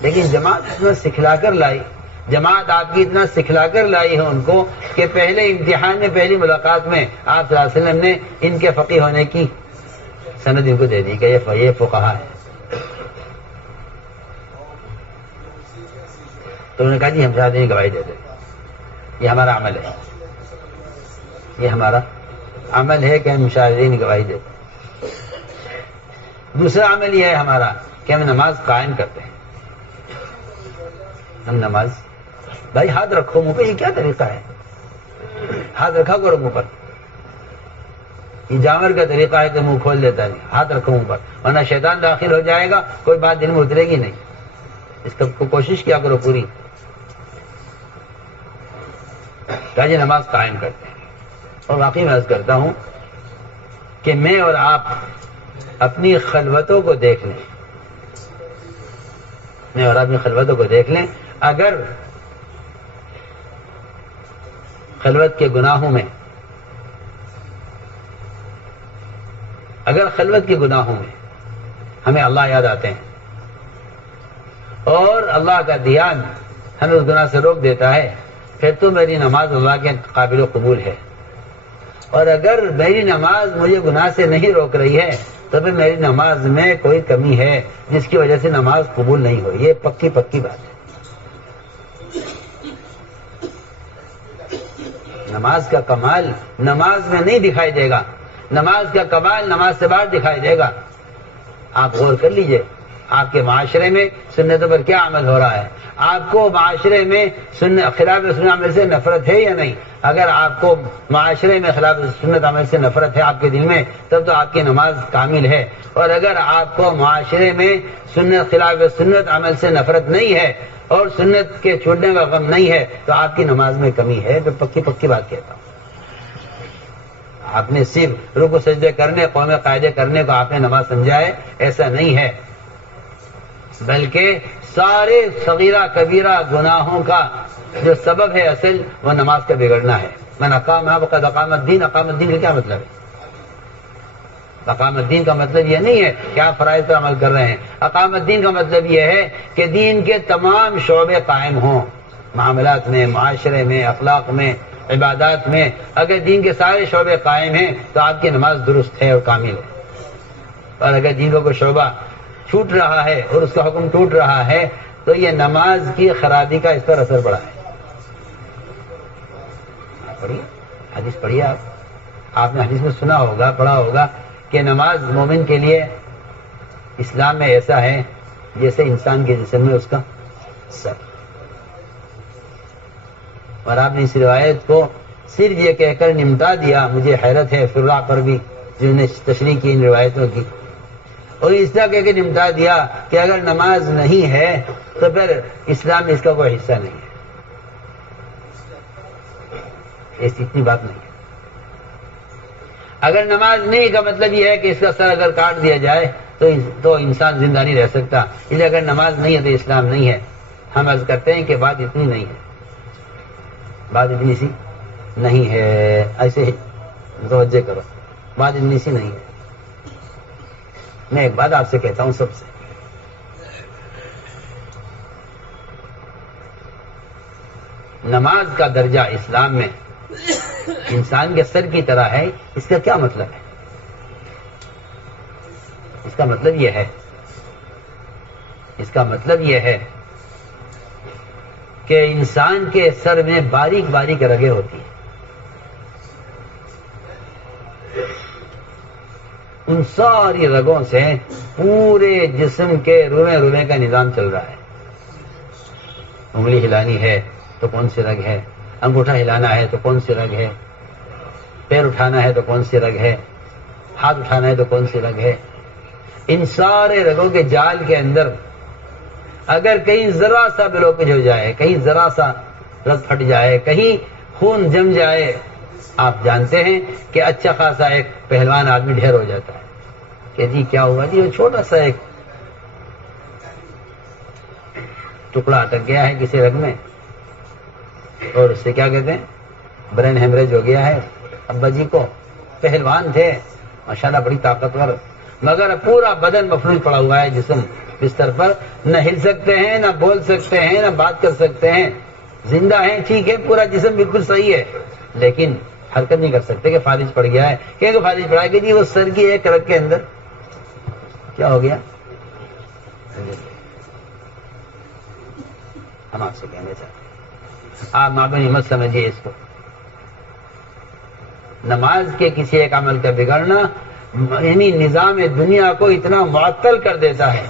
لیکن جماعت اتنا سکھلا کر لائی، جماعت آپ کی اتنا سکھلا کر لائی ہے ان کو کہ پہلے امتحان میں پہلی ملاقات میں آپ صلی اللہ علیہ وسلم نے ان کے فقیہ ہونے کی سند ان کو دے دی کہ یہ فقہا ہے. تو انہوں نے کہا جی ہم شہادتین کی گواہی دیتے، یہ ہمارا عمل ہے، یہ ہمارا عمل ہے کہ ہم شہادتین کی گواہی دیتے. دوسرا عمل یہ ہے ہمارا کہ ہم نماز قائم کرتے ہیں. ہم نماز، بھائی ہاتھ رکھو منہ پہ، یہ کیا طریقہ ہے؟ ہاتھ رکھا کرو منہ پر. یہ جانور کا طریقہ ہے کہ منہ کھول دیتا ہے. ہاتھ رکھو منہ پر، ورنہ شیطان داخل ہو جائے گا، کوئی بات دل میں اترے گی نہیں. اس کو کوشش کیا کرو پوری. کہ نماز قائم کرتے ہیں. اور واقعی میں عرض کرتا ہوں کہ میں اور آپ اپنی خلوتوں کو دیکھ لیں، میں اور اپنی خلوتوں کو دیکھ لیں. اگر خلوت کے گناہوں میں ہمیں اللہ یاد آتے ہیں اور اللہ کا دھیان ہمیں اس گناہ سے روک دیتا ہے، پھر تو میری نماز اللہ کے قابل و قبول ہے. اور اگر میری نماز مجھے گناہ سے نہیں روک رہی ہے تو پھر میری نماز میں کوئی کمی ہے جس کی وجہ سے نماز قبول نہیں ہوئی. یہ پکی بات ہے. نماز کا کمال نماز میں نہیں دکھائی دے گا، نماز کا کمال نماز سے بعد دکھائی دے گا. آپ غور کر لیجئے آپ کے معاشرے میں سنتوں پر کیا عمل ہو رہا ہے. آپ کو معاشرے میں خلاف سنت عمل سے نفرت ہے یا نہیں؟ اگر آپ کو معاشرے میں خلاف سنت عمل سے نفرت ہے آپ کے دل میں، تب تو آپ کی نماز کامل ہے. اور اگر آپ کو معاشرے میں خلاف سنت عمل سے نفرت نہیں ہے اور سنت کے چھوڑنے کا غم نہیں ہے تو آپ کی نماز میں کمی ہے. میں پکی بات کہتا ہوں. آپ نے صرف رکوع سجدے کرنے، قوم قاعدے کرنے کو آپ نے نماز سمجھا ہے، ایسا نہیں ہے. بلکہ سارے صغیرہ کبیرہ گناہوں کا جو سبب ہے اصل، وہ نماز کا بگڑنا ہے. من اقام فقد اقام الدین. اقام الدین کا کیا مطلب ہے؟ اقام الدین کا مطلب یہ نہیں ہے کہ آپ فرائض پر عمل کر رہے ہیں. اقام الدین کا مطلب یہ ہے کہ دین کے تمام شعبے قائم ہوں، معاملات میں، معاشرے میں، اخلاق میں، عبادات میں. اگر دین کے سارے شعبے قائم ہیں تو آپ کی نماز درست ہے اور کامل ہے. اور اگر دین کا کوئی شعبہ چھوٹ رہا ہے اور اس کا حکم ٹوٹ رہا ہے تو یہ نماز کی خرابی کا اس پر اثر پڑا ہے. پڑھیے حدیث، پڑھیے. آپ نے حدیث میں سنا ہوگا، پڑھا ہوگا کہ نماز مومن کے لیے اسلام میں ایسا ہے جیسے انسان کے جسم میں اس کا سر. اور آپ نے اس روایت کو صرف یہ کہہ کر نمٹا دیا. مجھے حیرت ہے فرا پر بھی جنہوں نے تشریح کی ان روایتوں کی، اور اس طرح کہہ کے نمٹا دیا کہ اگر نماز نہیں ہے تو پھر اسلام میں اس کا کوئی حصہ نہیں ہے. ایسی اتنی بات نہیں ہے. اگر نماز نہیں کا مطلب یہ ہے کہ اس کا سر اگر کاٹ دیا جائے تو انسان زندہ نہیں رہ سکتا. اس لیے اگر نماز نہیں ہے تو اسلام نہیں ہے. ہم عرض کرتے ہیں کہ بات اتنی نہیں ہے، بات اتنی سی نہیں ہے. ایسے ہی متوجہ کرو. بات اتنی سی نہیں ہے. میں ایک بات آپ سے کہتا ہوں سب سے، نماز کا درجہ اسلام میں انسان کے سر کی طرح ہے. اس کا کیا مطلب ہے؟ اس کا مطلب یہ ہے کہ انسان کے سر میں باریک باریک رگیں ہوتی ہیں. ان ساری رگوں سے پورے جسم کے روئے روئے کا نظام چل رہا ہے. انگلی ہلانی ہے تو کون سی رگ ہے، انگوٹھا ہلانا ہے تو کون سی رگ ہے، پیر اٹھانا ہے تو کون سی رگ ہے، ہاتھ اٹھانا ہے تو کون سی رگ ہے. ان سارے رگوں کے جال کے اندر اگر کہیں ذرا سا بلوکج ہو جائے، کہیں ذرا سا رگ پھٹ جائے، کہیں خون جم جائے، آپ جانتے ہیں کہ اچھا خاصا ایک پہلوان آدمی ڈھیر ہو جاتا ہے کہ جی کیا ہوا جی، وہ چھوٹا سا ایک ٹکڑا اٹک گیا ہے کسی رگ میں اور اس سے کیا کہتے ہیں برین ہیمریج ہو گیا ہے. ابا جی کو پہلوان تھے ماشاءاللہ، بڑی طاقتور، مگر پورا بدن مفلوج پڑا ہوا ہے، جسم بستر پر، نہ ہل سکتے ہیں، نہ بول سکتے ہیں، نہ بات کر سکتے ہیں. زندہ ہیں ٹھیک ہے، پورا جسم بالکل صحیح ہے، لیکن حرکت نہیں کر سکتے کہ فالج پڑ گیا ہے. کہ فالج پڑا ہے کہ جی وہ سر کی ایک رگ کے اندر کیا ہو گیا. ہم آپ سے کہنے چاہتے ہیں آپ معمولی مت سمجھیے اس کو. نماز کے کسی ایک عمل کا بگڑنا یعنی نظام دنیا کو اتنا معطل کر دیتا ہے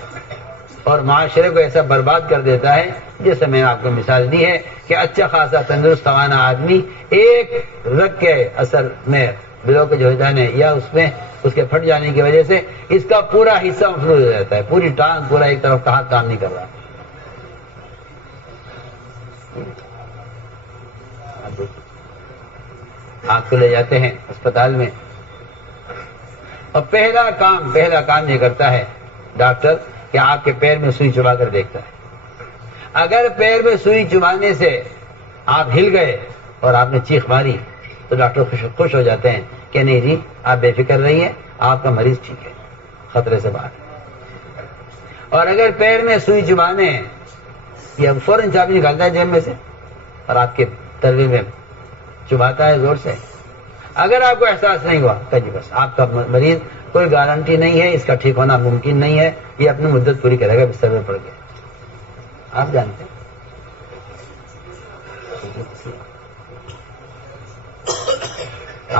اور معاشرے کو ایسا برباد کر دیتا ہے. جیسے میں نے آپ کو مثال دی ہے کہ اچھا خاصا تندرست توانا آدمی ایک رگ کے اثر میں بلوکج ہو جانے یا اس میں اس کے پھٹ جانے کی وجہ سے اس کا پورا حصہ مفلوج ہو جاتا ہے، پوری ٹانگ، پورا ایک طرف کا ہاتھ کام نہیں کر رہا. آپ کو لے جاتے ہیں اسپتال میں اور پہلا کام یہ کرتا ہے ڈاکٹر کہ آپ کے پیر میں سوئی چبا کر دیکھتا ہے. اگر پیر میں سوئی چبانے سے آپ ہل گئے اور آپ نے چیخ ماری تو ڈاکٹر خوش ہو جاتے ہیں کہ نہیں جی آپ بے فکر رہیے، آپ کا مریض ٹھیک ہے، خطرے سے باہر. اور اگر پیر میں سوئی چبانے یا فوراً چابی نکالتا ہے جیب میں سے اور آپ کے تلوے میں چباتا ہے زور سے، اگر آپ کو احساس نہیں ہوا کہ جی بس آپ کا مریض کوئی گارنٹی نہیں ہے، اس کا ٹھیک ہونا ممکن نہیں ہے، یہ اپنی مدت پوری کرے گا بستر میں پڑ کے. آپ جانتے ہیں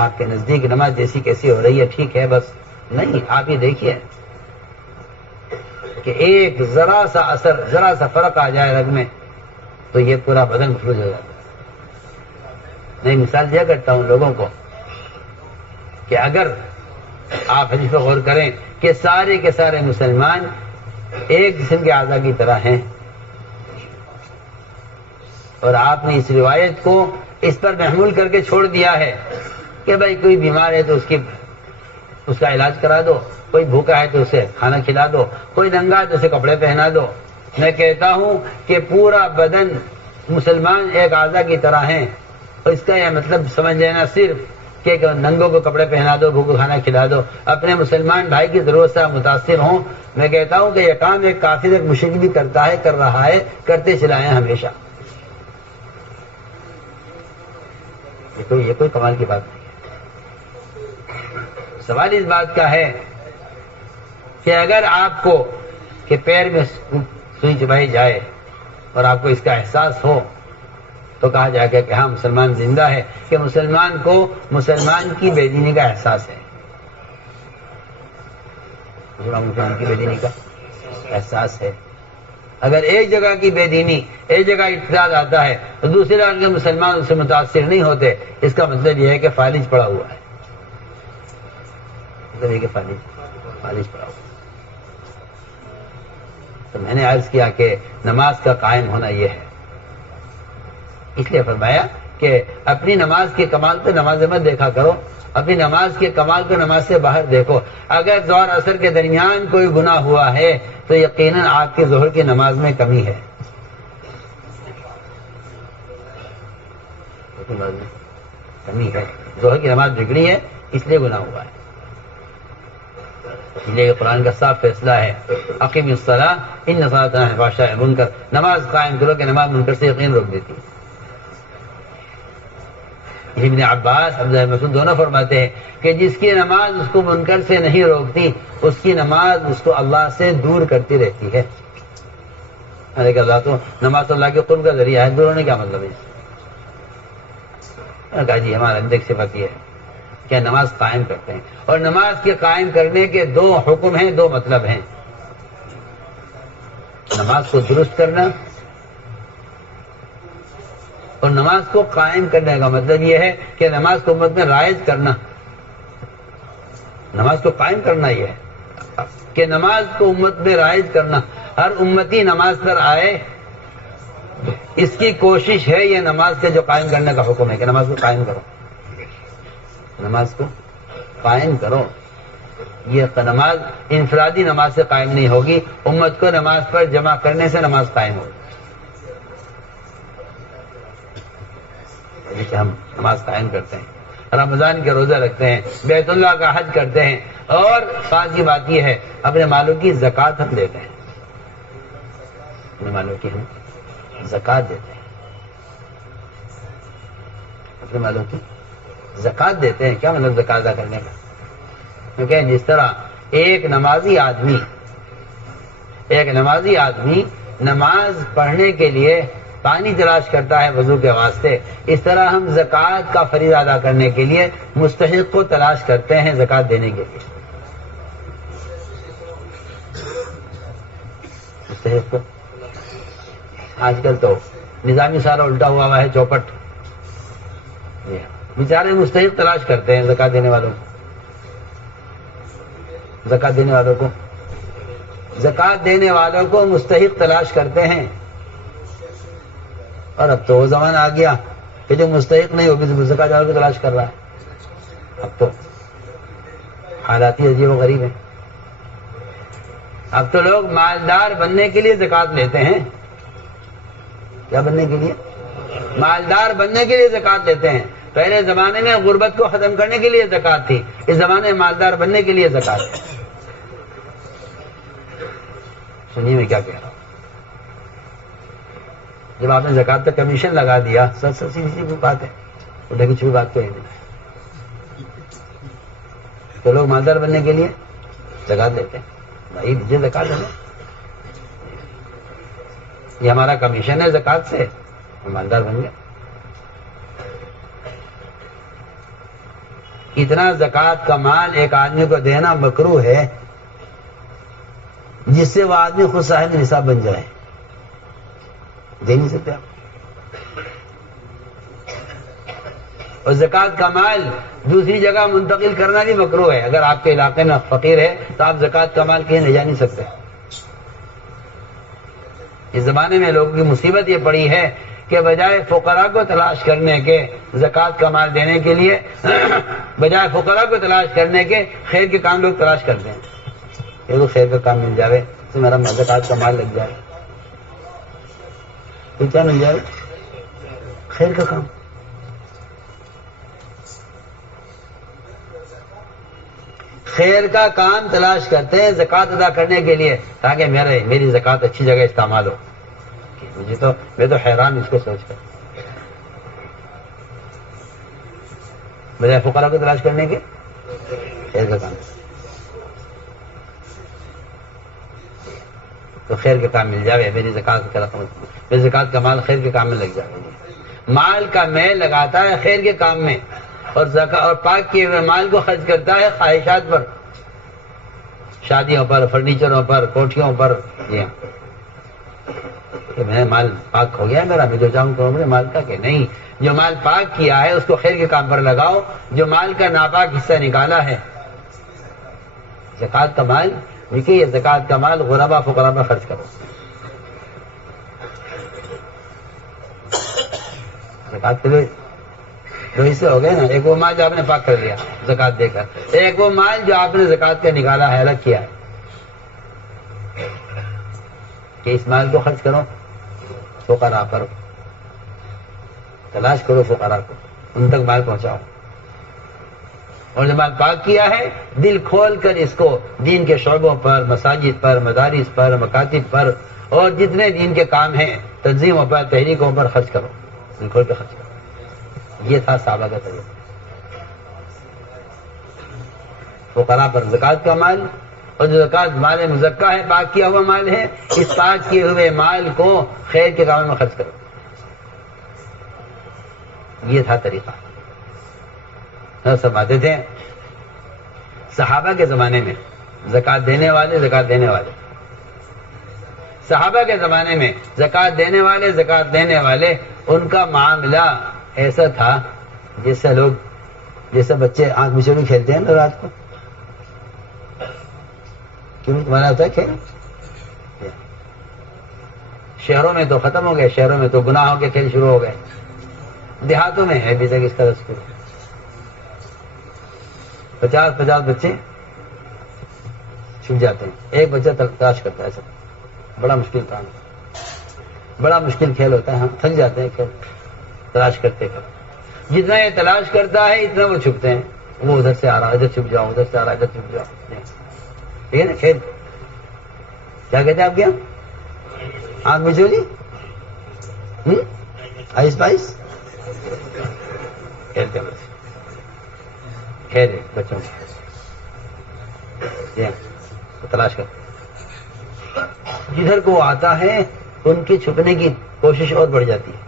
آپ کے نزدیک نماز جیسی کیسی ہو رہی ہے، ٹھیک ہے، بس نہیں. آپ یہ دیکھیے کہ ایک ذرا سا اثر، ذرا سا فرق آ جائے رگ میں تو یہ پورا بدن مفلوج ہو جاتا ہے. میں مثال دیا کرتا ہوں لوگوں کو کہ اگر آپ حدیث پر غور کریں کہ سارے کے سارے مسلمان ایک جسم کے اعضاء کی طرح ہیں اور آپ نے اس روایت کو اس پر محمول کر کے چھوڑ دیا ہے کہ بھائی کوئی بیمار ہے تو اس کا علاج کرا دو، کوئی بھوکا ہے تو اسے کھانا کھلا دو، کوئی ننگا ہے تو اسے کپڑے پہنا دو. میں کہتا ہوں کہ پورا بدن مسلمان ایک اعضاء کی طرح ہیں اور اس کا یہ مطلب سمجھ لینا صرف کہ ننگوں کو کپڑے پہنا دو، بھوکو کھانا کھلا دو، اپنے مسلمان بھائی کی ضرورت سے متاثر ہوں. میں کہتا ہوں کہ یہ کام ایک کافر، ایک مشرک بھی کرتا ہے، کر رہا ہے، کرتے چلائے ہیں ہمیشہ. یہ کوئی کمال کی بات نہیں ہے. سوال اس بات کا ہے کہ اگر آپ کو کہ پیر میں سوئی چبائی جائے اور آپ کو اس کا احساس ہو تو کہا جائے گا کہ ہاں مسلمان زندہ ہے، کہ مسلمان کو مسلمان کی بے دینی کا احساس ہے. مسلمان کی بے دینی کا احساس ہے. اگر ایک جگہ کی بے دینی، ایک جگہ اعتراض آتا ہے تو دوسری جگہ کے مسلمان اس سے متاثر نہیں ہوتے، اس کا مطلب یہ ہے کہ فالج پڑا ہوا ہے. مطلب یہ کہ فالج پڑا ہوا. تو میں نے عرض کیا کہ نماز کا قائم ہونا یہ ہے. اس لیے فرمایا کہ اپنی نماز کے کمال کو نماز میں دیکھا کرو، اپنی نماز کے کمال کو نماز سے باہر دیکھو. اگر ظہر اثر کے درمیان کوئی گناہ ہوا ہے تو یقیناً آپ کی ظہر کی نماز میں کمی ہے. کمی ہے، ظہر کی نماز بگڑی ہے اس لیے گناہ ہوا ہے. اس لیے قرآن کا صاف فیصلہ ہے، اقیم الصلاۃ ان الصلاۃ تنہی عن الفحشاء والمنکر، نماز قائم کرو کہ نماز منکر سے یقین روک دیتی ہے۔ ابن عباس عبداللہ بن مسعود دونوں فرماتے ہیں کہ جس کی نماز اس کو منکر سے نہیں روکتی اس کی نماز اس کو اللہ سے دور کرتی رہتی ہے۔ اللہ تو نماز اللہ کے قرب کا ذریعہ ہے، دور ہونے کا مطلب ہے؟ کہا جی ہمارا اندر صفت یہ ہے کہ نماز قائم کرتے ہیں، اور نماز کے قائم کرنے کے دو حکم ہیں، دو مطلب ہیں۔ نماز کو درست کرنا اور نماز کو قائم کرنے کا مطلب یہ ہے کہ نماز کو امت میں رائج کرنا۔ نماز کو قائم کرنا یہ ہے کہ نماز کو امت میں رائج کرنا، ہر امتی نماز پر آئے، اس کی کوشش ہے۔ یہ نماز کے جو قائم کرنے کا حکم ہے کہ نماز کو قائم کرو، نماز کو قائم کرو۔ یہ نماز انفرادی نماز سے قائم نہیں ہوگی، امت کو نماز پر جمع کرنے سے نماز قائم ہوگی۔ جیسے ہم نماز قائم کرتے ہیں، رمضان کے روزہ رکھتے ہیں، بیت اللہ کا حج کرتے ہیں، اور خاص کی بات یہ ہے اپنے مالوں کی زکوٰۃ ہم دیتے ہیں، اپنے مالوں کی ہم زکوٰۃ دیتے ہیں، اپنے مالوں کی زکوٰۃ دیتے ہیں۔ کیا مطلب زکوٰۃ ادا کرنے کا؟ کیونکہ جس طرح ایک نمازی آدمی نماز پڑھنے کے لیے پانی تلاش کرتا ہے وضو کے واسطے، اس طرح ہم زکوٰۃ کا فریضہ ادا کرنے کے لیے مستحق کو تلاش کرتے ہیں زکوٰۃ دینے کے لیے۔ مستحق کو آج کل تو نظامی سارا الٹا ہوا ہے، چوپٹ، بیچارے مستحق تلاش کرتے ہیں زکوٰۃ دینے والوں کو، زکوٰۃ دینے والوں کو مستحق تلاش کرتے ہیں۔ اور اب تو وہ زمانہ آ گیا کہ جو مستحق نہیں ہوگی تو زکوٰۃ والوں کو تلاش کر رہا ہے۔ اب تو حالات ہی عجیب و غریب ہیں۔ اب تو لوگ مالدار بننے کے لیے زکوٰۃ لیتے ہیں۔ کیا بننے کے لیے؟ مالدار بننے کے لیے زکوٰۃ لیتے ہیں۔ پہلے زمانے میں غربت کو ختم کرنے کے لیے زکوٰۃ تھی، اس زمانے میں مالدار بننے کے لیے زکوٰۃ ہے۔ سنیے میں کیا کہہ رہا ہوں۔ جب آپ نے زکوٰۃ پہ کمیشن لگا دیا، سب سیدھی بات ہے، ڈھکی چھپی بات تو ہے نہیں، تو لوگ مالدار بننے کے لیے زکوٰۃ دیتے ہیں۔ بھائی دیجیے زکوٰۃ ہمیں، یہ ہمارا کمیشن ہے زکوٰۃ سے، ہم مالدار بن گئے۔ اتنا زکوٰۃ کا مال ایک آدمی کو دینا مکروہ ہے جس سے وہ آدمی خود صاحب نصاب بن جائے، دے نہیں سکتے آپ۔ اور زکوٰۃ کا مال دوسری جگہ منتقل کرنا بھی مکروہ ہے۔ اگر آپ کے علاقے میں فقیر ہے تو آپ زکوٰۃ کا مال کہیں لے جا نہیں سکتے۔ اس زمانے میں لوگوں کی مصیبت یہ پڑی ہے کہ بجائے فقراء کو تلاش کرنے کے زکوٰۃ کا مال دینے کے لیے، بجائے فقراء کو تلاش کرنے کے خیر کے کام لوگ تلاش کرتے ہیں۔ یہ خیر کا کام مل جائے تو میرا زکوٰۃ کا مال لگ جائے، تو کیا مل جائے؟ خیر کا کام۔ خیر کا کام تلاش کرتے ہیں زکوٰۃ ادا کرنے کے لیے، تاکہ میری زکوٰۃ اچھی جگہ استعمال ہو۔ میں تو حیران اس کو سوچ کر، بجائے فقراء کو تلاش کرنے کے خیر کا کام، تو خیر کا کام مل جائے، میری زکوٰۃ کا رقم، میری زکوٰۃ کا مال خیر کے کام میں لگ جائے۔ مال کا میل لگاتا ہے خیر کے کام میں، اور پاک کیے ہوئے مال کو خرچ کرتا ہے خواہشات پر، شادیوں پر، فرنیچروں پر، کوٹھیوں پر۔ کہ میں مال پاک ہو گیا میرا، میں جو چاہوں کروں مجھے مال کا، کہ نہیں، جو مال پاک کیا ہے اس کو خیر کے کام پر لگاؤ، جو مال کا ناپاک حصہ نکالا ہے۔ زکوٰۃ کا مال دیکھیے، یہ زکوٰۃ کا مال غربا فقراء پر خرچ کرو۔ زکوٰۃ کے دو حصے ہو گئے نا، ایک وہ مال جو آپ نے پاک کر لیا زکوٰۃ دے کر، ایک وہ مال جو آپ نے زکوٰۃ کا نکالا ہے، الگ کیا ہے، کہ اس مال کو خرچ کرو فقراء پر، تلاش کرو فقراء کو، ان تک مال پہنچاؤ۔ اور جب مال پاک کیا ہے دل کھول کر اس کو دین کے شعبوں پر، مساجد پر، مدارس پر، مکاتب پر اور جتنے دین کے کام ہیں تنظیموں پر، تحریکوں پر خرچ کرو، دل کھول کر خرچ کرو۔ یہ تھا صحابہ کا طریقہ۔ فقراء پر زکوٰۃ کا مال، اور جو زکوٰۃ مال مزکہ ہے، پاک کیا ہوا مال ہے، اس پاک کیے ہوئے مال کو خیر کے کاموں میں خرچ کرو۔ یہ تھا طریقہ۔ فرماتے تھے صحابہ کے زمانے میں زکوٰۃ دینے والے، زکوٰۃ دینے والے، صحابہ کے زمانے میں زکوٰۃ دینے والے، زکوٰۃ دینے والے، ان کا معاملہ ایسا تھا جیسے بچے آنکھ مچوڑی کھیلتے ہیں نا رات کو۔ کیوں تمہارا ہوتا ہے کھیل؟ شہروں میں تو ختم ہو گئے، شہروں میں تو گناہوں کے کھیل شروع ہو گئے، دیہاتوں میں ہے ابھی تک اس طرح سے 50 بچے چھپ جاتے ہیں، ایک بچہ تلاش کرتا ہے، سب بڑا مشکل کام ہے، بڑا مشکل کھیل ہوتا ہے، ہم تھک جاتے ہیں کھیل تلاش کرتے کرتے۔ جتنا یہ تلاش کرتا ہے اتنا وہ چھپتے ہیں، وہ ادھر سے آ رہا ادھر چھپ جاؤ، ادھر سے آ رہا ادھر چھپ جاؤ، ٹھیک ہے نا؟ کھیل کیا کہتے ہیں آپ کیا؟ آنکھ مچولی، آئس پائس کھیلتے ہیں بچے، کھیل بچوں کو تلاش کر، جدھر کو وہ آتا ہے ان کی چھپنے کی کوشش اور بڑھ جاتی ہے۔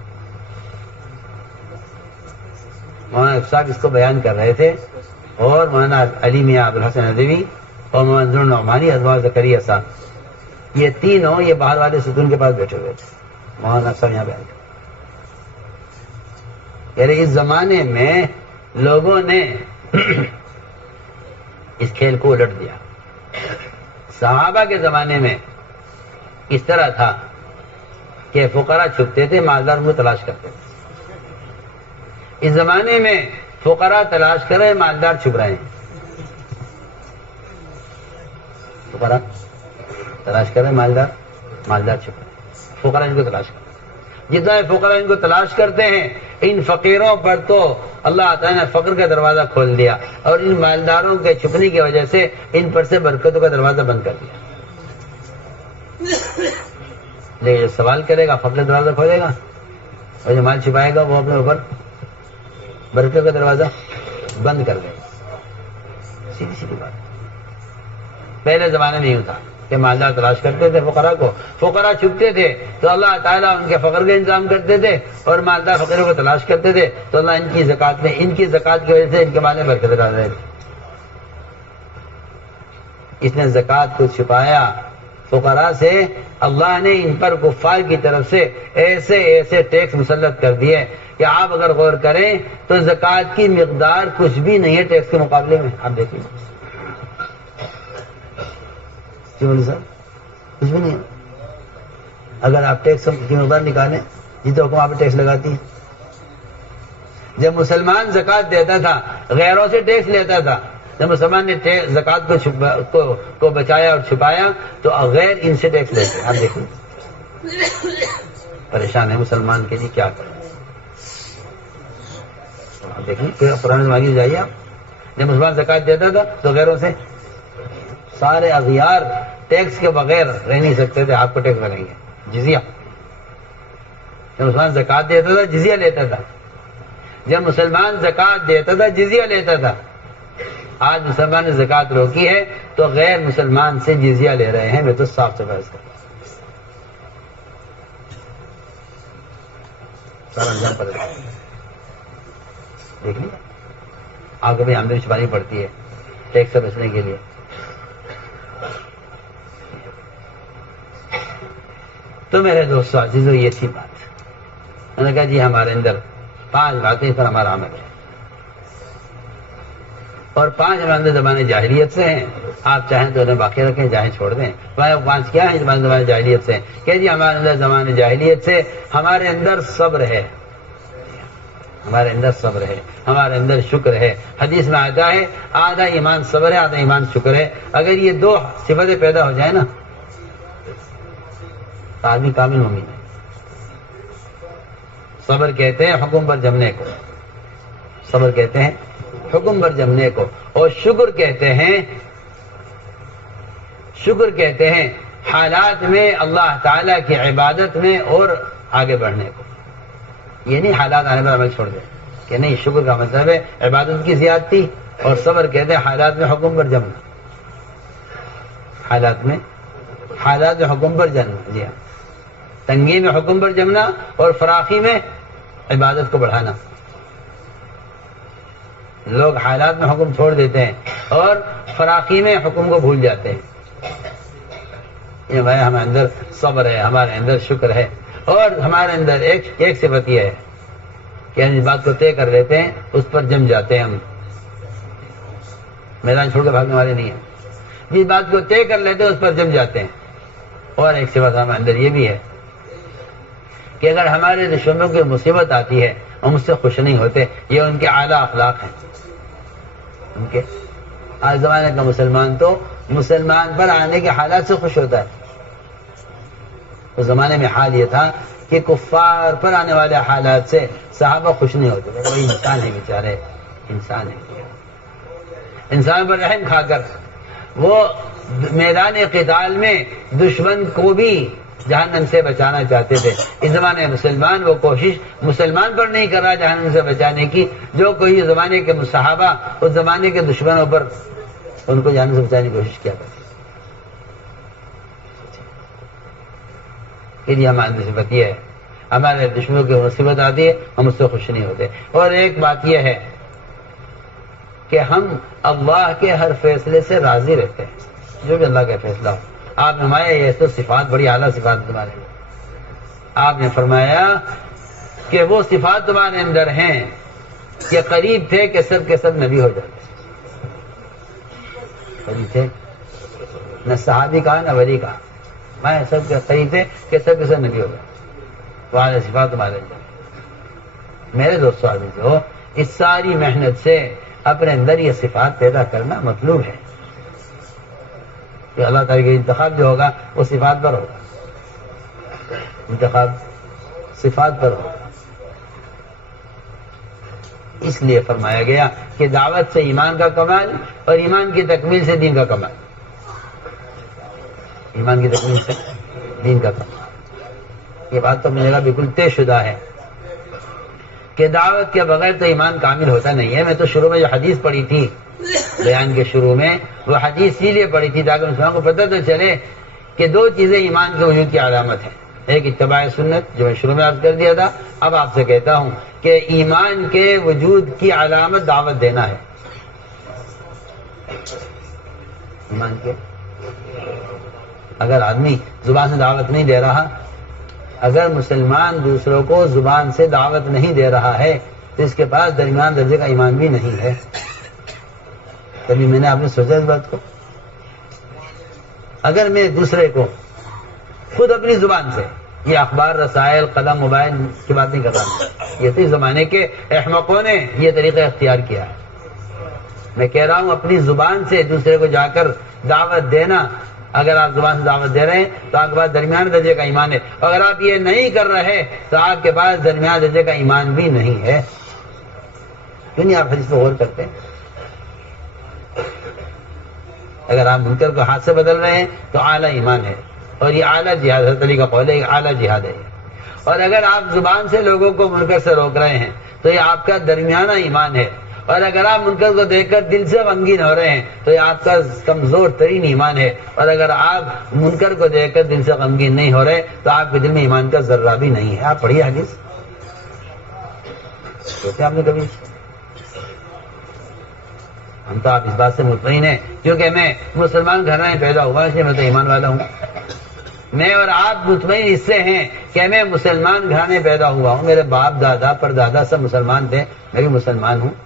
مولانا افساق اس کو بیان کر رہے تھے، اور مولانا علی میاں ابوالحسن ندوی اور مولانا نعمانی، ازواج زکریا صاحب، یہ تینوں یہ باہر والے ستون کے پاس بیٹھے ہوئے تھے۔ مولانا افساق یہاں بیان کر، یعنی اس زمانے میں لوگوں نے اس کھیل کو الٹ دیا۔ صحابہ کے زمانے میں اس طرح تھا کہ فقراء چھپتے تھے، مالدار ان کو تلاش کرتے تھے۔ اس زمانے میں فقراء تلاش کر رہے، مالدار چھپ رہے ہیں۔ فقراء تلاش کر رہے، مالدار چھپ رہے ہیں۔ فقراء ان کو تلاش کر رہے ہیں۔ جتنا فقراء ان کو تلاش کرتے ہیں، ان فقیروں پر تو اللہ تعالیٰ نے فقر کا دروازہ کھول دیا، اور ان مالداروں کے چھپنے کی وجہ سے ان پر سے برکتوں کا دروازہ بند کر دیا۔ لیکن جو سوال کرے گا فقر کا دروازہ کھولے گا، اور جو مال چھپائے گا وہ اپنے اوپر برکت کا دروازہ بند کر دے گا۔ سیدھی سیدھی بات۔ پہلے زمانے میں یوں تھا کہ مالدار تلاش کرتے تھے فقراء کو، فقراء چھپتے تھے تو اللہ تعالیٰ ان کے فقر کا انتظام کرتے تھے، اور مالدار فقیروں کو تلاش کرتے تھے تو اللہ ان کی زکوٰۃ کی وجہ سے ان کے مال میں برکت ڈال رہے تھے۔ اس نے زکوٰۃ کو چھپایا فقراء سے، اللہ نے ان پر کفار کی طرف سے ایسے ٹیکس مسلط کر دیے کہ آپ اگر غور کریں تو زکوٰۃ کی مقدار کچھ بھی نہیں ہے ٹیکس کے مقابلے میں۔ آپ دیکھیں صاحب کچھ بھی نہیں ہے۔ اگر آپ ٹیکس کی مقدار نکالیں جتنا حکم آپ ٹیکس لگاتی ہیں۔ جب مسلمان زکوٰۃ دیتا تھا غیروں سے ٹیکس لیتا تھا، جب مسلمان نے زکوٰۃ کو بچایا اور چھپایا تو غیر ان سے ٹیکس لیتے ہیں۔ آپ دیکھیں پریشان ہے مسلمان کے لیے کیا کریں۔ آپ دیکھیں پرانے زمانے میں جائیے آپ، جب مسلمان زکوٰۃ دیتا تھا تو غیروں سے سارے اغیار ٹیکس کے بغیر رہ نہیں سکتے تھے، آپ کو ٹیکس لگیں گے، جزیہ۔ جب مسلمان زکوٰۃ دیتا تھا جزیہ لیتا تھا، جب مسلمان زکوٰۃ دیتا تھا جزیہ لیتا تھا۔ آج مسلمان نے زکوٰۃ روکی ہے تو غیر مسلمان سے جزیہ لے رہے ہیں۔ میں تو صاف صفائی اس کا سارا انجام پتہ دیکھ لیا۔ آپ کو بھی آمدنی چھپانی پڑتی ہے ٹیکس سے بچنے کے لیے۔ تو میرے دوستو عزیزو، یہ تھی بات۔ میں نے کہا جی ہمارے اندر 5 باتیں پر ہمارا عمل ہے، اور 5 ہمارے اندر زمانے جاہلیت سے ہیں۔ آپ چاہیں تو انہیں باقی رکھیں، چاہیں چھوڑ دیں۔ 5 کیا ہیں زمانے جاہلیت سے؟ کہ جی ہمارے اندر زمانے جاہلیت سے ہمارے اندر صبر ہے، ہمارے اندر صبر ہے، ہمارے اندر شکر ہے۔ حدیث میں آتا ہے آدھا ایمان صبر ہے، آدھا ایمان شکر ہے۔ اگر یہ 2 صفتیں پیدا ہو جائیں نا تو آدمی کامل مومن ہے۔ صبر کہتے ہیں حکم پر جمنے کو، صبر کہتے ہیں حکم پر جمنے کو، اور شکر کہتے ہیں حالات میں اللہ تعالیٰ کی عبادت میں اور آگے بڑھنے کو. یہ نہیں حالات آنے پر عمل چھوڑ دیں کہ نہیں، شکر کا مطلب ہے عبادت کی زیادتی، اور صبر کہتے ہیں حالات میں حکم پر جمنا، حالات میں حکم پر جمنا. جی ہاں، تنگی میں حکم پر جمنا اور فراخی میں عبادت کو بڑھانا. لوگ حالات میں حکم چھوڑ دیتے ہیں اور فراخی میں حکم کو بھول جاتے ہیں. یہ بھائی ہمارے اندر صبر ہے، ہمارے اندر شکر ہے، اور ہمارے اندر ایک صفت یہ ہے کہ ہم اس بات کو طے کر لیتے ہیں، اس پر جم جاتے ہیں. ہم میدان چھوڑ کے بھاگنے والے نہیں ہیں. جس بات کو طے کر لیتے ہیں اس پر جم جاتے ہیں. اور ایک صفت ہمارے اندر یہ بھی ہے کہ اگر ہمارے دشمنوں کی مصیبت آتی ہے ہم اس سے خوش نہیں ہوتے. یہ ان کے اعلیٰ اخلاق ہیں. ان کے آج زمانے کا مسلمان تو مسلمان پر آنے کے حالات سے خوش ہوتا ہے. اس زمانے میں حال یہ تھا کہ کفار پر آنے والے حالات سے صحابہ خوش نہیں ہوتے. وہی انسان ہے بیچارے، انسان ہے. انسان پر رحم کھا کر وہ میدان قتال میں دشمن کو بھی جہنم سے بچانا چاہتے تھے. اس زمانے میں مسلمان وہ کوشش مسلمان پر نہیں کر رہا جہنم سے بچانے کی، جو کوئی زمانے کے صحابہ اس زمانے کے دشمنوں پر ان کو جہنم سے بچانے کی کوشش کیا کرتے. یہ ہماری صفت یہ ہے، ہمارے دشمنوں کی مصیبت آتی ہے ہم اس سے خوش نہیں ہوتے. اور ایک بات یہ ہے کہ ہم اللہ کے ہر فیصلے سے راضی رہتے ہیں، جو بھی اللہ کا فیصلہ ہو. آپ نے فرمایا یہ تو صفات بڑی اعلیٰ صفات تمہارے ہیں. آپ نے فرمایا کہ وہ صفات تمہارے اندر ہیں کہ قریب تھے کہ سب کے سب نبی ہو جاتے. قریب تھے، نہ صحابی کہا نہ ولی کہا، میں سب کے قریب تھے کہ سب کے سب نبی ہو جاتے. تمہارے صفات تمہارے اندر. میرے دوستو آدمی ہو، اس ساری محنت سے اپنے اندر یہ صفات پیدا کرنا مطلوب ہے کہ اللہ تعالیٰ کے انتخاب جو ہوگا وہ صفات پر ہوگا. انتخاب صفات پر ہوگا. اس لیے فرمایا گیا کہ دعوت سے ایمان کا کمال اور ایمان کی تکمیل سے دین کا کمال. ایمان کی تکمیل سے دین کا کمال. یہ بات تو میرا بالکل طے شدہ ہے کہ دعوت کے بغیر تو ایمان کامل ہوتا نہیں ہے. میں تو شروع میں جو حدیث پڑھی تھی بیان کے شروع میں، وہ حدیث اسی لیے پڑھی تھی تاکہ مسلمان کو پتہ تو چلے کہ دو چیزیں ایمان کے وجود کی علامت ہیں. ایک اتباع سنت جو میں شروع میں عرض کر دیا تھا، اب آپ سے کہتا ہوں کہ ایمان کے وجود کی علامت دعوت دینا ہے. ایمان کے اگر آدمی زبان سے دعوت نہیں دے رہا، اگر مسلمان دوسروں کو زبان سے دعوت نہیں دے رہا ہے تو اس کے پاس درمیان درجے کا ایمان بھی نہیں ہے. کبھی میں نے آپ نے سوچا اس بات کو؟ اگر میں دوسرے کو خود اپنی زبان سے، یہ اخبار رسائل قلم موبائل کی بات نہیں کر رہا، یہ تو اس زمانے کے احمقوں نے یہ طریقہ اختیار کیا ہے. میں کہہ رہا ہوں اپنی زبان سے دوسرے کو جا کر دعوت دینا. اگر آپ زبان سے دعوت دے رہے ہیں تو آپ کے پاس درمیان درجے کا ایمان ہے. اگر آپ یہ نہیں کر رہے تو آپ کے پاس درمیان درجے کا ایمان بھی نہیں ہے. کیوں نہیں آپ حدیث پہ غور کرتے ہیں؟ اگر آپ منکر کو ہاتھ سے بدل رہے ہیں تو اعلیٰ ایمان ہے، اور یہ اعلیٰ جہاد، حضرت علی کا قول ہے، اعلیٰ جہاد ہے. اور اگر آپ زبان سے لوگوں کو منکر سے روک رہے ہیں تو یہ آپ کا درمیانہ ایمان ہے. اور اگر آپ منکر کو دیکھ کر دل سے غمگین ہو رہے ہیں تو یہ آپ کا کمزور ترین ایمان ہے. اور اگر آپ منکر کو دیکھ کر دل سے غمگین نہیں ہو رہے تو آپ کے دل میں ایمان کا ذرہ بھی نہیں ہے. آپ پڑھیے حدیث، سوچے آپ نے کبھی؟ ہم تو آپ اس بات سے مطمئن ہیں کیونکہ میں مسلمان گھر میں پیدا ہوا، اس لیے میں تو ایمان والا ہوں. میں اور آپ مطمئن اس سے ہیں کہ میں مسلمان گھر میں پیدا ہوا ہوں. میرے باپ دادا پر دادا سب مسلمان تھے، میں بھی مسلمان ہوں.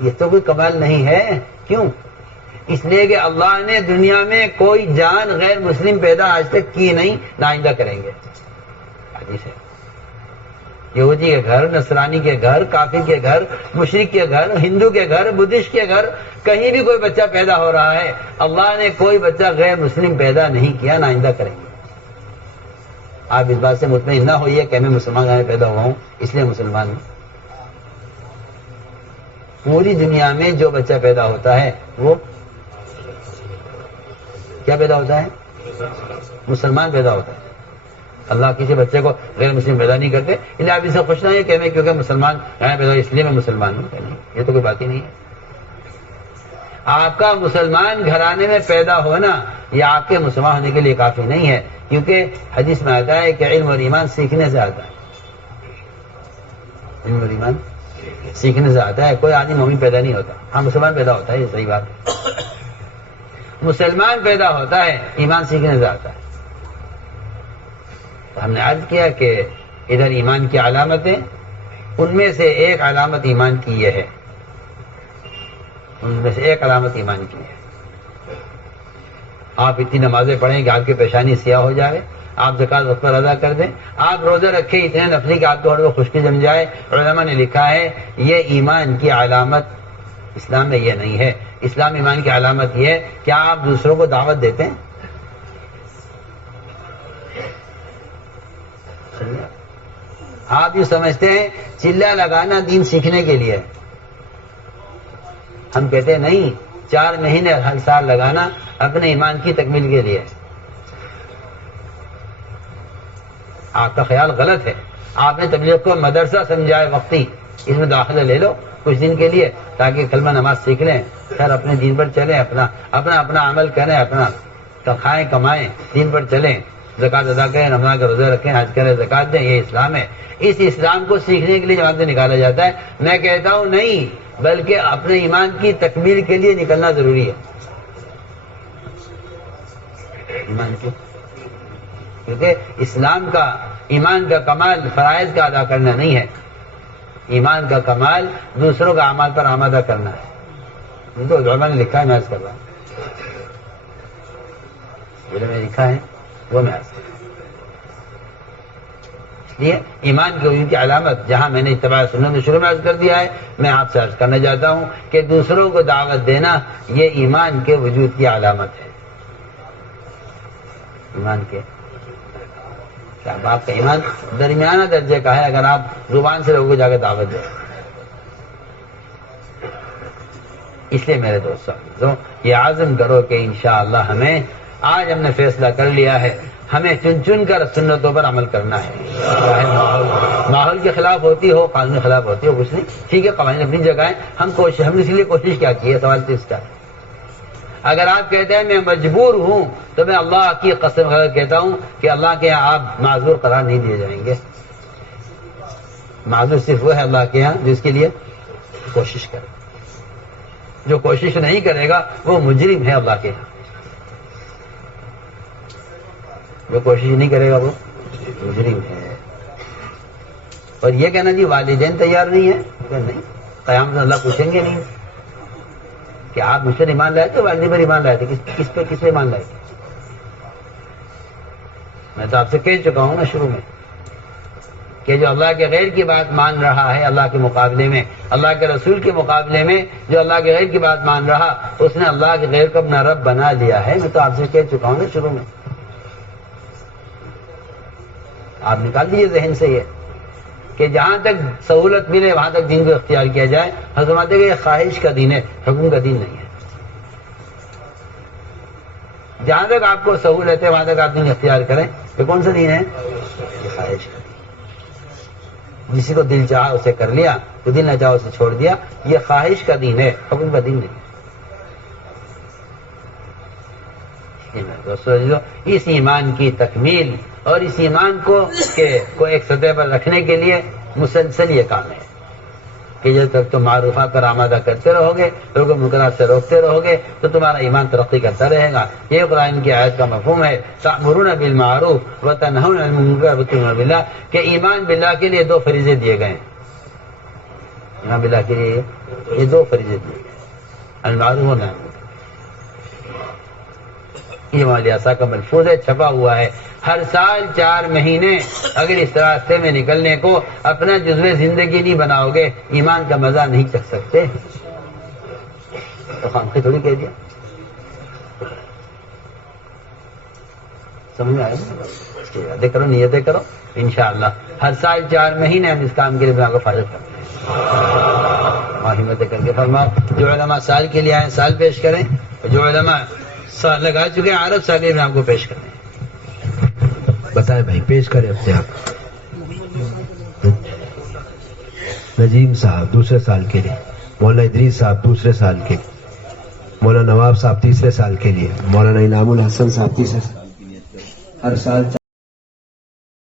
یہ تو کوئی کمال نہیں ہے. کیوں؟ اس لیے کہ اللہ نے دنیا میں کوئی جان غیر مسلم پیدا آج تک کی نہیں، نہ آئندہ کریں گے. حدیث ہے. یہودی کے گھر، نصرانی کے گھر، کافر کے گھر، مشرک کے گھر، ہندو کے گھر، بدھسٹ کے گھر، کہیں بھی کوئی بچہ پیدا ہو رہا ہے، اللہ نے کوئی بچہ غیر مسلم پیدا نہیں کیا، نہ آئندہ کریں گے. آپ اس بات سے مطمئن نہ ہوئیے کہ میں مسلمان گھر میں پیدا ہوا ہوں اس لیے مسلمان ہوں. پوری دنیا میں جو بچہ پیدا ہوتا ہے وہ کیا پیدا ہوتا ہے؟ مسلمان پیدا ہوتا ہے. اللہ کسی بچے کو غیر مسلم پیدا نہیں کرتے. انہیں آپ اسے خوش نہ یہ کہنے کیونکہ مسلمان یہاں پیدا اس لیے میں مسلمان ہوں. نہیں، یہ تو کوئی بات ہی نہیں ہے. آپ کا مسلمان گھرانے میں پیدا ہونا یہ آپ کے مسلمان ہونے کے لیے کافی نہیں ہے، کیونکہ حدیث میں آتا ہے کہ علم اور ایمان سیکھنے سے آتا ہے. علم اور ایمان سیکھنے سے آتا ہے. کوئی آدمی مومن پیدا نہیں ہوتا. ہاں مسلمان پیدا ہوتا ہے، یہ صحیح بات ہے. مسلمان پیدا ہوتا ہے، ایمان سیکھنے سے آتا ہے. ہم نے عرض کیا کہ ادھر ایمان کی علامتیں، ان میں سے ایک علامت ایمان کی یہ ہے، ان میں سے ایک علامت ایمان کی ہے. آپ اتنی نمازیں پڑھیں کہ آپ کی پیشانی سیاہ ہو جائے، آپ زکوٰۃ وقت پر ادا کر دیں، آپ روزہ رکھیں اتنے نفلی کہ آپ کو ہر وقت خشکی جم جائے. علماء نے لکھا ہے یہ ایمان کی علامت اسلام میں یہ نہیں ہے. اسلام ایمان کی علامت یہ ہے کہ آپ دوسروں کو دعوت دیتے ہیں. آپ یہ سمجھتے ہیں چلہ لگانا دین سیکھنے کے لیے. ہم کہتے ہیں نہیں، 4 مہینے ہر سال لگانا اپنے ایمان کی تکمیل کے لیے. آپ کا خیال غلط ہے. آپ نے تبلیغ کو مدرسہ سمجھا ہے وقتی، اس میں داخلہ لے لو کچھ دن کے لیے تاکہ کلمہ نماز سیکھ لیں، پھر اپنے دین پر چلیں، اپنا عمل کریں، اپنا کھائیں کمائیں، دین پر چلیں، زکوٰۃ ادا کریں، رمضان کا روزہ رکھیں، حج کریں، زکوٰۃ دیں. یہ اسلام ہے. اس اسلام کو سیکھنے کے لیے جماعت سے نکالا جاتا ہے. میں کہتا ہوں نہیں، بلکہ اپنے ایمان کی تکمیل کے لیے نکلنا ضروری ہے. ایمان کی، کیونکہ اسلام کا ایمان کا کمال فرائض کا ادا کرنا نہیں ہے. ایمان کا کمال دوسروں کا اعمال پر آمادہ کرنا ہے. یہ تو علماء نے لکھا ہے، میں عرض کر رہا ہوں. جو میں لکھا ہے وہ میں عرض کر رہا ہوں. اس لیے ایمان کی علامت جہاں میں نے اتباع سنت میں شروع میں عرض کر دیا ہے، میں آپ سے عرض کرنا چاہتا ہوں کہ دوسروں کو دعوت دینا یہ ایمان کے وجود کی علامت ہے. ایمان کے آپ کا ایمان درمیانہ درجے کا ہے اگر آپ زبان سے لوگوں کو جا کے دعوت دیں. اس لیے میرے دوستوں یہ عزم کرو کہ انشاءاللہ ہمیں آج ہم نے فیصلہ کر لیا ہے ہمیں چن چن کر سنتوں پر عمل کرنا ہے. ماحول کے خلاف ہوتی ہو، قانون کے خلاف ہوتی ہو، کچھ نہیں، ٹھیک ہے، قوانین اپنی جگہ ہیں. ہم نے اس لیے کوشش کیا کی ہے، سوال تو اس کا ہے. اگر آپ کہتے ہیں میں مجبور ہوں تو میں اللہ کی قسم کہتا ہوں کہ اللہ کے یہاں آپ معذور قرار نہیں دیے جائیں گے. معذور صرف وہ ہے اللہ کے یہاں جس کے لیے کوشش کرے. جو کوشش نہیں کرے گا وہ مجرم ہے اللہ کے یہاں. جو کوشش نہیں کرے گا وہ مجرم ہے. اور یہ کہنا جی والدین تیار نہیں ہے، نہیں، قیامت میں اللہ پوچھیں گے نہیں کہ آپ مجھ پر ایمان لائے تھے، والدین پر ایمان لائے تھے، کس پہ ایمان لائے تھے. میں تو آپ سے کہہ چکا ہوں نا شروع میں کہ جو اللہ کے غیر کی بات مان رہا ہے اللہ کے مقابلے میں، اللہ کے رسول کے مقابلے میں جو اللہ کے غیر کی بات مان رہا اس نے اللہ کے غیر کو اپنا رب بنا لیا ہے. میں تو آپ سے کہہ چکا ہوں نا شروع میں. آپ نکال دیجیے ذہن سے یہ کہ جہاں تک سہولت ملے وہاں تک دین کو اختیار کیا جائے. حضرت کہ یہ خواہش کا دین ہے، حکم کا دین نہیں ہے. جہاں تک آپ کو سہولت ہے وہاں تک آپ دین اختیار کریں. یہ کون سا دین ہے؟ یہ خواہش کا دین. جسی کو دل چاہا اسے کر لیا، تو دل نہ چاہا اسے چھوڑ دیا. یہ خواہش کا دین ہے، حکم کا دین نہیں. دوستو اس ایمان کی تکمیل اور اس ایمان کو ایک سطح پر رکھنے کے لیے مسلسل یہ کام ہے کہ جب تک تم معروفات پر آمادہ کرتے رہو گے، لوگوں منکرات سے روکتے رہو گے تو تمہارا ایمان ترقی کرتا رہے گا. یہ قرآن کی آیت کا مفہوم ہے تأمرون بالمعروف وتنہون عن المنکر وتؤمنون باللہ کہ ایمان باللہ کے لیے 2 فریضے دیے گئے ہیں. ایمان باللہ کے لیے یہ 2 فریضے دیے گئے، المعروف و نہی. یہ مالیاسا کا ملفوظ ہے، چھپا ہوا ہے. ہر سال 4 مہینے اگر اس راستے میں نکلنے کو اپنا جزو زندگی نہیں بناؤ گے ایمان کا مزہ نہیں چکھ سکتے. تو خامخواہ تھوڑی کہہ دیا. سمجھ میں آئے؟ یادیں کرو، نیتیں کرو، انشاءاللہ ہر سال 4 مہینے ہم اس کام کے لیے کو فارغ کرتے ہیں. ہمت کر کے فرماؤ. جو علماء سال کے لیے آئے سال پیش کریں، جو علماء سال لگا چکے ہیں عرب سال میں آپ کو پیش کریں. بتائیں بھائی، پیش کریں اپنے آپ. نجیم صاحب دوسرے سال کے لیے، مولانا ادریس صاحب دوسرے سال کے، مولانا نواب صاحب تیسرے سال کے لیے، مولانا انعام الحسن صاحب تیسرے سال. ہر سال